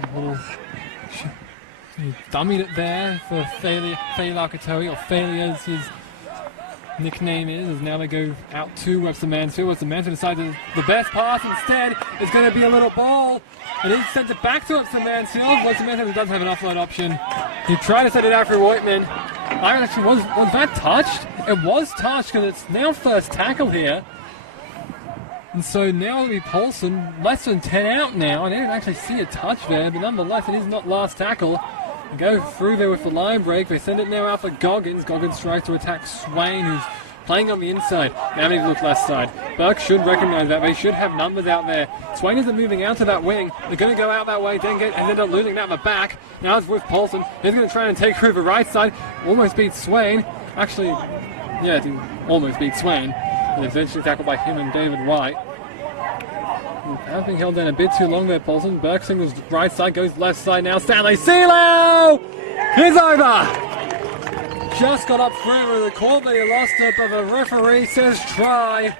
He dummied it there for Failure Katoe, or Failure as his nickname is, as now they go out to Webster Mansfield. Webster Mansfield decides the best pass instead is going to be a little ball. And he sends it back to Webster Mansfield. Webster Mansfield doesn't have an offload option. He tried to set it out for Whitman. Actually, was that touched? It was touched because it's now first tackle here. And so now it'll be Paulson, less than 10 out now. I didn't actually see a touch there, but nonetheless it is not last tackle. They go through there with the line break. They send it now out for Goggins. Goggins tries to attack Swain, who's playing on the inside. Now they look left side. Burke should recognise that. They should have numbers out there. Swain isn't moving out to that wing. They're going to go out that way, then end up losing that in the back. Now it's with Paulson. He's going to try and take through the right side. Almost beat Swain. Actually, yeah, he almost beat Swain. And eventually tackled by him and David White. Has been held down a bit too long there, Paulson. Burke singles right side, goes left side now. Stanley Seelau is over. Just got up through with a call that he lost it, but the referee says try.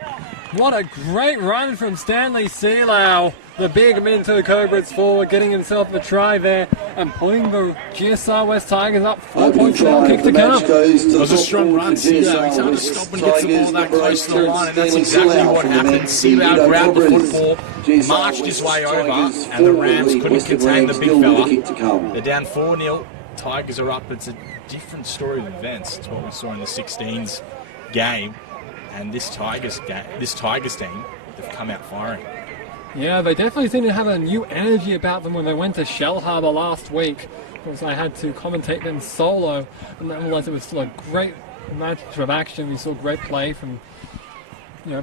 What a great run from Stanley Seelau. The big Minto Cobras forward, getting himself a try there and putting the GSR West Tigers up 4 points now. Kick to come. It was a strong run. Seelau, he's hard to stop and gets the ball that close to the line, and that's exactly what happened. Seelau grabbed the football, marched his way over, and the Rams couldn't contain the big fella. They're down 4-0. Tigers are up. It's a different story of events to what we saw in the 16s game, and this Tigers team, they've come out firing. Yeah, they definitely seem to have a new energy about them when they went to Shell Harbour last week. Of course, I had to commentate them solo, and nonetheless it was still a great match of action. We saw great play from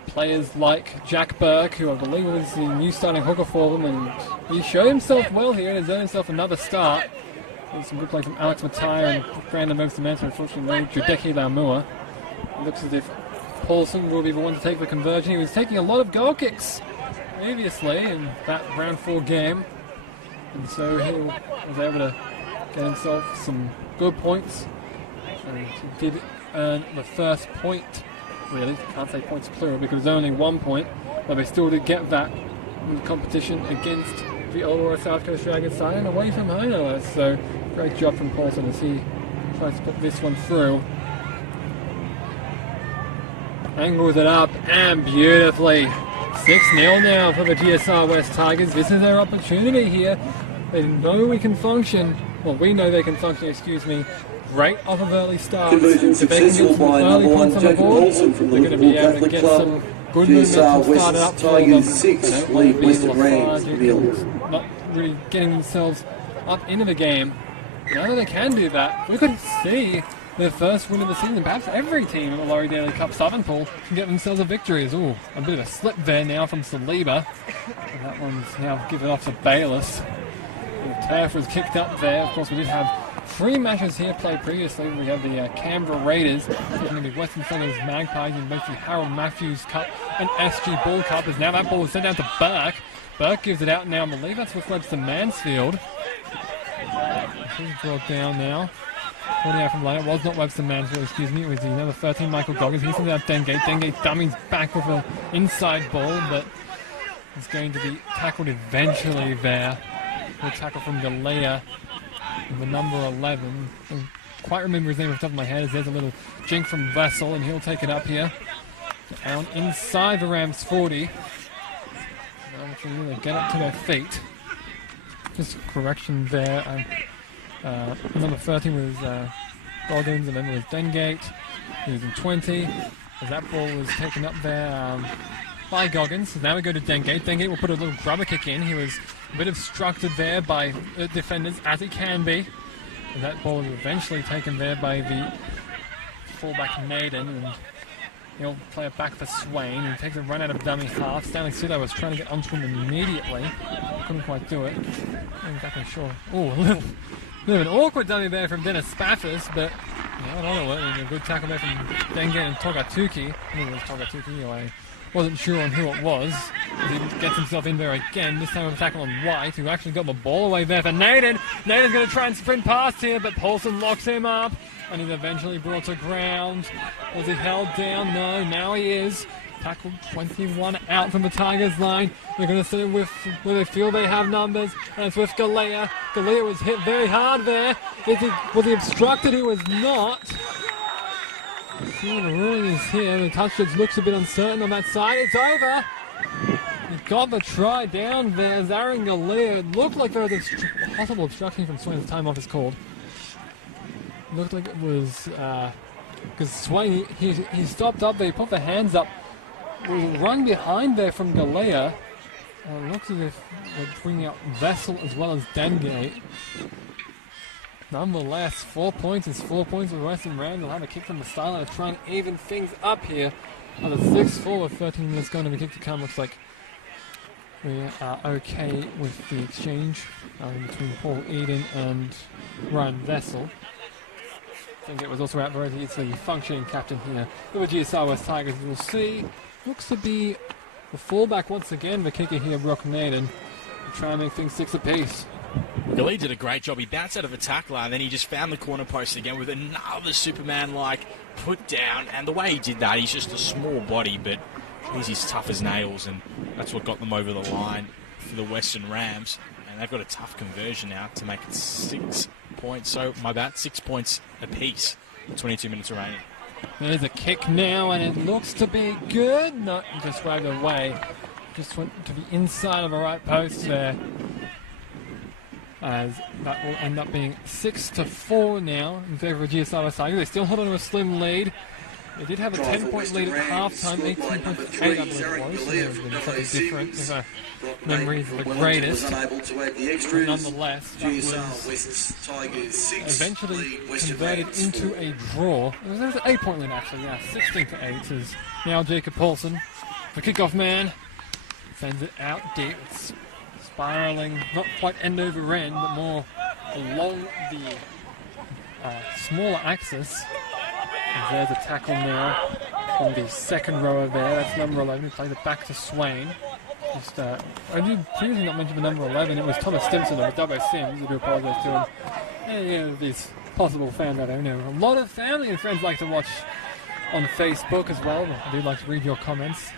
players like Jack Burke, who I believe was the new starting hooker for them, and he showed himself well here and has earned himself another start. There's some good play from Alex Mattia and Brandon Moster-Manson, unfortunately no Judeki Laumua. It looks as if Paulson will be the one to take the conversion. He was taking a lot of goal kicks previously in that round 4 game, and so he was able to get himself some good points, and he did earn the first point. Really, can't say points plural because there's only 1 point, but they still did get that in the competition against the Uluru South Coast Dragons side and away from home. So great job from Paulson as he tries to put this one through. Angles it up and beautifully. 6-0 now for the GSR West Tigers. This is their opportunity here. They know we can function. Well, we know they can function, excuse me. Great off of early starts. Conversion successful by number 1 Jacob Olsen from the Liverpool Catholic Club. Good GSR West Tigers 6, lead Western Rams 0. Not really getting themselves up into the game. Now they can do that. We could see their first win of the season. Perhaps every team in the Laurie Daley Cup Southern Pool can get themselves a victory. Ooh, a bit of a slip there now from Saliba. And that one's now given off to Bayless. The turf was kicked up there. Of course, we did have 3 matches here played previously. We have the Canberra Raiders, taking the Western Suburbs Magpies in both the Harold Matthews Cup and SG Ball Cup. As now that ball is sent down to Burke. Burke gives it out now. I believe that's with Webster Mansfield. He's brought down now. 40 out from line. It was not Webster Mansfield, excuse me. It was the number 13, Michael Goggins. He sends out Dengate. Dengate dummies back with an inside ball, but it's going to be tackled eventually there. Good tackle from Galea, the number 11. I don't quite remember his name off the top of my head. There's a little jink from Vessel, and he'll take it up here. Down inside the Rams 40. Now they really get up to their feet. Just a correction there. Number 13 was Goggins, and then it was Dengate. He was in 20. As that ball was taken up there by Goggins. So now we go to Dengate. Dengate will put a little grubber kick in. He was a bit obstructed there by defenders, as he can be. And that ball was eventually taken there by the fullback Naden. And he'll play it back for Swain. He takes a run out of dummy half. Stanley Sido was trying to get onto him immediately. Couldn't quite do it. I'm exactly sure. Oh, a little bit of an awkward dummy there from Dennis Spaffis, but yeah, I don't know. A good tackle there from Dengate and Togatuki. I think it was Togatuki. I wasn't sure on who it was. He gets himself in there again. This time with a tackle on White, who actually got the ball away there for Naden. Naden's going to try and sprint past here, but Paulson locks him up, and he's eventually brought to ground. Was he held down? No, now he is. Tackle 21 out from the Tigers line. They're going to sit with where they feel they have numbers, and it's with Galea. Galea was hit very hard there. Was he obstructed? He was not. See what the ruling is here. The touch judge looks a bit uncertain on that side. It's over. He got the try down there. Zarin Galea. It looked like there was a possible obstruction from Swain's time off is called. It looked like it was because Swain he stopped up there. He put the hands up. Was run behind there from Galea. It looks as if they're bringing out Vessel as well as Dengate. Nonetheless, 4 points is 4 points for Western Rams. They'll have a kick from the sideline to try and even things up here. On the 6-4 with 13 minutes going to be kick to come. Looks like we are okay with the exchange between Paul Eden and Ryan Vessel. I think it was also out there. He's the functioning captain here for the GSR West Tigers. We'll see. Looks to be the fullback once again, the kicker here, Brock Naden, to try and make things 6 apiece. Galea did a great job. He bounced out of a tackler, and then he just found the corner post again with another Superman-like put down. And the way he did that, he's just a small body, but he's tough as nails, and that's what got them over the line for the Western Rams. And they've got a tough conversion now to make it 6 points. So, my bad, 6 points apiece. 22 minutes remaining. There's a kick now, and it looks to be good. Not just waved away. Just went to the inside of the right post there. As that will end up being 6-4 now in favour of GSR West Tigers. They still hold on to a slim lead. They did have a 10-point lead at half-time, 18 points to 8, I believe it was. So there's been something different if memories are the greatest. Nonetheless, that was eventually converted into a draw. It was an 8-point lead, actually, yeah, 16-8. Is now Jacob Paulson, the kickoff man, sends it out deep. It's spiraling, not quite end over end, but more along the smaller axis. And there's a tackle now on the second rower there. That's number 11. He plays it back to Swain. I did previously not mention the number 11. It was Thomas Stimson, or Dubbo Sims. I do apologise to him. And you know, these possible fans I don't know. A lot of family and friends like to watch on Facebook as well. I do like to read your comments.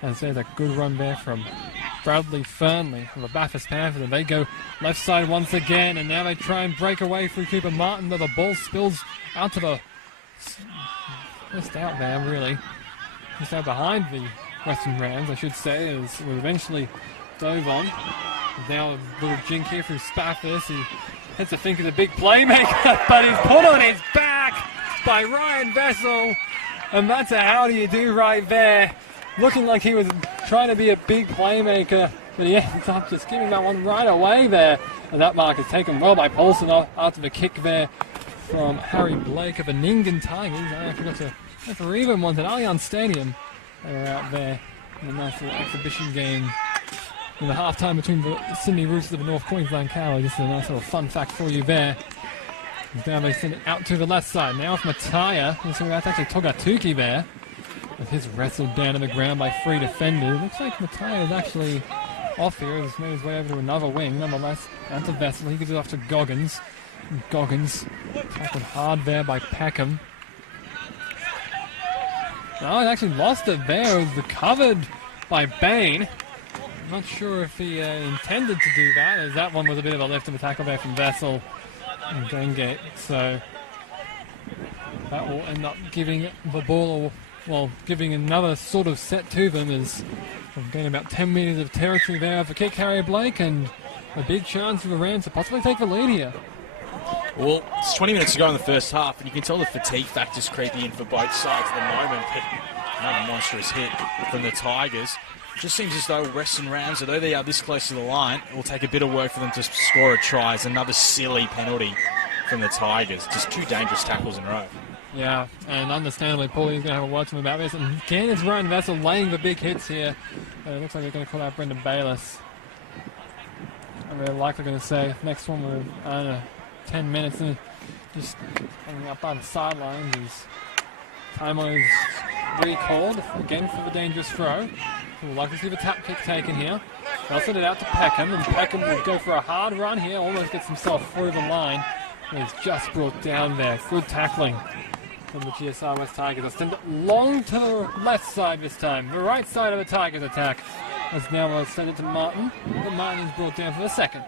And there's a good run there from Bradley Fernley of the Bathurst Panthers. And they go left side once again. And now they try and break away from Cooper Martin. But the ball spills out to the... Missed out there, really. Missed out behind the Western Rams, I should say, as it was eventually dove on. Now a little jink here from Spaffis. He has to think he's a big playmaker, but he's put on his back by Ryan Vessel. And that's a how do you do right there. Looking like he was trying to be a big playmaker, but he ends up just giving that one right away there. And that mark is taken well by Paulson after the kick there from Harry Blake of the Ningen Tigers. I actually got to referee them once at Allianz Stadium. They were out there in a nice little exhibition game in the halftime between the Sydney Roosters of the North Queensland Cowboys. Just a nice little fun fact for you there. Now they send it out to the left side. Now with Mataya. So that's actually Togatuki there. With his wrestled down to the ground by 3 defenders. Looks like Mataya is actually off here. He's made his way over to another wing. Nonetheless, out to Vessel. He gives it off to Goggins. Goggins tackled hard there by Peckham. Oh, he actually lost it there. It was recovered by Bain. I'm not sure if he intended to do that, as that one was a bit of a lift of a tackle there from Vessel and Dengate. So that will end up giving the ball, well, giving another sort of set to them, as we've gained about 10 metres of territory there for kick Harry Blake, and a big chance for the Rams to possibly take the lead here. Well, it's 20 minutes to go in the first half, and you can tell the fatigue factor's creeping in for both sides at the moment. Another monstrous hit from the Tigers. It just seems as though Western Rams, although they are this close to the line, it will take a bit of work for them to score a try. It's another silly penalty from the Tigers. Just 2 dangerous tackles in a row. Yeah, and understandably, Paulie's going to have a word to him about this. And again, it's Ryan Vessel laying the big hits here. It looks like they're going to call out Brendan Bayliss. And they're likely going to say, next one with, I don't know, 10 minutes, and just hanging up by the sidelines as timer is recalled again for the dangerous throw. So we'll likely see the tap kick taken here. They'll send it out to Peckham, and Peckham will go for a hard run here, almost gets himself through the line. And he's just brought down there. Good tackling from the GSR West Tigers. They'll send it long to the left side this time. The right side of the Tigers attack. As now we'll send it to Martin. But Martin is brought down for the second.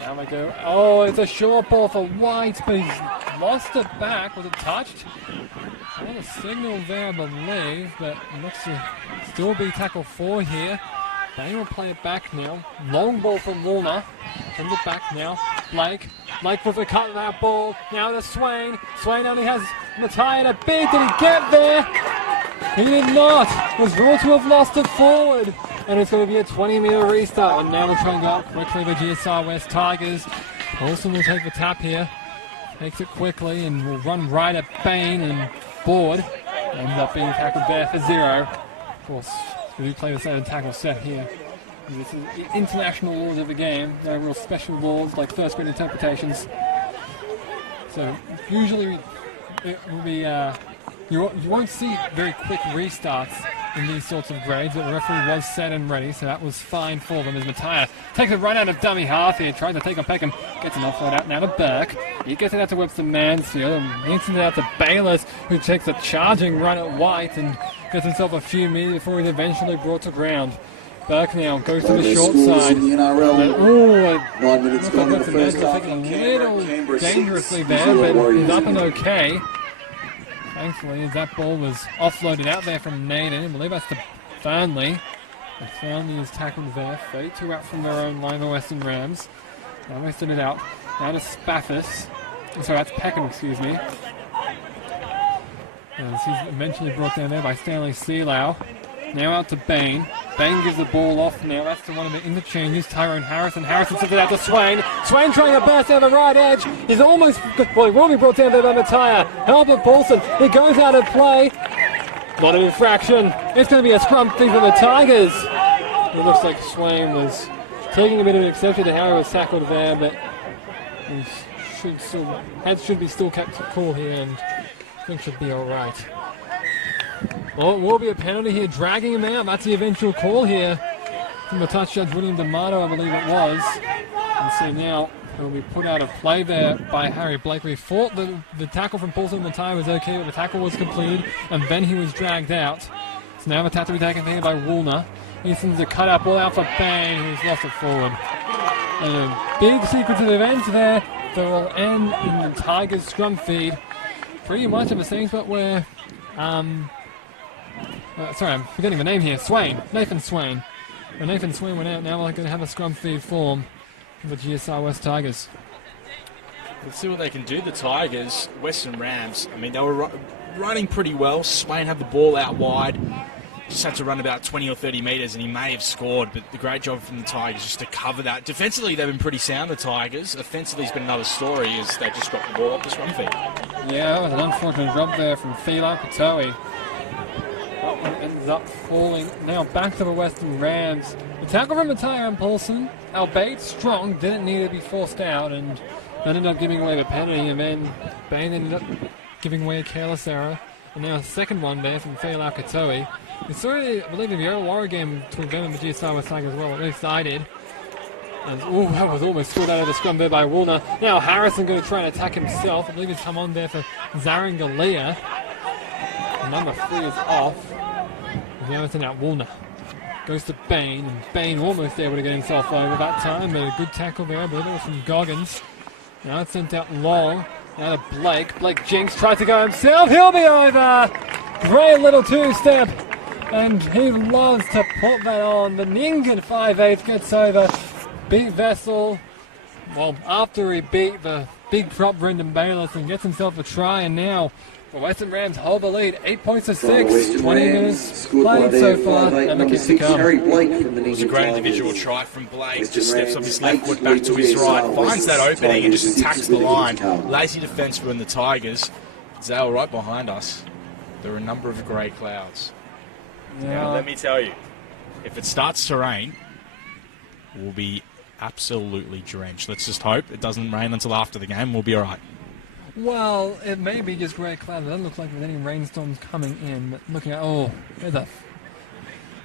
Now they go, oh, it's a short ball for White, but he's lost it back. Was it touched? Well, a signal there, I believe, but it looks to still be tackle 4 here. They will play it back now. Long ball from Warner. Send it back now. Blake with a cut of that ball. Now to Swain. Swain only has Mataya to beat. Did he get there? He did not. Was ruled to have lost it forward. And it's going to be a 20-metre restart. And now we'll try and go up quickly the GSR West Tigers. Paulson will take the tap here. Takes it quickly and will run right at Bain and Board. Ends up being tackled there for 0. Of course, we do play the same tackle set here. This is the international laws of the game. No real special laws like first grade interpretations. So usually it will be you won't see very quick restarts in these sorts of grades, but the referee was set and ready, so that was fine for them as Mattia takes it right out of dummy half here, tries to take on Peckham, gets an offload out now to Burke. He gets it out to Webster Mansfield and links it out to Bayliss, who takes a charging run at White and gets himself a few meters before he's eventually brought to ground. Burke now goes to the short side. In the NRL. 9 minutes gone in the first half. A little dangerously there, but he's up and okay. Thankfully, as that ball was offloaded out there from Naden, I believe that's to Farnley. And Farnley is tackled there. 32 out from their own line, the Western Rams. Now they send it out. Now to Spaffis. Sorry, that's Peckham, excuse me. And he's eventually brought down there by Stanley Sealau. Now out to Bain. Bain gives the ball off now. That's to one of the interchanges. Tyrone Harrison. Harrison sends it out to Swain. Swain trying to burst down the right edge. He's almost, well, he will be brought down there by Mattia. Albert Paulson. He goes out of play. Not an infraction. It's going to be a scrum thing for the Tigers. It looks like Swain was taking a bit of an exception to how he was tackled there, but heads should be still kept cool here, and things should be all right. Well, it will be a penalty here, dragging him out. That's the eventual call here from the touch judge, William D'Amato, I believe it was. And so now he'll be put out of play there by Harry Blake. We thought the tackle from Paulson and Mattia was okay, but the tackle was completed, and then he was dragged out. So now the tackle to be taken here by Woolner. He sends a cut-up ball out for Bain, who's lost it forward. And a big sequence of events there that will end in the Tigers scrum feed. Pretty much in the same spot where... sorry, I'm forgetting the name here. Nathan Swain. When Nathan Swain went out, now we're going to have a scrum feed form for the GSR West Tigers. Let's see what they can do. The Tigers, Western Rams, I mean, they were running pretty well. Swain had the ball out wide. just had to run about 20 or 30 metres and he may have scored, but the great job from the Tigers just to cover that. Defensively, they've been pretty sound, the Tigers. Offensively, has been another story as they just got the ball up the scrum feed. Yeah, it was an unfortunate drop there from Finalization. That one ends up falling. Now back to the Western Rams. The tackle from Matthias and Paulson, albeit strong, didn't need to be forced out and ended up giving away the penalty, and then Bain ended up giving away a careless error. And now a second one there from Finalization. It's already, I believe, in the Laurie game between them and the GSR was tagged as well. At least I did. And, that was almost scored out of the scrum there by Woolner. Now Harrison going to try and attack himself. I believe he's come on there for Zarangalia. Number 3 is off. Now it's out Woolner. Goes to Bain, and Bain almost able to get himself over that time, but a good tackle there. I believe it was from Goggins. Now it's sent out long. Now to Blake. Blake Jinks tries to go himself. He'll be over. Great little two-step. And he loves to put that on. The Ningen 5/8 gets over. Beat Vessel. Well, after he beat the big prop Brendan Bayless and gets himself a try. And now the Western Rams hold the lead. 8 points to 6. 20 minutes played so far. And the kick to come. It was a great individual try from Blake. Just steps off his left foot back to his right. Finds that opening and just attacks the line. Lazy defence from the Tigers. Zale right behind us. There are a number of grey clouds. Now, let me tell you, if it starts to rain, we'll be absolutely drenched. Let's just hope it doesn't rain until after the game. We'll be all right. Well, it may be just grey clouds. It doesn't look like there's any rainstorms coming in. But looking at, there's a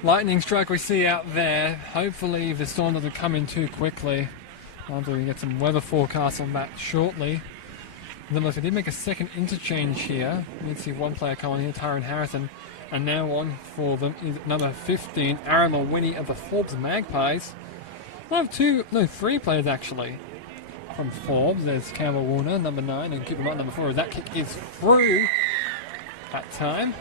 lightning strike we see out there. Hopefully the storm doesn't come in too quickly. Hopefully we get some weather forecasts on that shortly. Nonetheless, we did make a second interchange here. We did see one player come on here, Tyron Harrison. And now on for them is number 15, Aaron Mawhinney of the Forbes Magpies. I have 3 players actually from Forbes. There's Campbell Warner, number 9, and keep him up, number 4. That kick is through that time.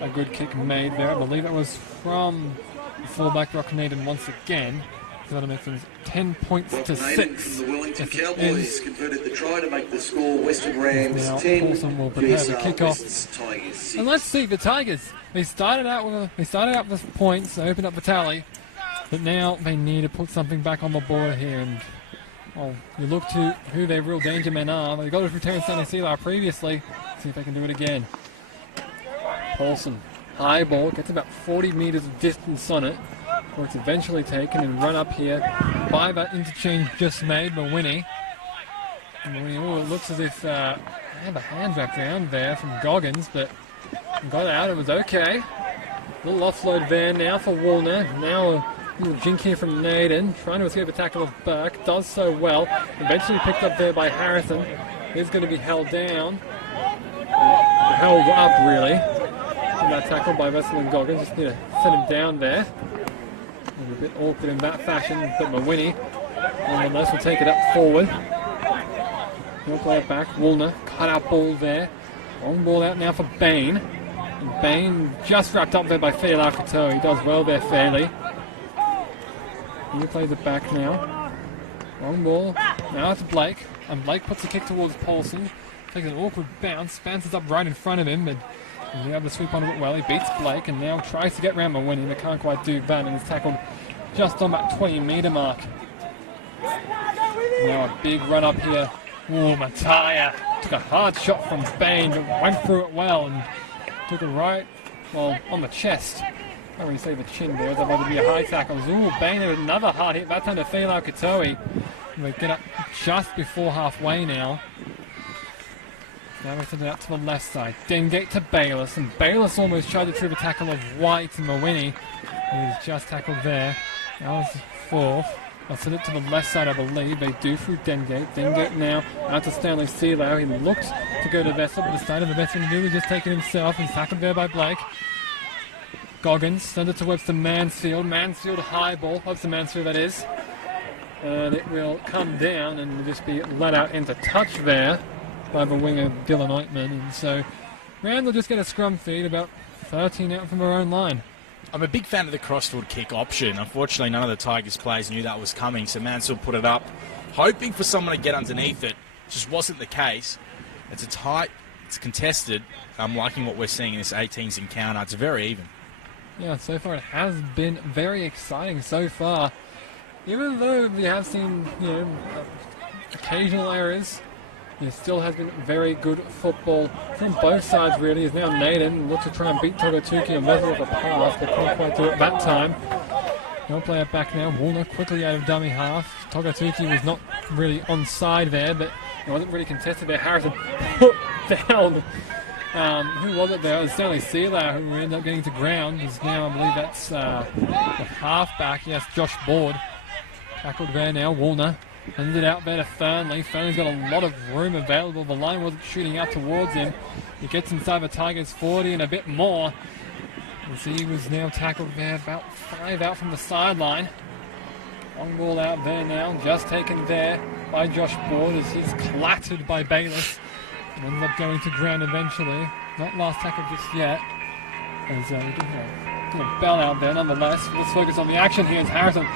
A good kick made there. I believe it was from the fullback Rocknaden once again. So that'll make things 10 points to 6. The Wellington Cowboys converted the try to make the score. Western Rams now 10. Paulson will prepare the kickoff. Tigers 6. And let's see the Tigers. They started out with points, they opened up the tally, but now they need to put something back on the board here. And you look to who their real danger men are. They got it through Terrence Stanley Sealar previously. See if they can do it again. Paulson, high ball, gets about 40 metres of distance on it. Where it's eventually taken and run up here by that interchange just made, Mawhinney. It looks as if I have a hand wrapped around there from Goggins, but got out, it was okay. Little offload there now for Woolner. Now a little jink here from Naden, trying to escape a tackle of Burke, does so well. Eventually picked up there by Harrison. He's going to be held down. Held up, really. In that tackle by Vessel and Goggins, just need to set him down there. A bit awkward in that fashion, but Mawhinney, nonetheless, will take it up forward. He'll play it back. Woolner, cut out ball there. Long ball out now for Bain. And Bain just wrapped up there by Finalization. He does well there fairly. He plays it back now. Long ball. Now it's Blake. And Blake puts the kick towards Paulson. Takes an awkward bounce. Bounces up right in front of him. And he's able to sweep on it well. He beats Blake and now tries to get round Mawhinney, but can't quite do that, and is tackled just on that 20-metre mark. Now a big run up here. Matthias took a hard shot from Bain, but went through it well and took it right, on the chest. I don't really say the chin there, it's about to be a high tackle. Bain with another hard hit, that time to Finalization. They get up just before halfway now. Now we're sending it out to the left side. Dengate to Bayless, and Bayless almost tried to trip a tackle of White and Mawhinney. He was just tackled there. That was 4th. I'll send it to the left side, I believe. They do through Dengate. Dengate now out to Stanley Sealau. He looked to go to Vessel, but decided the best thing to do was just take it himself. He's tackled there by Blake. Goggins sends it to Webster Mansfield. Mansfield high ball. Webster Mansfield, that is. And it will come down and just be let out into touch there by the winger Dylan Oitman, and so Rand will just get a scrum feed about 13 out from her own line. I'm a big fan of the crossfield kick option. Unfortunately, none of the Tigers players knew that was coming, so Mansfield put it up, hoping for someone to get underneath it. Just wasn't the case. It's a tight, it's contested. I'm liking what we're seeing in this 18s encounter. It's very even. Yeah, so far it has been very exciting so far. Even though we have seen, occasional errors, it still has been very good football from both sides, really. As now Naden looks to try and beat Togotuki and Vessel with a pass, but can't quite do it that time. They'll play it back now. Woolner quickly out of dummy half. Togotuki was not really onside there, but it wasn't really contested there. Harrison put down. Who was it there? It was Stanley Seelau who ended up getting to ground. Is now, I believe that's the halfback. Yes, Josh Board. Tackled there now. Woolner sends it out there to Fernley. Fernley's got a lot of room available. The line wasn't shooting out towards him. He gets inside the Tigers 40 and a bit more. As he was now tackled there, about 5 out from the sideline. Long ball out there now, just taken there by Josh Board as he's clattered by Bayless. And ends up going to ground eventually. Not last tackle just yet. As we do have a bell out there nonetheless. Let's focus on the action here as Harrison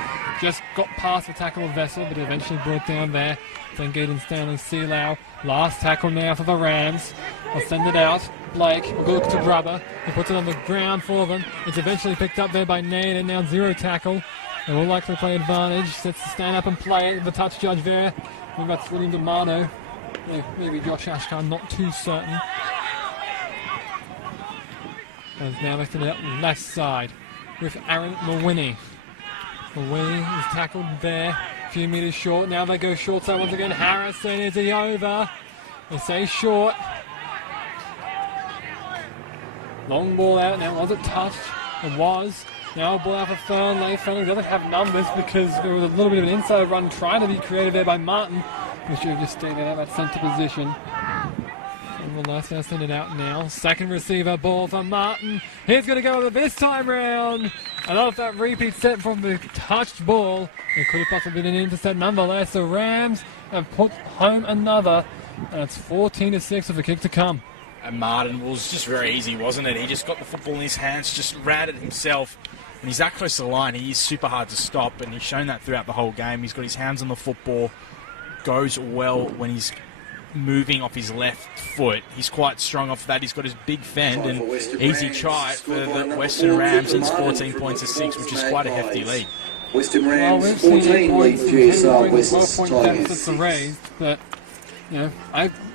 just got past the tackle of Vessel, but eventually brought down there. Then Gaten Stanley Seelau. Last tackle now for the Rams. I'll send it out. Blake will go to Grubber. He puts it on the ground for them. It's eventually picked up there by Nate, and now 0 tackle. They will likely play advantage. Sets to stand up and play. The touch judge there. I think that's William D'Amato. Maybe Josh Ashkar, not too certain. And now lifted it up left side with Aaron Mawini. Mawini is tackled there. A few metres short. Now they go short side once again. Harrison, is he over? They say short. Long ball out now. Was it touched? It was. Now a ball out for Fernley. Fernley doesn't have numbers because there was a little bit of an inside run trying to be created there by Martin. We should have just stayed out of that centre position. Nonetheless, they'll send it out now. Second receiver ball for Martin. He's going to go with it this time round. I love that repeat set from the touched ball. It could have possibly been an intercept. Nonetheless, the Rams have put home another. And it's 14-6 with a kick to come. And Martin was just very easy, wasn't it? He just got the football in his hands, just ran it himself. When he's that close to the line, he is super hard to stop, and he's shown that throughout the whole game. He's got his hands on the football, goes well when he's moving off his left foot. He's quite strong off that. He's got his big fend and easy try for the Western Rams, and it's 14 points to 6, which is quite a hefty lead. Western Rams 14 lead GSR Western Tigers. Are raised, but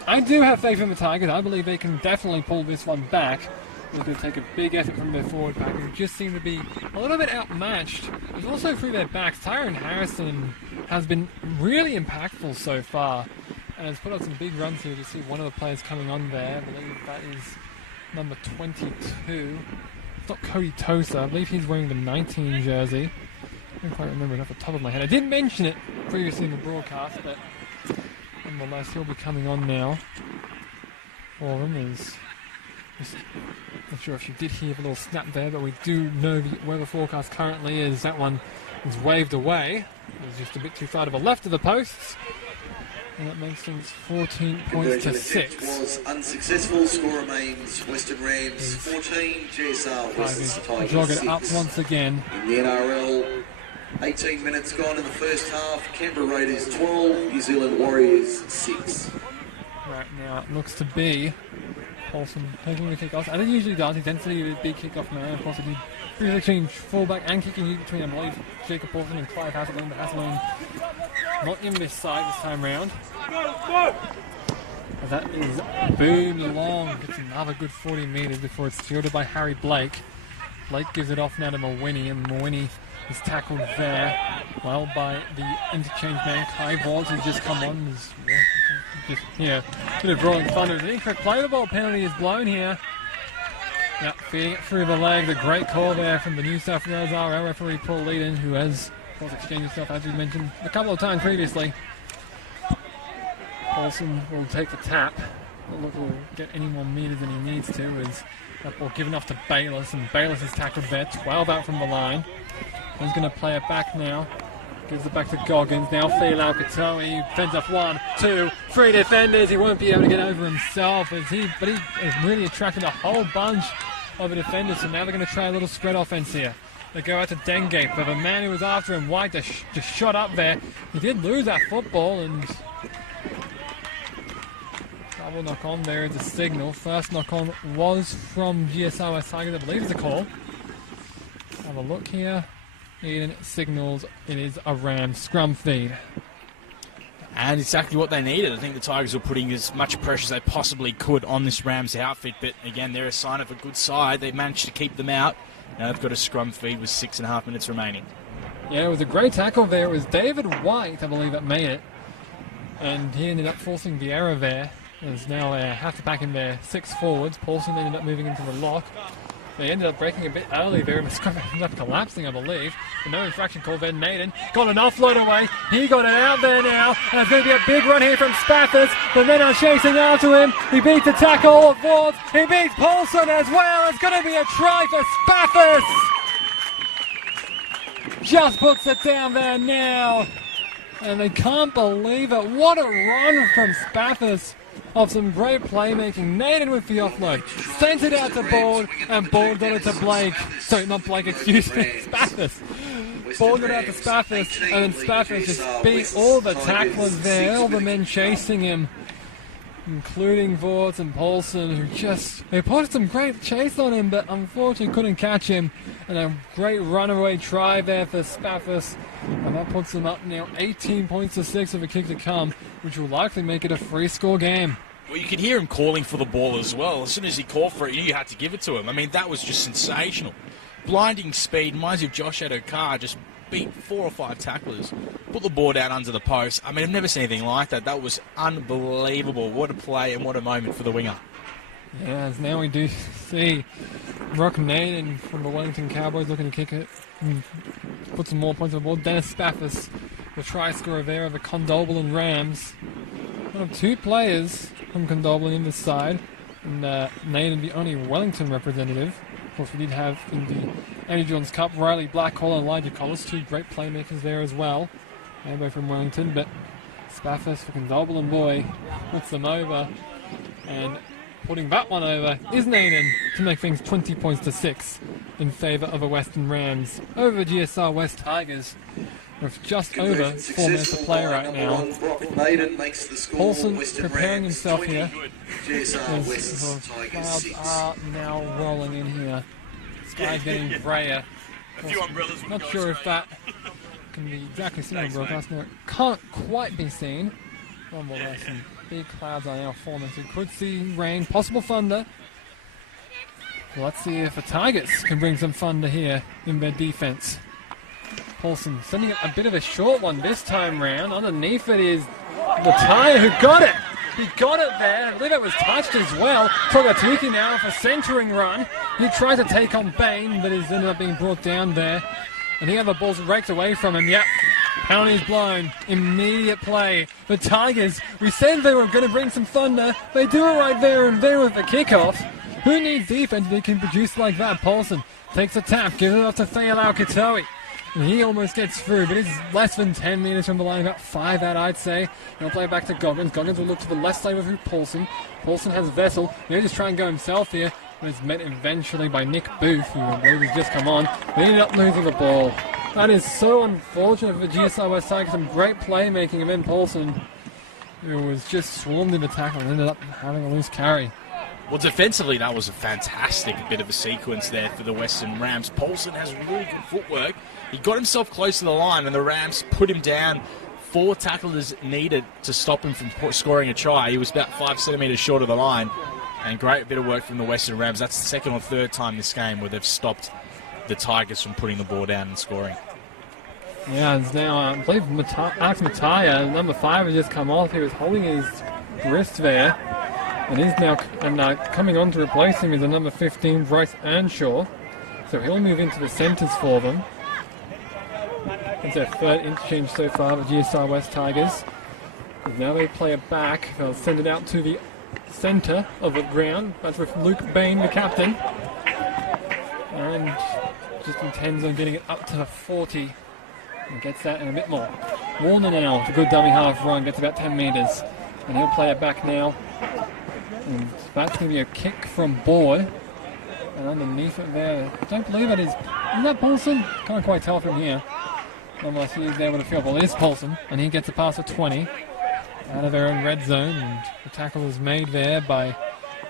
I do have faith in the Tigers. I believe they can definitely pull this one back. They're going to take a big effort from their forward pack, who just seem to be a little bit outmatched. It's also through their backs. Tyrone Harrison has been really impactful so far, and has put up some big runs here. To see one of the players coming on there. I believe that is number 22. It's not Cody Tosa. I believe he's wearing the 19 jersey. I don't quite remember it off the top of my head. I did mention it previously in the broadcast, but nonetheless, he'll be coming on now for them. Not sure if you did hear the little snap there, but we do know the weather forecast currently is that one is waved away. It was just a bit too far to the left of the posts. And that makes things 14 points to 6. Was unsuccessful. Score remains Western Rams 14, GSR Western Tigers jog it 6. up once again. In the NRL, 18 minutes gone in the first half. Canberra Raiders 12, New Zealand Warriors 6. Right now it looks to be Paulson taking the kick-off. As he usually does, he tends to be a big kick-off man. Of course, he previously between fullback and kicking between, I believe, Jacob Paulson and Clive Hasselman. But Hasselman not in this side this time round. As that is boomed long. Gets another good 40 metres before it's fielded by Harry Blake. Blake gives it off now to Mawini, and Mawini is tackled there, well, by the interchange man, Kai Ward, who's just come on. Bit of rolling thunder. An incorrect play. The ball penalty is blown here. Yep, feeding it through the leg. The great call there from the New South Wales RL referee, Paul Leedon, who has, of course, exchanged himself, as we mentioned a couple of times previously. Paulson will take the tap. Will get any more metres than he needs to, as that ball given off to Bayless, and Bayless is tackled there, 12 out from the line. He's going to play it back now. Gives it back to Goggins. Now Filau Katoa fends off 1, 2, 3 defenders. He won't be able to get over himself, but he has really attracted a whole bunch of the defenders. So now they're going to try a little spread offense here. They go out to Dengate, but the man who was after him, White, just shot up there. He did lose that football, and double knock on there is a signal. First knock on was from GSR Tigers, I believe is a call. have a look here. Eden signals it is a Ram scrum feed. And exactly what they needed. I think the Tigers were putting as much pressure as they possibly could on this Rams outfit, but again, they're a sign of a good side. They managed to keep them out. Now they've got a scrum feed with 6.5 minutes remaining. Yeah, it was a great tackle there. It was David White, I believe, that made it. And he ended up forcing Vieira there. There's now have to pack in their 6 forwards. Paulson ended up moving into the lock. They ended up breaking a bit early there, and the scrum ended up collapsing, I believe. But no infraction called there. Naden got an offload away. He got it out there now. And it's going to be a big run here from Spathis. The men are chasing after him. He beats the tackle of Wards. He beats Paulson as well. It's going to be a try for Spathis. Just puts it down there now. And they can't believe it. What a run from Spathis. Of some great playmaking. Naden with the offload. Sent it out to Bald, and Bald got it to Blake. Sorry, not Blake, excuse me. Spathis. Bald got it out to Spathis, and then Spathis just beat all the tacklers there, all the men chasing him, including Vorts and Paulson, who they put some great chase on him, but unfortunately couldn't catch him. And a great runaway try there for Spathis. And that puts them up now 18 points to 6 with a kick to come, which will likely make it a free-score game. Well, you could hear him calling for the ball as well. As soon as he called for it, you knew you had to give it to him. I mean, that was just sensational. Blinding speed. Reminds you of Josh Adokar. Just beat 4 or 5 tacklers. Put the ball down under the post. I mean, I've never seen anything like that. That was unbelievable. What a play and what a moment for the winger. Yeah, as now we do see Rock Naden from the Wellington Cowboys looking to kick it and put some more points on the board. Dennis Spathis, the try scorer there of the Condobolin Rams. One of 2 players from Condobolin in this side, and Naden the only Wellington representative. Of course, we did have in the Andy Johns Cup Riley Blackhall and Elijah Collis, 2 great playmakers there as well. They're both from Wellington, but Spathis for Condobolin boy puts them over, and putting that one over is Naden to make things 20 points to 6 in favour of the Western Rams over GSR West Tigers with just over 4 minutes to play right now. Paulson preparing himself here. The clouds are now rolling in here. Sky's getting grayer. Not sure if that can be exactly seen on broadcast. No, it can't quite be seen. One more lesson. Big clouds are now forming, so you could see rain, possible thunder. Well, let's see if the Tigers can bring some thunder here in their defense. Paulson sending it a bit of a short one this time round. Underneath it is Mattia, who got it. He got it there. I believe it was touched as well. Togatuki now for centering run. He tried to take on Bain, but he's ended up being brought down there. And here the ball's raked away from him. Yep. Penalty's blown. Immediate play. The Tigers, we said they were going to bring some thunder. They do it right there and there with the kickoff. Who needs defense they can produce like that? Paulson takes a tap, gives it off to Theolau Katoe. And he almost gets through, but it's less than 10 meters from the line, about 5 out, I'd say. He'll play back to Goggins. Goggins will look to the left side with Paulson. Paulson has Vessel. He'll just try and go himself here, but it's met eventually by Nick Booth, who I believe has just come on. They ended up losing the ball. That is so unfortunate for GSR West Tigers. Some great playmaking, and then Paulson, who was just swarmed in the tackle and ended up having a loose carry. Well, defensively, that was a fantastic bit of a sequence there for the Western Rams. Paulson has really good footwork. He got himself close to the line, and the Rams put him down. 4 tacklers needed to stop him from scoring a try. He was about 5 centimetres short of the line. And great bit of work from the Western Rams. That's the 2nd or 3rd time this game where they've stopped the Tigers from putting the ball down and scoring. Yeah, it's now, I believe Alex Mattia, number 5, has just come off. He was holding his wrist there. And he's now coming on to replace him is the number 15, Bryce Earnshaw. So he'll move into the centres for them. It's their 3rd interchange so far, the GSR West Tigers. And now they play it back. They'll send it out to the centre of the ground. That's with Luke Bain, the captain. And just intends on getting it up to the 40. And gets that and a bit more. Warner now, with a good dummy half run, gets about 10 metres. And he'll play it back now. And that's going to be a kick from Boyd. And underneath it there, I don't believe it is. Isn't that Paulson? Can't quite tell from here. Unless he is there with a field ball. It is Paulson, and he gets a pass of 20 out of their own red zone. And the tackle is made there by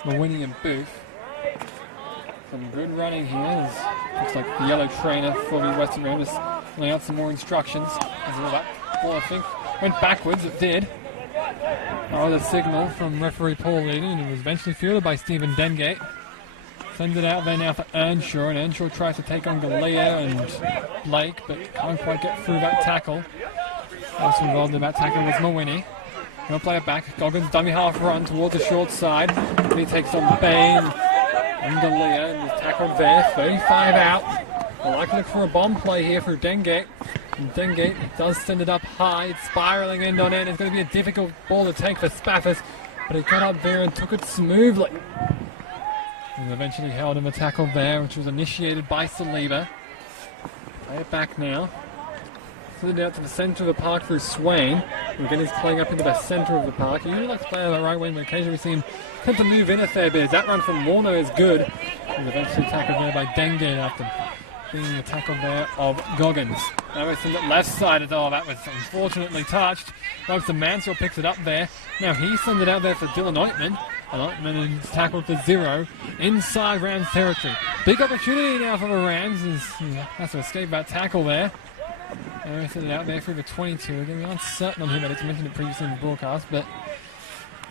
Mawini and Booth. Some good running here. Looks like the yellow trainer for the Western Rams is laying out some more instructions. As all that ball, I think, went backwards. It did. Oh, the signal from referee Paul Eden, and it was eventually fielded by Stephen Dengate. Sends it out there now for Earnshaw, and Earnshaw tries to take on Galea and Blake, but can't quite get through that tackle. Also involved in that tackle was Mawini. He'll play it back. Goggins dummy half run towards the short side. He takes on Bain and Galea, and he's tackled there. 35 out. I like to look for a bomb play here for Dengate. And Dengate does send it up high. It's spiraling end on end. It's going to be a difficult ball to take for Spaffers, but he got up there and took it smoothly. And eventually held in the tackle there, which was initiated by Saliba. Play it back now. Slid out to the centre of the park through Swain. And again, he's playing up into the centre of the park. He usually likes to play on the right wing, but occasionally we see him tend to move in a fair bit. That run from Warner is good. And eventually tackled there by Dengate after being the tackle there of Goggins. Now we send it left side. Oh, that was unfortunately touched. Robson Mansell picks it up there. Now he sends it out there for Dylan Oitman. And Oitman is tackled for 0 inside Rams territory. Big opportunity now for the Rams. He has to escape that tackle there. And we send it out there through the 22. Again, we're uncertain on him. I didn't mention it previously in the broadcast, but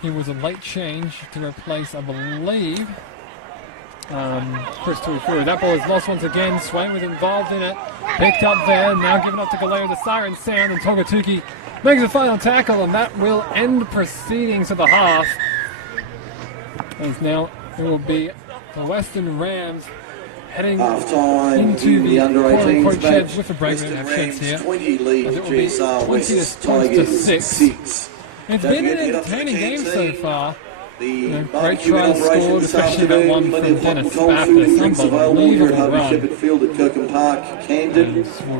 he was a late change to replace, I believe, Chris Tuifuru. That ball is lost once again. Swain was involved in it. Picked up there. Now given up to Galea. The siren sound, and Togatuki makes the final tackle, and that will end proceedings of the half. As now it will be the Western Rams heading into the quote-unquote sheds with the break. We don't have sheds here. As it will be 20 to 6. It's been an entertaining game so far. Great tries scored, especially that one from Dennis Spaffers. Unbelievable run. We'll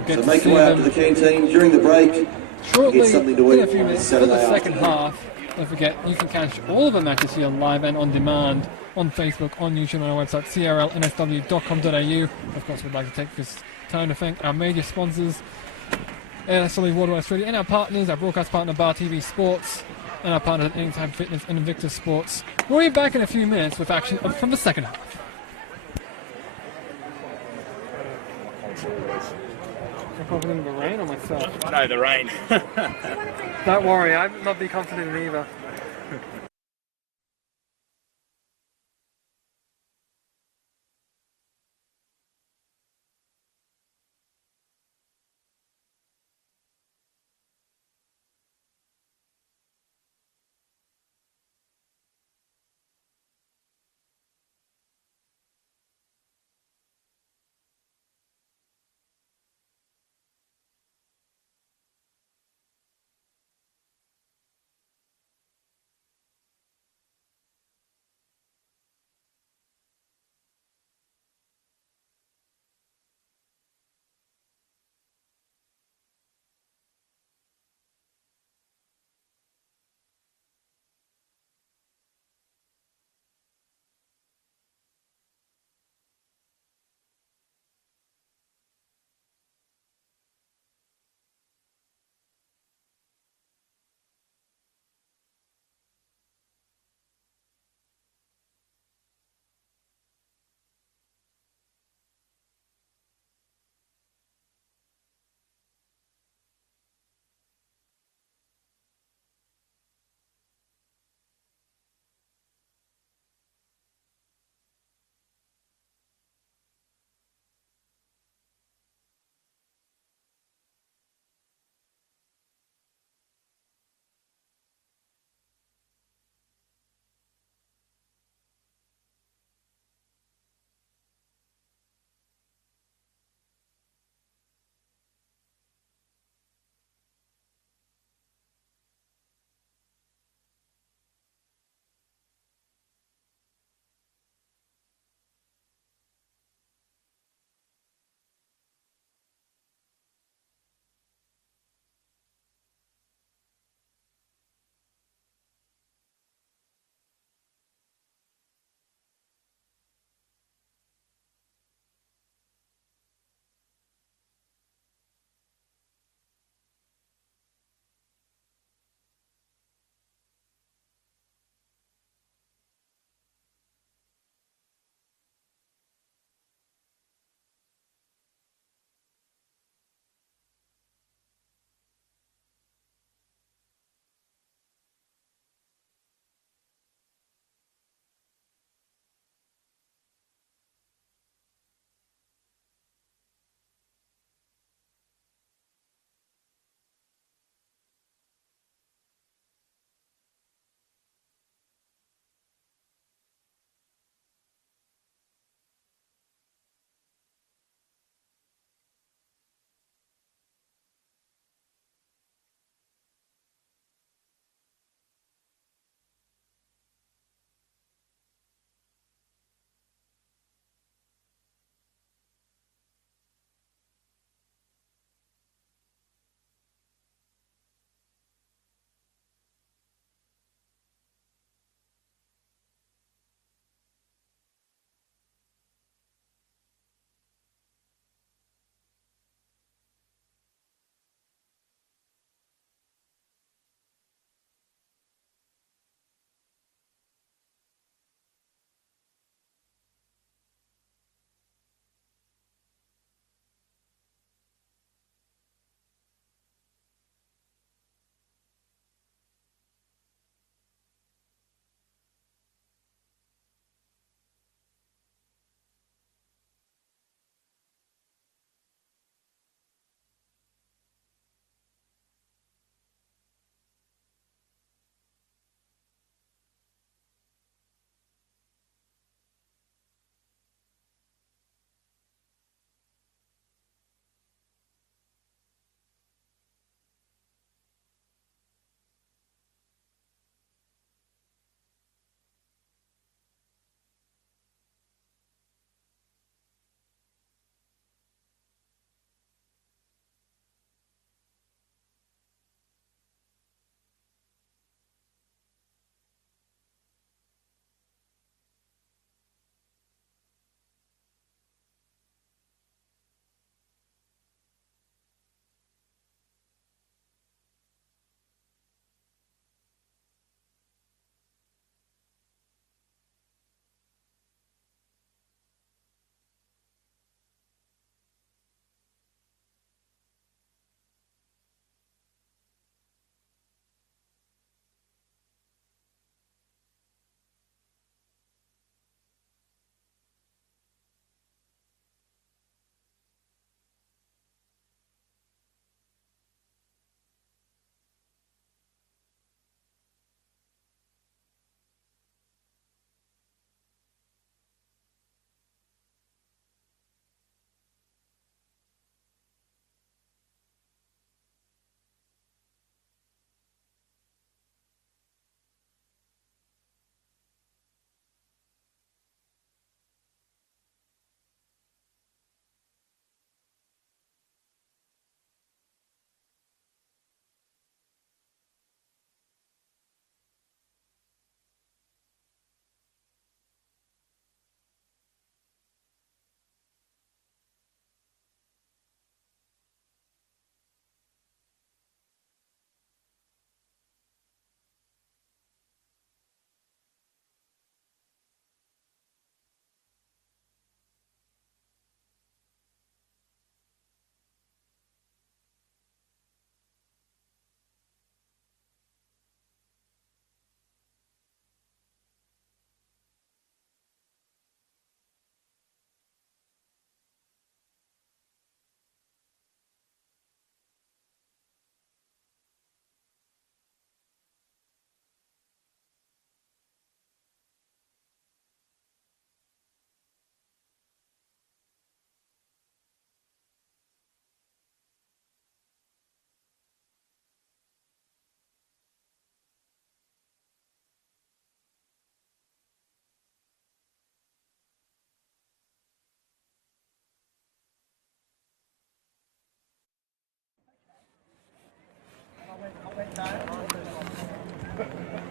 get to see them the canteen during the break. shortly in a few minutes for the second half. Don't forget, you can catch all of the matches here live and on demand on Facebook, on YouTube, and on our website, crlnsw.com.au. Of course, we'd like to take this time to thank our major sponsors, Solly Water Australia, and our partners, our broadcast partner, Bar TV Sports, and our partners at Anytime Fitness and Invictus Sports. We'll be back in a few minutes with action from the second half. I'm confident in the rain or myself? No, the rain. Don't worry, I'm not be confident in either.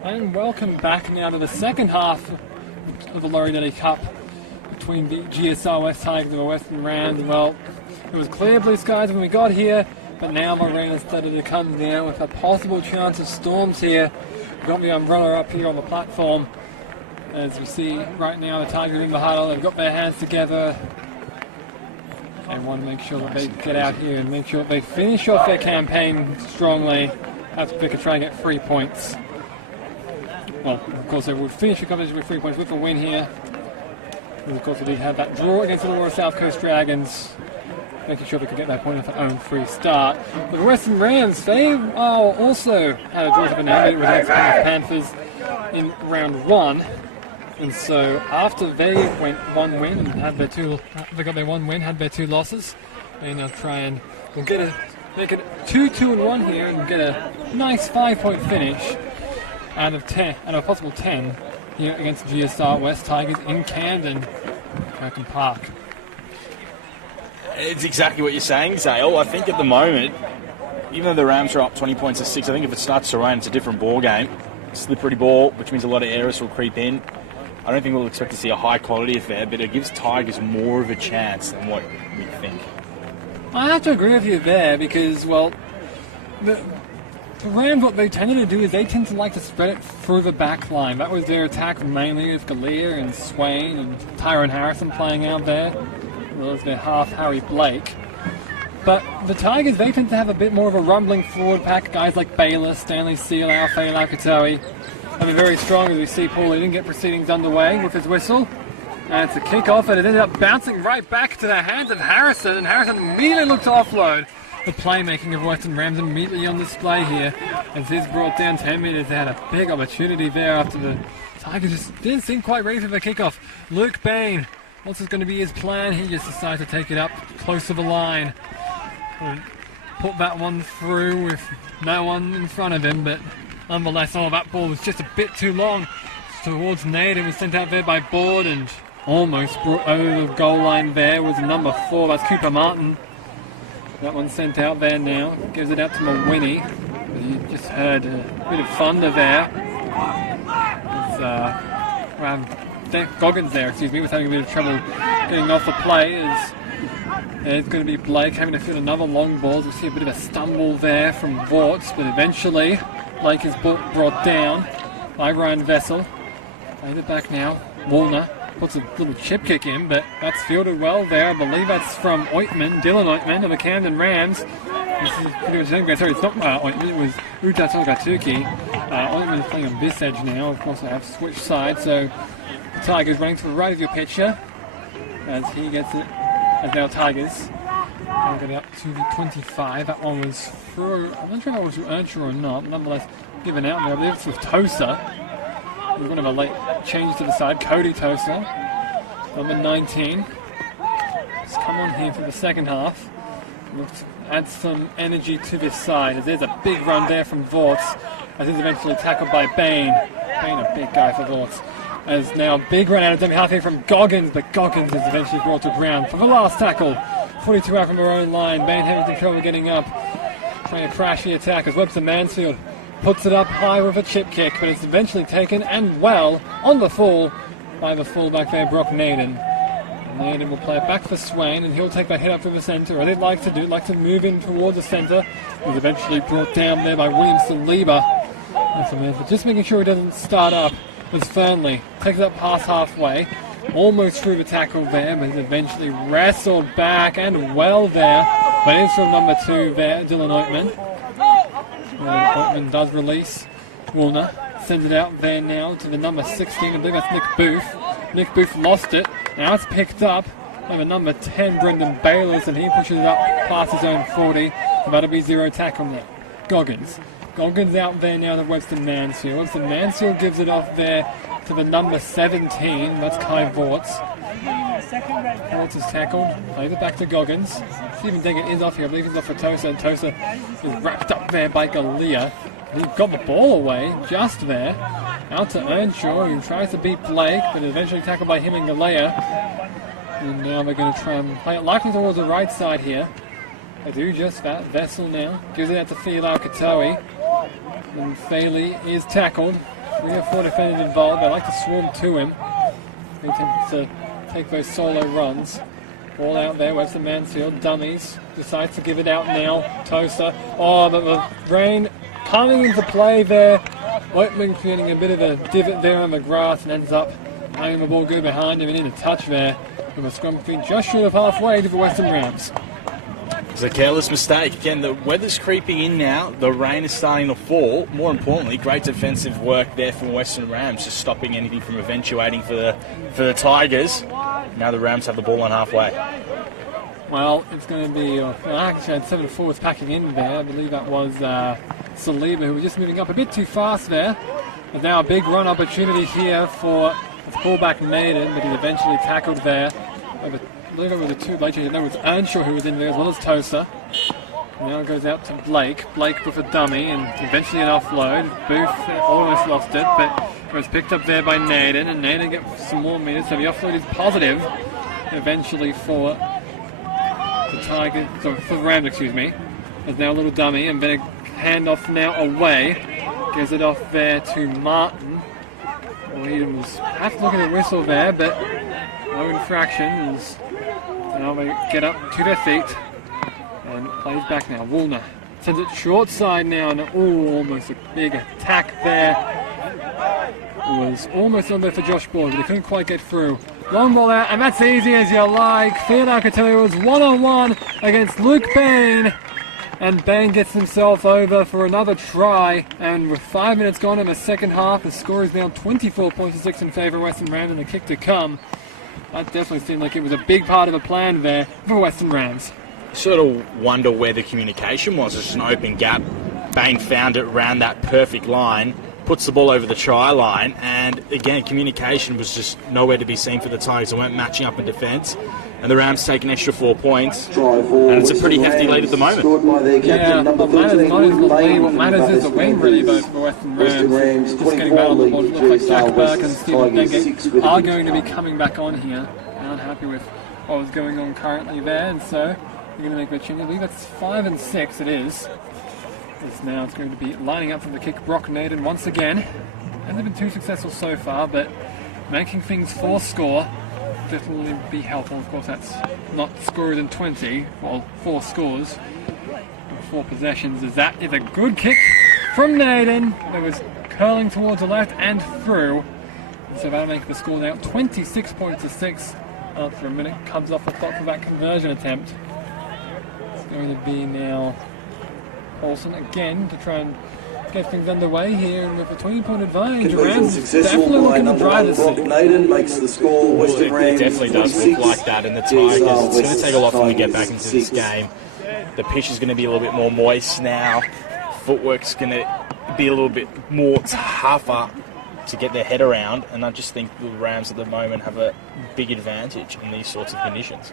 And welcome back now to the second half of the Laurie Daley Cup between the GSR West Tigers and the Western Rams. Well, it was clear blue skies when we got here, but now my rain has started to come down with a possible chance of storms here. We've got the umbrella up here on the platform. As we see right now, the Tigers in the huddle. They've got their hands together. They want to make sure that they get out here and make sure that they finish off their campaign strongly. That's if they could try and get 3 points. Well, of course, they would finish the competition with 3 points with a win here. And of course, they did have that draw against the Aurora South Coast Dragons, making sure they could get that point off their own free start. But the Western Rams, they also had a draw to finale with against the Panthers in round 1. And so after they went 1 win and had their they got their 1 win, had their 2 losses, they now try and make it 2-2-1 here and get a nice 5-point finish out of a possible 10 here against GSR West Tigers in Camden Park. It's exactly what you're saying, Zale. I think at the moment, even though the Rams are up 20 points to 6, I think if it starts to rain, it's a different ball game. Slippery ball, which means a lot of errors will creep in. I don't think we'll expect to see a high quality affair, but it gives Tigers more of a chance than what we think. I have to agree with you there because, well, the Rams, what they tended to do is they tend to like to spread it through the back line. That was their attack mainly with Galea and Swain and Tyrone Harrison playing out there. That was their half Harry Blake. But the Tigers, they tend to have a bit more of a rumbling forward pack. Guys like Baylor, Stanley Seal, Alfei Lakatoe. I mean, very strong as we see Paul didn't get proceedings underway with his whistle. And it's a kick-off, and it ended up bouncing right back to the hands of Harrison, and Harrison immediately looked to offload. The playmaking of Western Rams immediately on display here. As this brought down 10 metres, they had a big opportunity there after the Tigers just didn't seem quite ready for the kickoff. Luke Bain, what's going to be his plan? He just decided to take it up close to the line. Put that one through with no one in front of him, but nonetheless, all that ball was just a bit too long towards Nate, and was sent out there by Board and almost brought over the goal line there was number 4, that's Cooper Martin. That one's sent out there now, gives it out to Mawini. You just heard a bit of thunder there. Goggins there, was having a bit of trouble getting off the play. There's going to be Blake having to field another long ball. We see a bit of a stumble there from Vorts, but eventually Blake is brought down by Ryan Vessel. Played it back now. Woolner puts a little chip kick in, but that's fielded well there. I believe that's from Dylan Oitman of the Camden Rams. This is pretty much the same. Sorry, it's not Oitman, it was Uta Togatuki. Oitman is playing on this edge now. Of course, I have switched sides, so the Tigers running to the right of your pitcher as he gets it. As now Tigers get it up to the 25. That one was through. I'm not sure if that was through Earnshaw or not. Nonetheless, given out there. I believe it's with Tosa. We've got a late change to the side. Cody Tosa, number 19. Just come on here for the second half. Let's add some energy to this side. As there's a big run there from Vorts. As he's eventually tackled by Bain. Bain, a big guy for Vorts. As now a big run out of dummy half here from Goggins, but Goggins is eventually brought to ground for the last tackle. 42 out from her own line. Bain having some trouble getting up. Trying to crash the attack as Webster Mansfield puts it up high with a chip kick, but it's eventually taken and well on the fall by the fullback there, Brock Naden. Naden will play it back for Swain, and he'll take that hit up to the centre. What they'd like to move in towards the centre. He's eventually brought down there by Williamson Lieber. But just making sure he doesn't start up was Fernley. Takes it up past halfway, almost through the tackle there, but eventually wrestled back and well there. But it's from number 2 there, Dylan Oitman. Oitman does release. Woolner sends it out there now to the number 16. I believe that's Nick Booth. Nick Booth lost it. Now it's picked up by the number 10, Brendan Bayless, and he pushes it up past his own 40. And that'll be 0 tackle now. Goggins out there now to Webster Mansfield. Webster Mansfield gives it off there to the number 17. That's Kai Vorts. Vorts is tackled. Plays it back to Goggins. Stephen Deggett is off here. I believe he's off for Tosa. And Tosa is wrapped up there by Galea. He got the ball away just there. Out to Earnshaw, who tries to beat Blake, but eventually tackled by him and Galea. And now they're going to try and play it likely towards the right side here. They do just that. Vessel now gives it out to Filau Katoe. And Faley is tackled. 3 or 4 defenders involved. They like to swarm to him. He tends to take those solo runs. Ball out there, Western Mansfield, dummies. Decides to give it out now. Toaster. Oh, but the rain coming into play there. Whiteman creating a bit of a divot there on the grass and ends up letting the ball go behind him and in a touch there. With a scrum feed just short of halfway to the Western Rams. It's a careless mistake. Again, the weather's creeping in now. The rain is starting to fall. More importantly, great defensive work there from Western Rams, just stopping anything from eventuating for the Tigers. Now the Rams have the ball on halfway. Well, it's going to be, actually had 7 forwards packing in there. I believe that was Saliba, who was just moving up a bit too fast there. But now a big run opportunity here for fullback Maiden, but he's eventually tackled there. I believe it was a 2 Blake. There was Earnshaw who was in there as well as Toaster. Now it goes out to Blake. Blake with a dummy and eventually an offload. Booth almost lost it, but it was picked up there by Naden, and Naden gets some more meters, so the offload is positive eventually for the Tigers, so for the Rams, excuse me. There's now a little dummy, and then a handoff now away. Gives it off there to Martin. Well, he was have to look at the whistle there, but no infractions. Now they get up to their feet and plays back now. Woolner sends it short side now, and almost a big attack there. It was almost on there for Josh Boyd, but he couldn't quite get through. Long ball out, and that's easy as you like. Theodore Cotillo was 1-on-1 against Luke Bain. And Bain gets himself over for another try. And with 5 minutes gone in the second half, the score is now 24 points to 6 in favour of Western Rams and the kick to come. That definitely seemed like it was a big part of the plan there for Western Rams. Sort of wonder where the communication was. It's just an open gap. Bain found it, ran that perfect line, puts the ball over the try line, and again, communication was just nowhere to be seen for the Tigers. They weren't matching up in defence, and the Rams take an extra 4 points, and it's a pretty hefty lead at the moment. Yeah, what matters not is the lead, what matters is the win really, both for Western Rams. Just getting back on the ball, it looks like Zach Burke and Stephen Nenge are going to be coming back on here. Not happy with what was going on currently there, and so they're going to make their change. I believe that's 5 and 6 it is. Now it's going to be lining up for the kick. Brock Naden once again. Hasn't been too successful so far, but making things 4 score definitely be helpful. Of course, that's not scorer than 20, well, 4 scores, 4 possessions. As that is a good kick from Naden. It was curling towards the left and through. And so that'll make the score now 26 points to 6 after a minute. Comes off the clock for that conversion attempt. It's going to be now Olsen again to try and get things underway here, and with a 20-point advantage, Rams definitely looking to drive this. Naden makes the score. Western Rams it definitely does look like that, and the Tigers, it's going to take a lot for them to get back into this game. The pitch is going to be a little bit more moist now. Footwork's going to be a little bit more tougher to get their head around, and I just think the Rams at the moment have a big advantage in these sorts of conditions.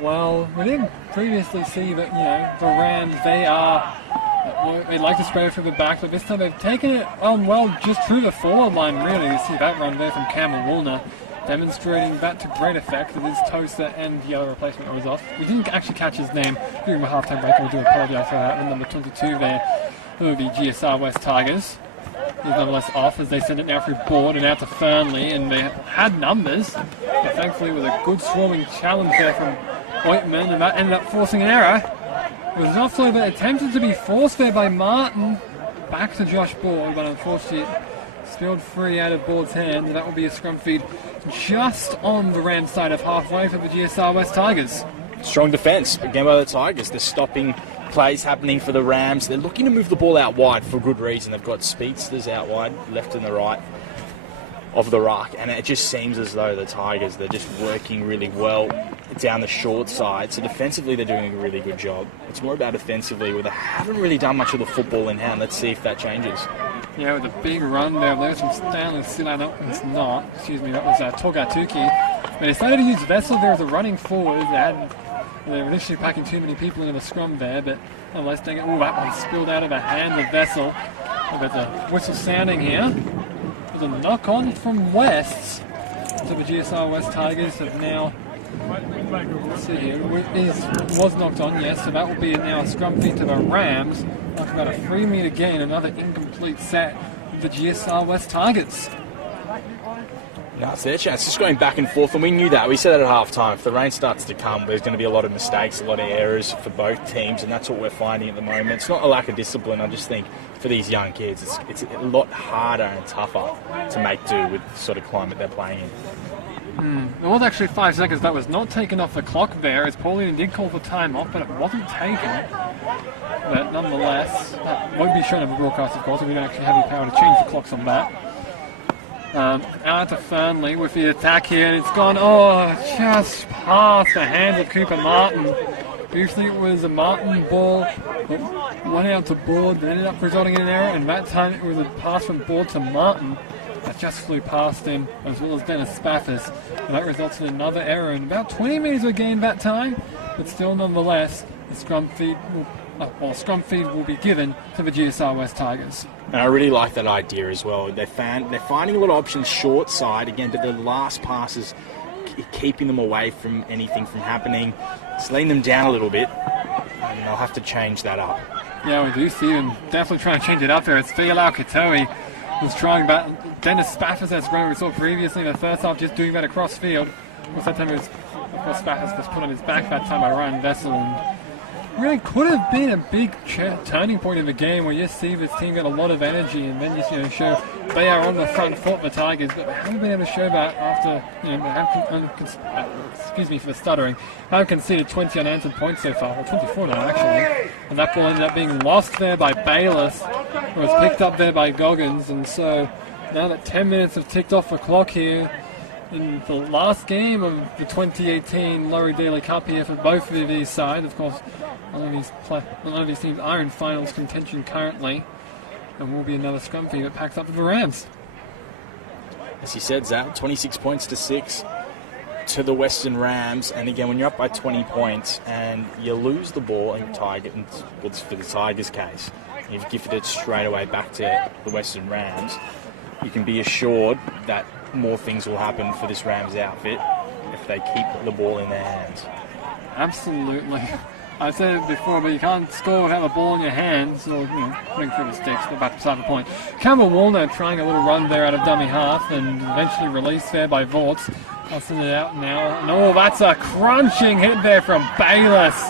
Well, we did previously see that, the Rams, they like to spray through the back, but this time they've taken it well just through the forward line, really. You see that run there from Cameron Woolner, demonstrating that to great effect. It is Toaster and the other replacement that was off. We didn't actually catch his name during the halftime break, and we do apologise for that. And number 22 there, that would be GSR West Tigers. He's nonetheless off as they send it now through Board and out to Fernley, and they had numbers, but thankfully with a good swarming challenge there from Whiteman, and that ended up forcing an error. It was an offload that attempted to be forced there by Martin. Back to Josh Board, but unfortunately spilled free out of Board's hand, and that will be a scrum feed just on the Rams side of halfway for the GSR West Tigers. Strong defence again by the Tigers. They're stopping plays happening for the Rams. They're looking to move the ball out wide for good reason. They've got speedsters out wide, left and the right of the ruck, and it just seems as though the Tigers, they're just working really well down the short side. So defensively they're doing a really good job. It's more about offensively where they haven't really done much of the football in hand. Let's see if that changes. Yeah, with a big run there from Stanley Silla. No, it's not. Excuse me, that was Togatuki. But they decided to use Vessel there as a running forward. They were initially packing too many people into the scrum there, but nonetheless, that one spilled out of a hand of Vessel. There's a whistle sounding here. There's a knock on from West. So the GSR West Tigers have now, let's see here, it was knocked on, yes, so that will be now a scrum feed to the Rams. Talking about a 3-metre gain, another incomplete set the GSR West Tigers. No, it's their chance. Just going back and forth, and we knew that. We said that at half-time. If the rain starts to come, there's going to be a lot of mistakes, a lot of errors for both teams, and that's what we're finding at the moment. It's not a lack of discipline. I just think for these young kids, it's a lot harder and tougher to make do with the sort of climate they're playing in. There was actually 5 seconds that was not taken off the clock there, as Pauline did call for time off, but it wasn't taken. But nonetheless, that won't be shown on the broadcast, of course, we don't actually have the power to change the clocks on that. Out to Fernley with the attack here, and it's gone, just past the hands of Cooper Martin. Usually it was a Martin ball that went out to Board, but ended up resulting in an error, and that time it was a pass from Board to Martin that just flew past him, as well as Dennis Spaffers, and that results in another error, and about 20 metres were gained that time, but still nonetheless, the scrum feed will be given to the GSR West Tigers. And I really like that idea as well. They're finding a lot of options short side, again, but the last passes keeping them away from anything from happening, just letting them down a little bit, and they'll have to change that up. Yeah, we do see them definitely trying to change it up there. It's Fialau Katoe who's trying that. Dennis Spaffers, as we saw previously in the first half, just doing that across field. Of course, that time it was, of course, Spaffers was put on his back that time by Ryan Vessel, and really could have been a big turning point in the game where you see this team get a lot of energy, and then you show they are on the front foot, the Tigers, but they haven't been able to show that after, excuse me for the stuttering, have conceded 20 unanswered points so far, or 24 now actually, and that ball ended up being lost there by Bayless, it was picked up there by Goggins, and so now that 10 minutes have ticked off the clock here, in the last game of the 2018 Laurie Daley Cup here for both of these sides. Of course, none of these teams are in finals contention currently. There will be another scrum fee that packs up for the Rams. As you said, Zach, 26 points to 6 to the Western Rams. And again, when you're up by 20 points and you lose the ball in for the Tigers case, and you've gifted it straight away back to the Western Rams, you can be assured that more things will happen for this Rams outfit if they keep the ball in their hands. Absolutely. I've said it before, but you can't score without the ball in your hands, or putting through the sticks, about beside the point. Campbell Walner trying a little run there out of dummy half, and eventually released there by Vorts. I'll send it out now. And that's a crunching hit there from Bayless.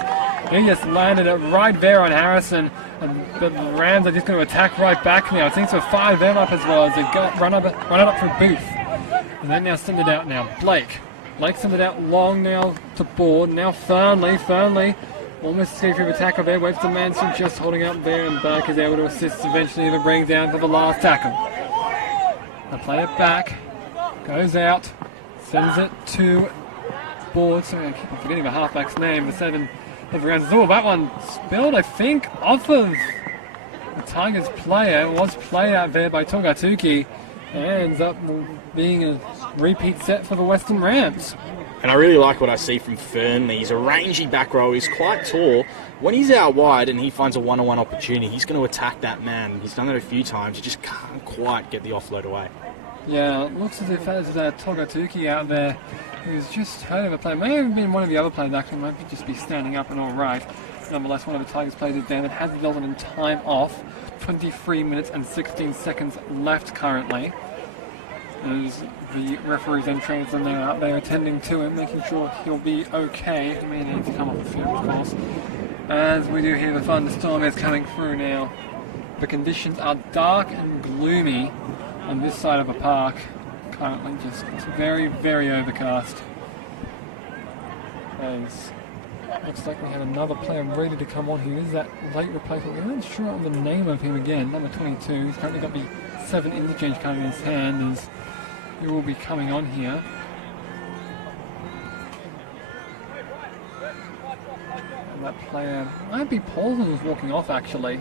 He just landed it right there on Harrison. And the Rams are just going to attack right back now. It seems to fire them up as well as they run it up from Booth. And then now send it out now. Blake sends it out long now to Board. Now Fernley almost escaped from the tackle there. Webster Manson just holding up there, and Burke is able to assist eventually to bring down for the last tackle. They play it back. Goes out. Sends it to Board. Sorry, I keep forgetting the halfback's name. The 7 of the Rams. Oh, that one spilled, I think, off of the Tigers player. It was played out there by Togatuki. And ends up being a repeat set for the Western Rams. And I really like what I see from Fernley. He's a rangy back row. He's quite tall. When he's out wide and he finds a one-on-one opportunity, he's going to attack that man. He's done that a few times. He just can't quite get the offload away. Yeah, it looks as if there's Togatuki out there who's just heard of a play. May have been one of the other players, actually. Might just be standing up and all right. Nonetheless, one of the Tigers players is down that has resulted in time off. 23 minutes and 16 seconds left currently. As the referees and trainers are now out there attending to him, making sure he'll be okay. He may need to come off the field, of course. As we do hear the thunderstorm is coming through now. The conditions are dark and gloomy on this side of the park. Currently just very, very overcast. As looks like we have another player ready to come on here. Is that late replacement? We're not sure on the name of him again. Number 22. He's currently got the 7 interchange card in his hand as he will be coming on here. And that player might be Paulson who's walking off actually.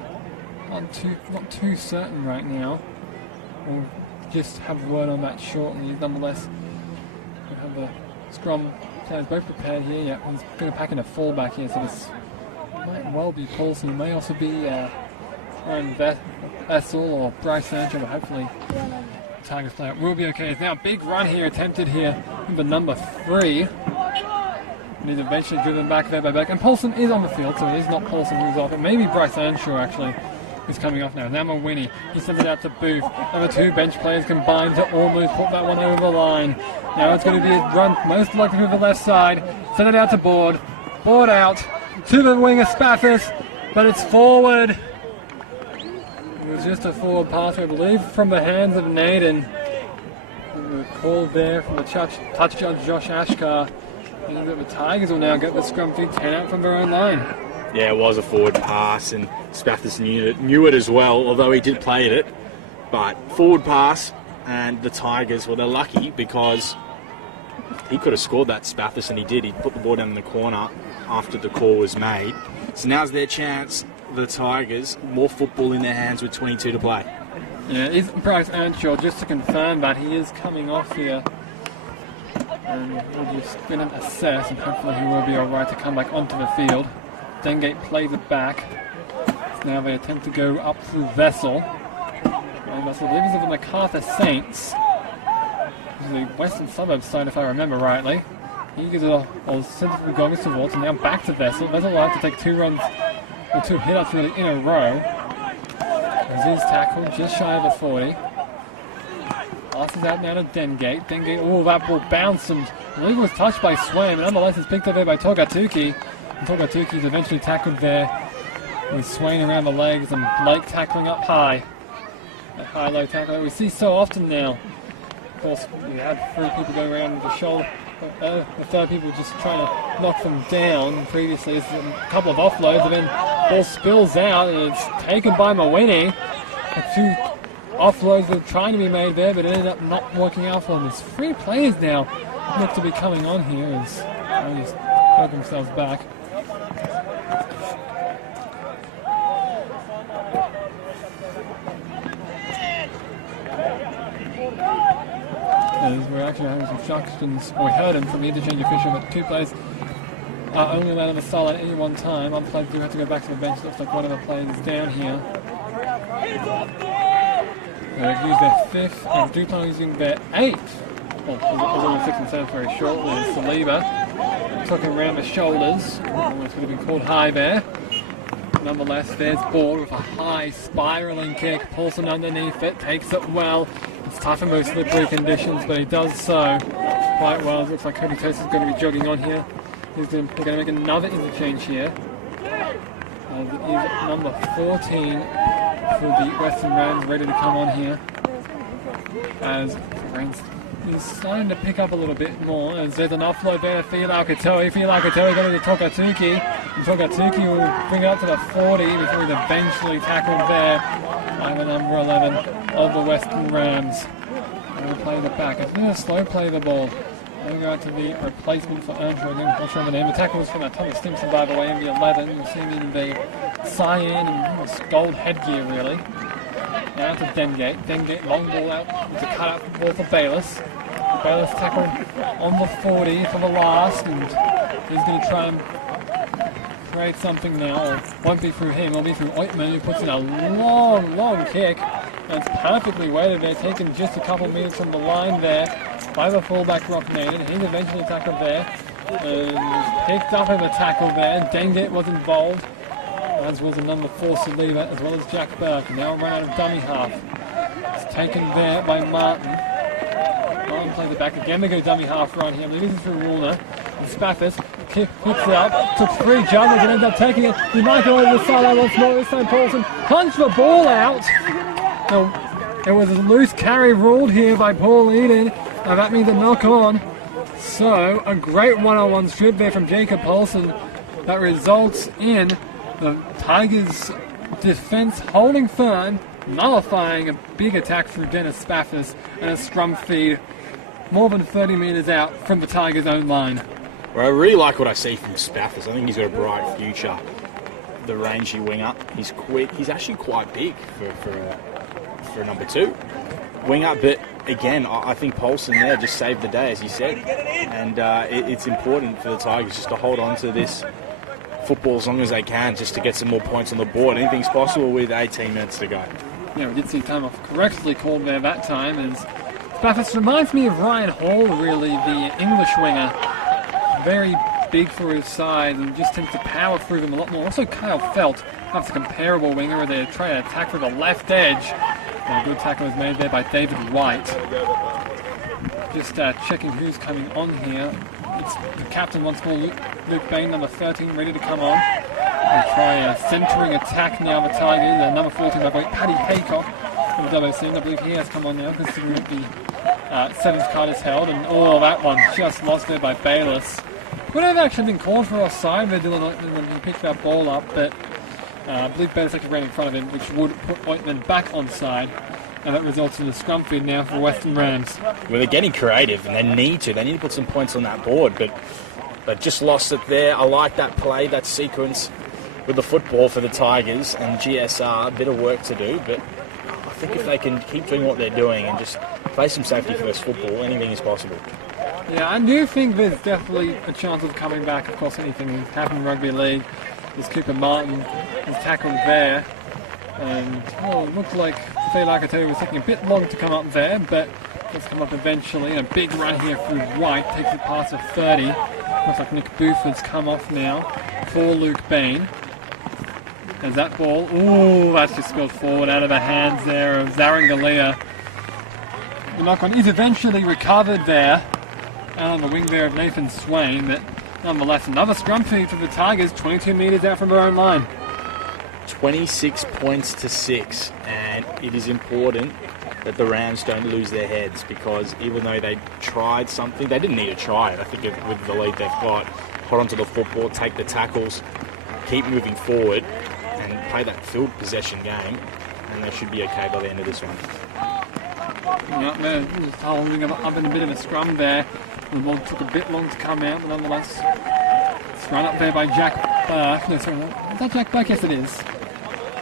Not too certain right now. We'll just have a word on that shortly. Nonetheless, we have the scrum players both prepared here. Yeah, he's going to pack in a fullback here, so this might well be Paulson. It may also be Ryan Vessel or Bryce Sancho, but hopefully the Tigers player will be okay. It's now a big run here attempted here with the number 3. And he's eventually driven back there by Beck. And Paulson is on the field, so it is not Paulson who's off. It may be Bryce Anshaw actually is coming off now. Now Mawini, he sends it out to Booth. Number 2 bench players combined to almost put that one over the line. Now it's going to be a run, most likely to the left side. Send it out to Board. Board out to the wing of Spaffis, but it's forward. It was just a forward pass, I believe, from the hands of Naden. Called there from the touch judge Josh Ashkar. And the Tigers will now get the scrum feed 10 out from their own line. Yeah, it was a forward pass, and Spaffis knew it as well, although he did play it. But forward pass, and the Tigers, well, they're lucky because he could have scored that, Spaffis, and he did. He put the ball down in the corner after the call was made. So now's their chance, the Tigers, more football in their hands with 22 to play. Yeah, is Bryce Earnshaw, just to confirm that he is coming off here. And we'll just going to assess, and hopefully he will be alright to come back onto the field. Dengate plays it back. So now they attempt to go up through Vessel. And Vessel leaves it the MacArthur Saints. This is the western suburbs side, if I remember rightly. He gives it a central going towards, and now back to Vessel. Vessel will have to take 2 runs, or 2 hit-ups really in a row. As he's tackled just shy of a 40. Passes out now to Dengate. Dengate, oh, that ball bounced and I believe it was touched by Swain, but nonetheless it's picked up there by Togatuki. And Togatuki's eventually tackled there with Swain around the legs and Blake tackling up high. That high-low tackle that we see so often now. Of course, we had 3 people go around with the shoulder. The third people just trying to knock them down. Previously, it's a couple of offloads, and then ball spills out, and it's taken by Mawini. A few offloads were trying to be made there, but it ended up not working out for them. There's 3 players now look to be coming on here as they just poke themselves back. As we're actually having some instructions, we heard him from the interchange official that 2 players are only allowed on the style at any one time. Other players do have to go back to the bench. Looks like one of the players is down here. They've used their 5th and do plan on using their 8th. Well, it was only 6 and 7 very shortly. Saliba took him around the shoulders. Almost would have been called high there. Nonetheless, there's Board with a high spiralling kick. Paulson underneath it, takes it well. It's tough in most slippery conditions, but he does so quite well. It looks like Kobe Toast is going to be jogging on here. They're going to make another interchange here. Number 14 for the Western Rams ready to come on here. As he's starting to pick up a little bit more, as there's an offload there to Filau Katoe. Filau Katoe going to Togatuki, and Togatuki will bring it up to the 40 before he's eventually tackled there by the number 11 of the Western Rams. And we'll play the back. It's going to slow play the ball. Going out to the replacement for Earnshaw. I'm not sure the name. The tackle was from Thomas Stimson, by the way, in the 11. You'll see him in the cyan and almost gold headgear, really. Now to Dengate. Dengate, long ball out. It's a cut-out ball for Bayless. Bayless tackled on the 40 for the last, and he's going to try and create something now. It won't be through him, it'll be through Oitman, who puts in a long, long kick. And it's perfectly weighted there, taken just a couple meters from the line there by the fullback Rock Naden. He's eventually tackled there. And picked up in the tackle there. Dengate was involved, as was the number 4 Saliba, as well as Jack Burke. Now run out of dummy half. It's taken there by Martin. Martin plays it back again. They go dummy half run here. They lose it through Warner. And Spaffis kicks it up. Took 3 jumpers and ends up taking it. He might go over the sideline once more. This time Paulson punched the ball out. Now, it was a loose carry ruled here by Paul Eden. Now that means a knock on. So, a great one-on-one strip there from Jacob Paulson that results in the Tigers' defense holding firm, nullifying a big attack through Dennis Spaffis and a scrum feed more than 30 metres out from the Tigers' own line. Well, I really like what I see from Spaffis. I think he's got a bright future. The rangy winger, he's quick. He's actually quite big for a number 2 winger, but again, I think Paulson there just saved the day, as he said, and it's important for the Tigers just to hold on to this football as long as they can, just to get some more points on the board. Anything's possible with 18 minutes to go. Yeah, we did see time off correctly called there that time, as Spaffis reminds me of Ryan Hall, really, the English winger. Very big for his size and just tends to power through them a lot more. Also Kyle Felt, That's a comparable winger. They try to attack for the left edge. And a good tackle was made there by David White. Just checking who's coming on here. It's the captain once more, Luke Bain, number 13, ready to come on. They try a centering attack now, the Tigers. Number 14, by Paddy Haycock from the WC. I believe he has come on now, considering that the seventh card is held. And that one just lost there by Bayless. Could have actually been called for offside there, Dylan Oitman, when he picked that ball up, but I believe Bayless actually ran in front of him, which would put Oitman back onside. And that results in a scrum feed now for Western Rams. Well, they're getting creative, and they need to. They need to put some points on that board, but just lost it there. I like that play, that sequence with the football for the Tigers and GSR. A bit of work to do, but I think if they can keep doing what they're doing and just play some safety first football, anything is possible. Yeah, I do think there's definitely a chance of coming back. Of course, anything can happen in rugby league. There's Cooper Martin is tackled there. And it looked like Finalization was taking a bit long to come up there, but it's come up eventually. A big run here through White, takes it past the 30. Looks like Nick Buford's come off now for Luke Bain. There's that ball. Ooh, that's just spilled forward out of the hands there of Zarangalia. The knock-on is eventually recovered there, out on the wing there of Nathan Swain, but nonetheless another scrum feed for the Tigers, 22 metres out from their own line. 26 points to 6, and it is important that the Rams don't lose their heads, because even though they tried something, they didn't need to try it. I think with the lead they've got, hold onto the football, take the tackles, keep moving forward, and play that field possession game, and they should be okay by the end of this one. Yeah, they're just holding up in a bit of a scrum there. The ball took a bit long to come out, but nonetheless, it's run up there by Jack Burke. No, sorry, is that Jack Burke? Yes, it is.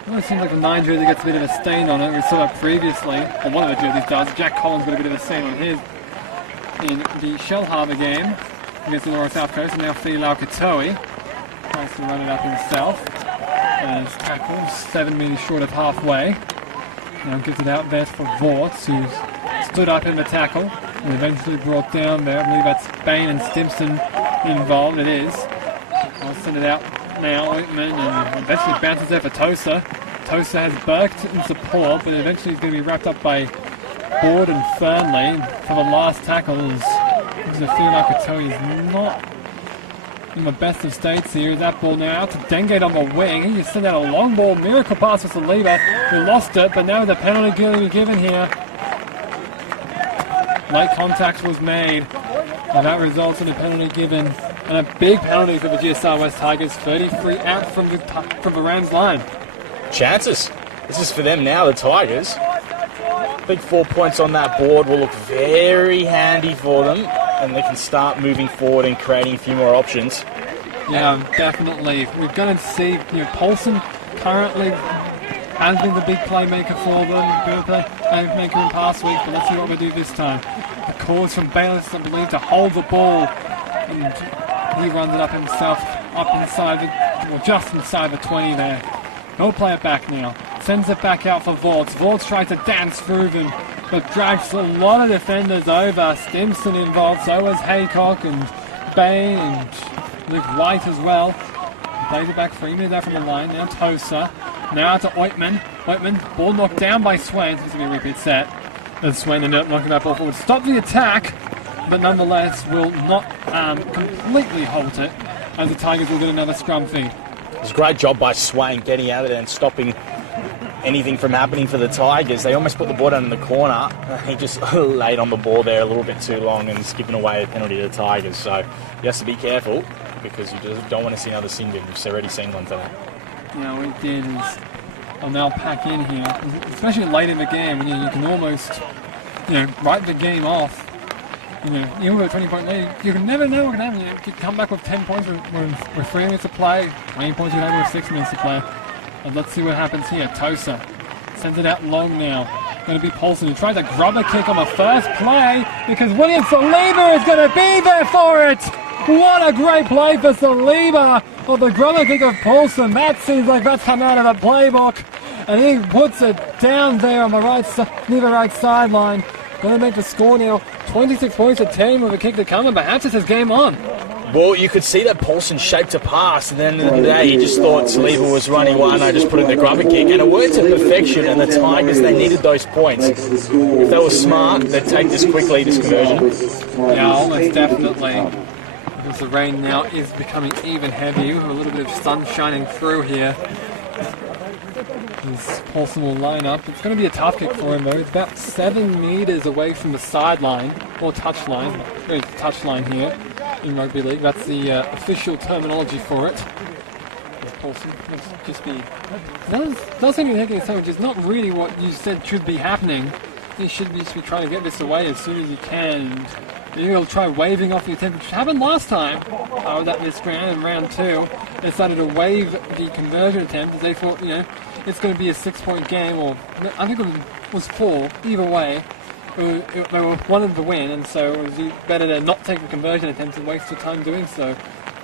It seems like the 9 jersey gets a bit of a stain on it. We saw that previously, or one of the jerseys does. Jack Collins got a bit of a stain on his in the Shell Harbour game against the North South Coast, and now Filau Katoe tries to run it up himself. And his tackle, 7 metres short of halfway. Now gives it out there for Vorts, who's stood up in the tackle and eventually brought down there. I believe that's Bain and Stimson involved. It is. I'll send it out now, Oitman, and eventually bounces there for Tosa. Tosa has Burke in support, but eventually he's going to be wrapped up by Board and Fernley for the last tackles. Because I feel like Katoe is not in the best of states here. That ball now out to Dengate on the wing. He just sent out a long ball, miracle pass for Saliba, who lost it, but now the penalty going to be given here. Late contact was made, and that results in a penalty given. And a big penalty for the GSR West Tigers, 33 out from the Rams line. Chances. This is for them now, the Tigers. Big 4 points on that board will look very handy for them, and they can start moving forward and creating a few more options. Yeah, definitely. We're going to see, Paulson currently has been the big playmaker for them, playmaker in past weeks, but let's see what we do this time. The calls from Bayless, I believe, to hold the ball, and he runs it up himself, up inside, just inside the 20 there. He'll play it back now. Sends it back out for Vorts. Vorts tries to dance through them, but drags a lot of defenders over. Stimson involved, so is Haycock and Bain and Luke White as well. Plays it back 3 minutes out from the line. Now Tosa. Now out to Oitman. Oitman, ball knocked down by Swain. It's going to be a repeat set. And Swain ended up knocking that ball forward. Stop the attack, but nonetheless will not completely halt it, as the Tigers will get another scrum feed. It was a great job by Swain getting out of there and stopping anything from happening for the Tigers. They almost put the ball down in the corner. He just laid on the ball there a little bit too long and skipping away a penalty to the Tigers. So he has to be careful, because you just don't want to see another sin bin. We've already seen one today. Yeah, what he did is, I'll now pack in here, especially late in the game when you can almost, write the game off. Even with a 20-point lead, you can never know what can happen. You can come back with 10 points with 3 minutes to play, 20 points you have with 6 minutes to play. And let's see what happens here. Tosa sends it out long now. Going to be Paulson, who tries a grubber kick on the first play, because William Saliba is going to be there for it. What a great play for Saliba. Well, the grubber kick of Paulson, that seems like that's come out of the playbook. And he puts it down there on the near the right sideline. Going to make the score now 26 points to 10 with a kick to come, and perhaps it's his game on. Well, you could see that Paulson shaped a pass, and then at the end of the day, he just thought Saliba was running one. I just put in the grubber kick, and it worked to perfection. And the Tigers, they needed those points. If they were smart, they'd take this quickly, this conversion. Yeah, almost definitely. Because the rain now is becoming even heavier. With a little bit of sun shining through here. As Paulson will line up. It's going to be a tough kick for him though. It's about 7 meters away from the sideline, or touchline. There's the touchline here in rugby league. That's the official terminology for it. Paulson must just be... Does seem to be taking something which is not really what you said should be happening. You should just be trying to get this away as soon as you can. Maybe he'll try waving off the attempt, which happened last time. That missed round in round 2. They decided to waive the conversion attempt as they thought, you know, it's going to be a 6-point game, or I think it was 4. Either way, they wanted to win, and so it was better to not take a conversion attempt and waste your time doing so.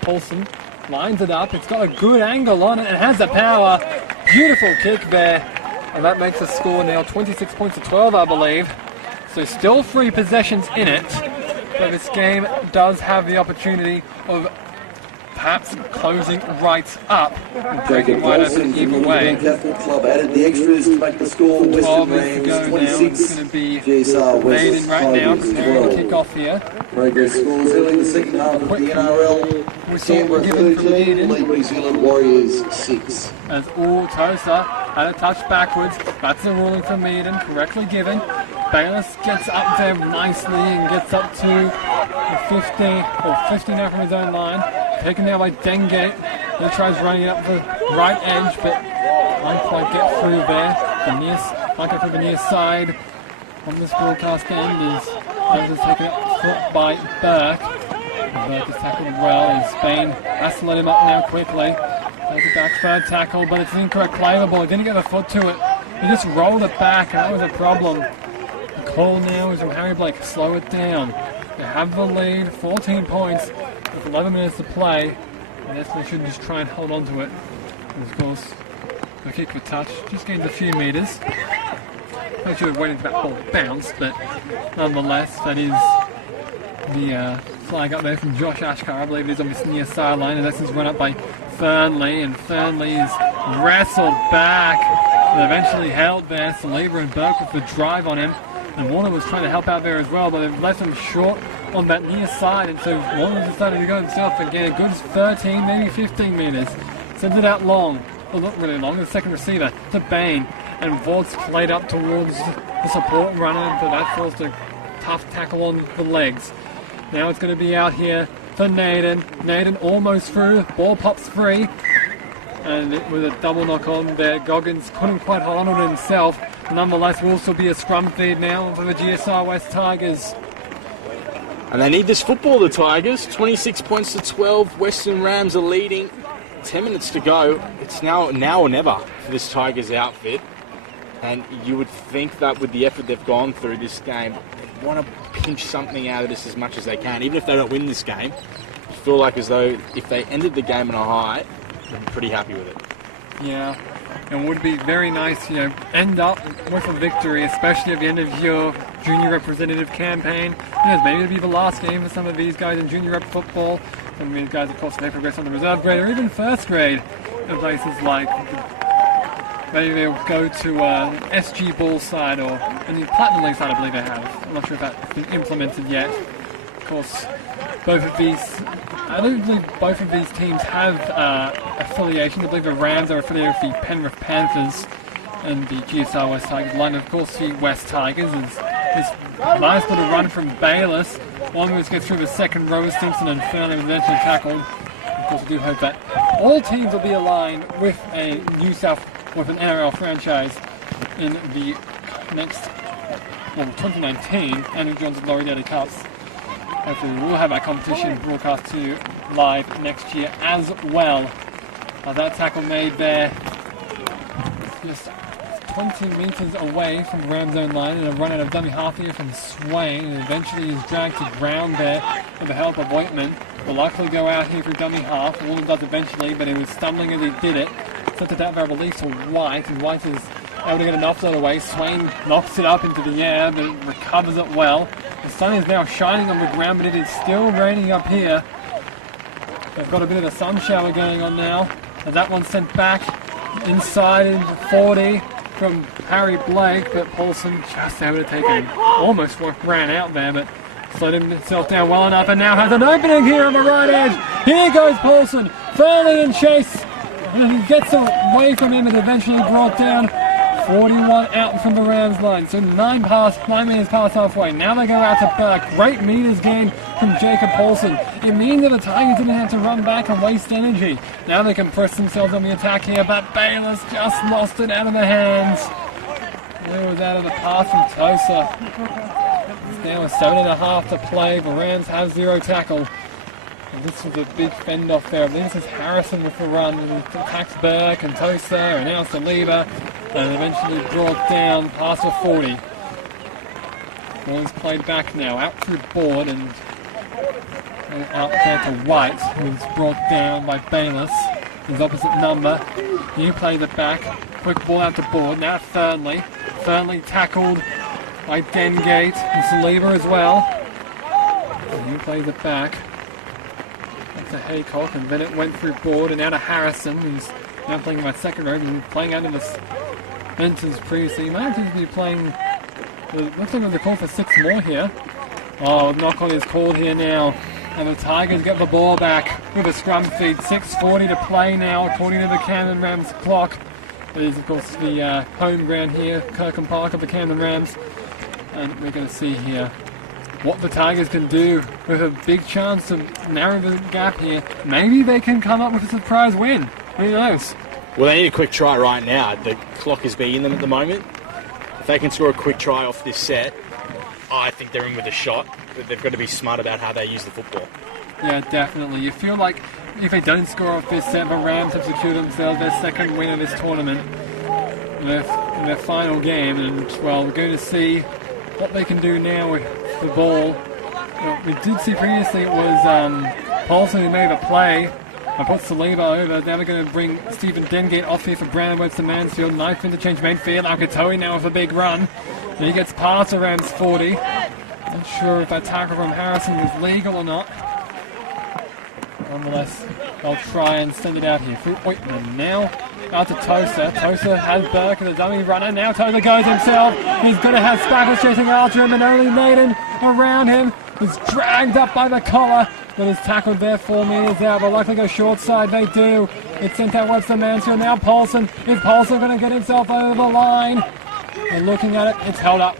Paulson lines it up. It's got a good angle on it and has the power. Beautiful kick there, and that makes the score now 26 points to 12, I believe. So still 3 possessions in it, but this game does have the opportunity of perhaps closing right up and breaking right open either way. Club added the extras to make the score. 12 minutes to go now. It's going to be GSR Maiden right now, preparing to kick off here. Progress scores early in the second half of the NRL. Whistle given from Maiden. Lead New Zealand Warriors 6. As Tosa had a touch backwards. That's the ruling from Maiden, correctly given. Bayless gets up there nicely and gets up to the 50 now from his own line. Taken now by Dengate. He tries running it up the right edge, but can't quite get through there. Might go through the near side on this broadcast end is taken up foot by Burke. Burke is tackled well, and Spain has to let him up now quickly. There's a back third tackle, but it's an incorrect play of the ball. He didn't get the foot to it. He just rolled it back, and that was a problem. The call now is from Harry Blake. Slow it down. They have the lead, 14 points. With 11 minutes to play, and that's they should just try and hold on to it. And of course, the kick for touch just gains a few meters. I should have waited for that ball to bounce, but nonetheless, that is the flag up there from Josh Ashkar. I believe it is on this near sideline, and this is run up by Fernley, and Fernley is wrestled back and eventually held there. Saliba and Burke with the drive on him, and Warner was trying to help out there as well, but they've left him short on that near side, and so Warner decided to go himself and get a good 13, maybe 15 meters. Sends it out long, well not really long, the second receiver to Bain, and Vaught's played up towards the support runner, but that forced a tough tackle on the legs. Now it's going to be out here for Naden. Naden almost through, ball pops free, and with a double knock on there, Goggins couldn't quite hold on to it himself. Nonetheless, will still be a scrum feed now for the GSR West Tigers. And they need this football, the Tigers. 26 points to 12. Western Rams are leading. 10 minutes to go. It's now or never for this Tigers outfit. And you would think that with the effort they've gone through this game, they want to pinch something out of this as much as they can. Even if they don't win this game, I feel like as though if they ended the game on a high, they'd be pretty happy with it. Yeah, it would be very nice, you know, end up with a victory, especially at the end of your junior representative campaign. Yes, maybe it'll be the last game for some of these guys in junior rep football. Some of these guys, of course, may progress on the reserve grade or even first grade in places like, maybe they'll go to SG Ball side or the Platinum League side, I believe they have. I'm not sure if that's been implemented yet. Of course, I don't believe both of these teams have affiliations. I believe the Rams are affiliated with the Penrith Panthers and the GSR West Tigers line. Of course, the West Tigers is this nice little run from Bayless. One which gets through the second row, Simpson and Fernley with an eventually tackled. Of course, we do hope that all teams will be aligned with a with an NRL franchise in the next, 2019 Andrew Johnson Laurie Daley Cups. Hopefully we will have our competition broadcast to you live next year as well. That tackle made there just 20 metres away from the Ram zone line, and a run out of dummy half here from Swain, and eventually is dragged to ground there with the help of Waitman. Will likely go out here for dummy half. Walden does eventually, but he was stumbling as he did it. Sent it out for a release to White, and White is able to get an offload away. Swain knocks it up into the air, but recovers it well. The sun is now shining on the ground, but it is still raining up here. They've got a bit of a sun shower going on now. And that one's sent back inside into 40 from Harry Blake, but Paulson just able to take it. Almost ran out there, but slowed himself down well enough and now has an opening here on the right edge. Here goes Paulson, firmly in chase. And he gets away from him and eventually brought down. 41 out from the Rams line, so 9 meters past halfway. Now they go out to Burke. Great meters gained from Jacob Paulson. It means that the Tigers didn't have to run back and waste energy. Now they can press themselves on the attack here, but Bayless just lost it out of their hands. It was out of the pass from Tosa. It's now a 7.5 to play. The Rams have 0 tackle. And this was a big fend off there. I believe this is Harrison with the run. It attacks Burke and Tosa and now Saliba. And eventually brought down past the 40. Ball's played back now, out through board and out there to White, who's brought down by Bayless, his opposite number. He plays it back, quick ball out to board, now Fernley. Fernley tackled by Dengate and Saliba as well. And he plays it back. That's to Haycock, and then it went through board and out to Harrison, who's now playing by second row. He's been playing out of the Benton's previously. He might have to be playing. Looks like there's a call for 6 more here. Oh, knock on is called here now. And the Tigers get the ball back with a scrum feed. 6:40 to play now, according to the Camden Rams clock. It is, of course, the home ground here, Kirkham Park of the Camden Rams. And we're going to see here what the Tigers can do with a big chance to narrow the gap here. Maybe they can come up with a surprise win. Who knows? Well, they need a quick try right now. The clock is beating them at the moment. If they can score a quick try off this set, I think they're in with a shot. But they've got to be smart about how they use the football. Yeah, definitely. You feel like if they don't score off this set, the Rams have secured themselves their second win of this tournament in their final game. And, well, we're going to see what they can do now with the ball. We did see previously it was Paulson who made a play. I put Saliba over. Now we're going to bring Stephen Dengate off here for Brown Webster Mansfield. 9th interchange Mainfield. Alcatoe now with a big run. And he gets past around 40. Not sure if that tackle from Harrison was legal or not. Nonetheless, they'll try and send it out here. Through Oitman now. Out to Tosa. Tosa has Burke as a dummy runner. Now Tosa goes himself. He's going to have Spackles chasing after him, and only Naden around him. He's dragged up by the collar. But is tackled there 4 meters out. They'll likely go short side. They do. It's sent out Webster Mansfield. Now Paulson. Is Paulson going to get himself over the line? And looking at it, it's held up.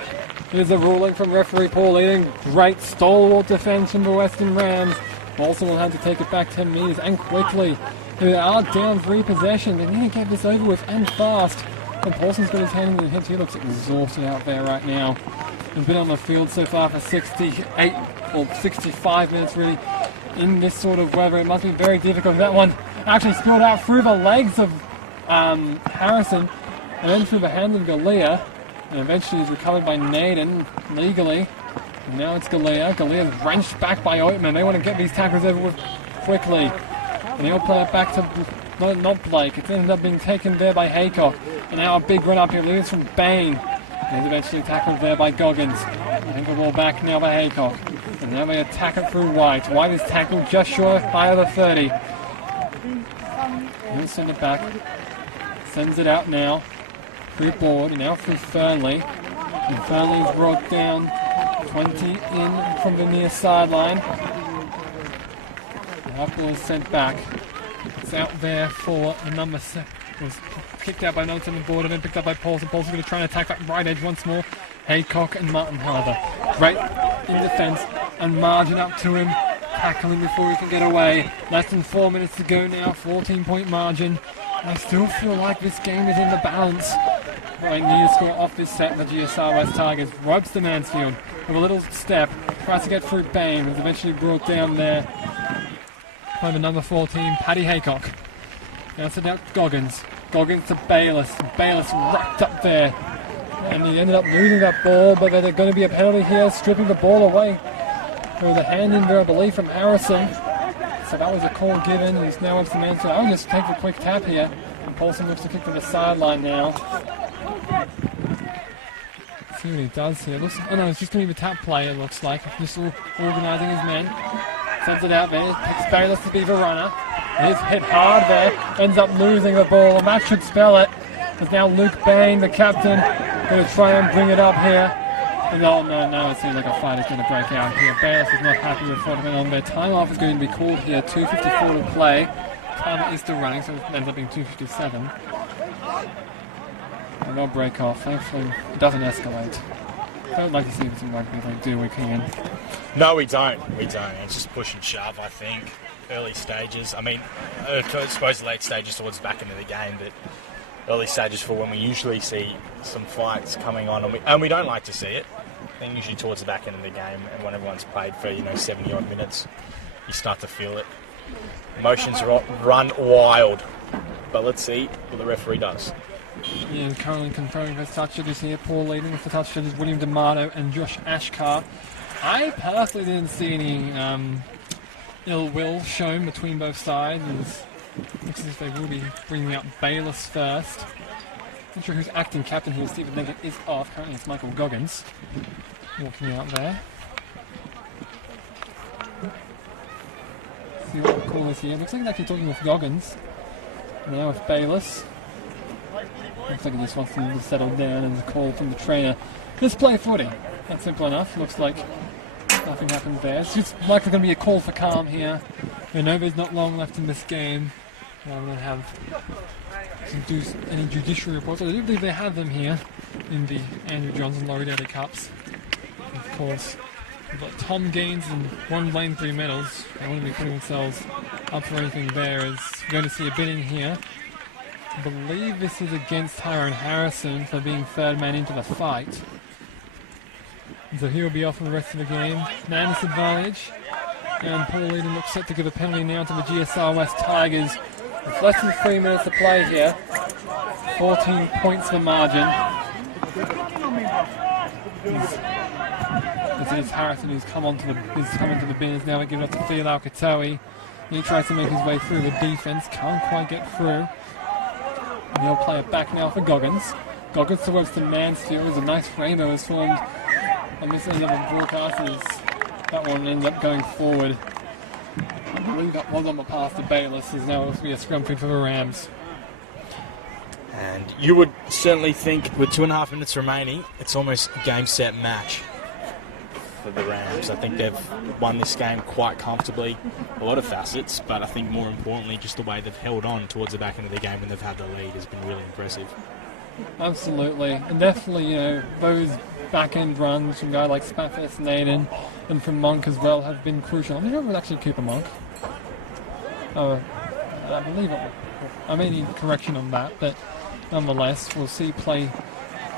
Here's a ruling from referee Paul Eden. Great stalwart defense from the Western Rams. Paulson will have to take it back 10 meters and quickly. They are down 3 possessions. They need to get this over with and fast. And Paulson's got his hand in the hips. He looks exhausted out there right now. He's been on the field so far for 68 or 65 minutes really. In this sort of weather, it must be very difficult. That one actually spilled out through the legs of Harrison and then through the hands of Galea, and eventually is recovered by Naden legally. And now it's Galea. Galea's wrenched back by Oitman. They want to get these tackles over with quickly. And he'll play it back to not Blake. It ended up being taken there by Haycock. And now a big run up here, leaves from Bain. And he's eventually tackled there by Goggins. And the ball back now by Haycock. And now they attack it through White. White is tackled just short by over 30. He'll send it back. Sends it out now. Through board. And now through Fernley. And Fernley's brought down 20 in from the near sideline. The half ball is sent back. It's out there for the number 7. Was kicked out by Notes on the board and then picked up by Paulson. Paulson's going to try and attack that right edge once more. Haycock and Martin Harder. Great in defence and margin up to him. Tackling before he can get away. Less than 4 minutes to go now. 14-point margin. I still feel like this game is in the balance. I need to score off this set, the GSR West Tigers. Webster Mansfield with a little step. Tries to get through Bain. Was eventually brought down there by the number 14, Paddy Haycock. Now it's out Goggins. Goggins to Bayless. Bayless wrapped up there. And he ended up losing that ball, but there's going to be a penalty here, stripping the ball away. There was a hand in there, I believe, from Harrison. So that was a call given. He's now Webster Mansfield. I'll just take a quick tap here. And Paulson looks to kick to the sideline now. Let's see what he does here. Oh no, it's just going to be the tap play, it looks like. Just organising his men. Sends it out there. Picks Bayless to be the runner. He's hit hard there. Ends up losing the ball, and that should spell it. There's now Luke Bain, the captain, going to try and bring it up here. And no, it seems like a fight is going to break out here. Bayless is not happy with what went on there. Time off is going to be called here. 2:54 to play. Time is still running, so it ends up being 2:57. And they'll break off. Thankfully, it doesn't escalate. I would like to see some rugby like do we can. No, we don't. It's just push and shove, I think. Early stages. I mean, I suppose late stages towards the back end of the game, but early stages for when we usually see some fights coming on, and we don't like to see it. I think usually towards the back end of the game, and when everyone's played for 70 odd minutes, you start to feel it. Emotions run wild. But let's see what the referee does. Yeah, currently confirming his touch hitters here. Paul leading with the touch hitters, William D'Amato and Josh Ashkar. I personally didn't see any ill will shown between both sides. It looks as if they will be bringing out Bayless first. Not sure who's acting captain here. Stephen Leggett is off. Currently it's Michael Goggins walking out there. See what the call is here. Looks like he's actually talking with Goggins. Now with Bayless. Looks like he just wants them to settle down, and a call from the trainer. Just play footy. That's simple enough. Looks like nothing happened there. It's just likely going to be a call for calm here. We know there's not long left in this game. I'm going to have to do any judicial reports. I do believe they have them here in the Andrew Johns and Laurie Daley Cups. Of course, we've got Tom Gaines and 1 Lane 3 medals. They won't be putting themselves up for anything there. As we're going to see a bidding here. I believe this is against Tyrone Harrison for being third man into the fight. And so he will be off for the rest of the game. Man disadvantage. And Paul Eden looks set to give a penalty now to the GSR West Tigers. With less than 3 minutes to play here. 14 points for margin. This is Harrison who's come into the bin. Is now going to give it up to Theo Alcatoe. He tries to make his way through the defence. Can't quite get through. And he'll play it back now for Goggins. Goggins towards the Mansfield. There's a nice rainbow has formed on this end of the broadcasters. That one ends up going forward. I believe that was on the pass to Bayless. There's now going to be a scrum kick for the Rams. And you would certainly think with 2.5 minutes remaining, it's almost a game, set, match for the Rams. I think they've won this game quite comfortably, a lot of facets, but I think more importantly, just the way they've held on towards the back end of the game when they've had the lead has been really impressive. Absolutely, and definitely, those back-end runs from guys like Spafford and Naden and from Monk as well have been crucial. I'm not sure if it was actually Cooper Monk. I believe it. I may need correction on that, but nonetheless, we'll see play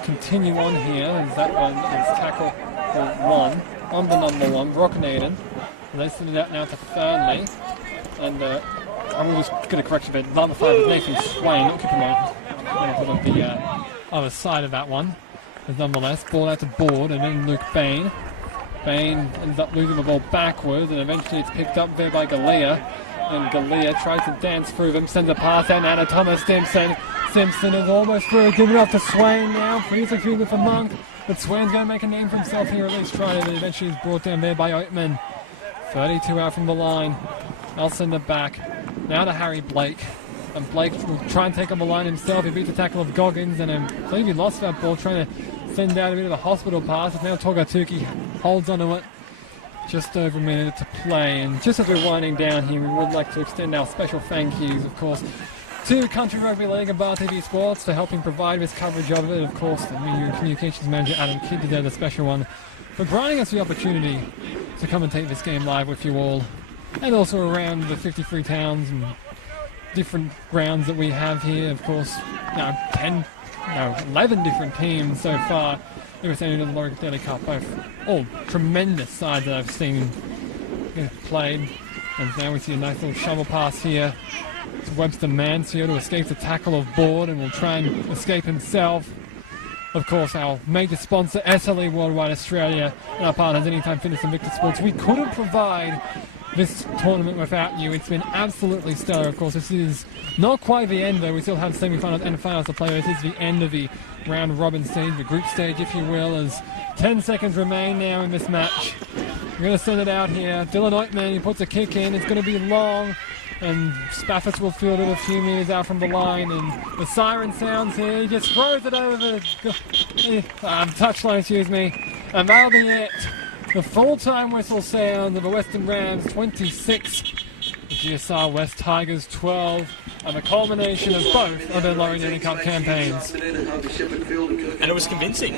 continue on here as that one is tackle for 1 on the number 1, Brock Naden. And they send it out now to Fernley, and I'm just going to correct you, but number 5 is Nathan Swain, not Cooper Monk. I'm going to put on the other side of that one. But nonetheless, ball out to Board, and then Luke Bain. Bain ends up losing the ball backwards, and eventually it's picked up there by Galea. And Galea tries to dance through them, sends a pass out now to Thomas Simpson. Simpson is almost through, giving it up to Swain now. Free fielder for Monk, but Swain's going to make a name for himself here, at least trying, and eventually is brought down there by Oatman. 32 out from the line. I'll send it back. Now to Harry Blake. And Blake will try and take on the line himself. He beat the tackle of Goggins, and I believe he lost that ball, trying to send out a bit of a hospital pass. It's now Togatuki holds onto it. Just over a minute to play, and just as we're winding down here, we would like to extend our special thank yous, of course, to Country Rugby League and Bar TV Sports for helping provide this coverage of it. Of course, the media and communications manager Adam Kidd deserves a special one for granting us the opportunity to commentate this game live with you all, and also around the 53 towns and different grounds that we have here. Of course, 11 different teams so far representing the Laurie Daley Cup. Both all tremendous sides that I've seen played. And now we see a nice little shovel pass here to Webster Mansfield, who escapes the tackle of Board and will try and escape himself. Of course, our major sponsor, SLE Worldwide Australia, and our partners, Anytime Fitness and Victor Sports. We couldn't provide this tournament without you. It's been absolutely stellar. Of course, this is not quite the end, though. We still have semi-finals and finals to play. This is the end of the round-robin stage, the group stage, if you will, as 10 seconds remain now in this match. We're going to send it out here. Dylan Oitman, he puts a kick in. It's going to be long, and Spafford will field it a few meters out from the line, and the siren sounds here. He just throws it over the touchline, excuse me, and that'll be it. The full-time whistle sound of the Western Rams 26, the GSR West Tigers 12, and the culmination of both of their Laurie Denny Cup campaigns. And it was convincing.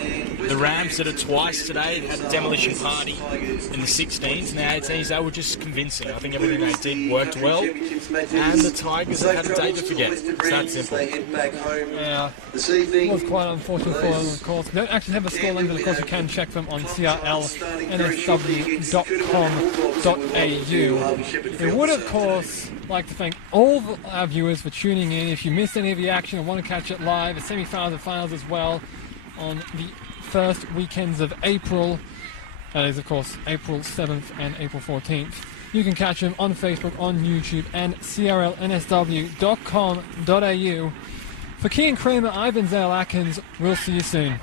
The Rams did it twice today. They had a demolition party in the 16s and the 18s. They were just convincing. I think everything they did worked well. And the Tigers have had a day to forget. It's that simple. Yeah, it was quite unfortunate for them, of course. We don't actually have a score link, but of course you can check them on crlnsw.com.au. We would, of course, like to thank all of our viewers for tuning in. If you missed any of the action and want to catch it live, the semi-finals and finals as well on the first weekends of April. That is, of course, April 7th and April 14th. You can catch them on Facebook, on YouTube, and crlnsw.com.au. For Kean Kramer, Ivan Zale Atkins, we'll see you soon.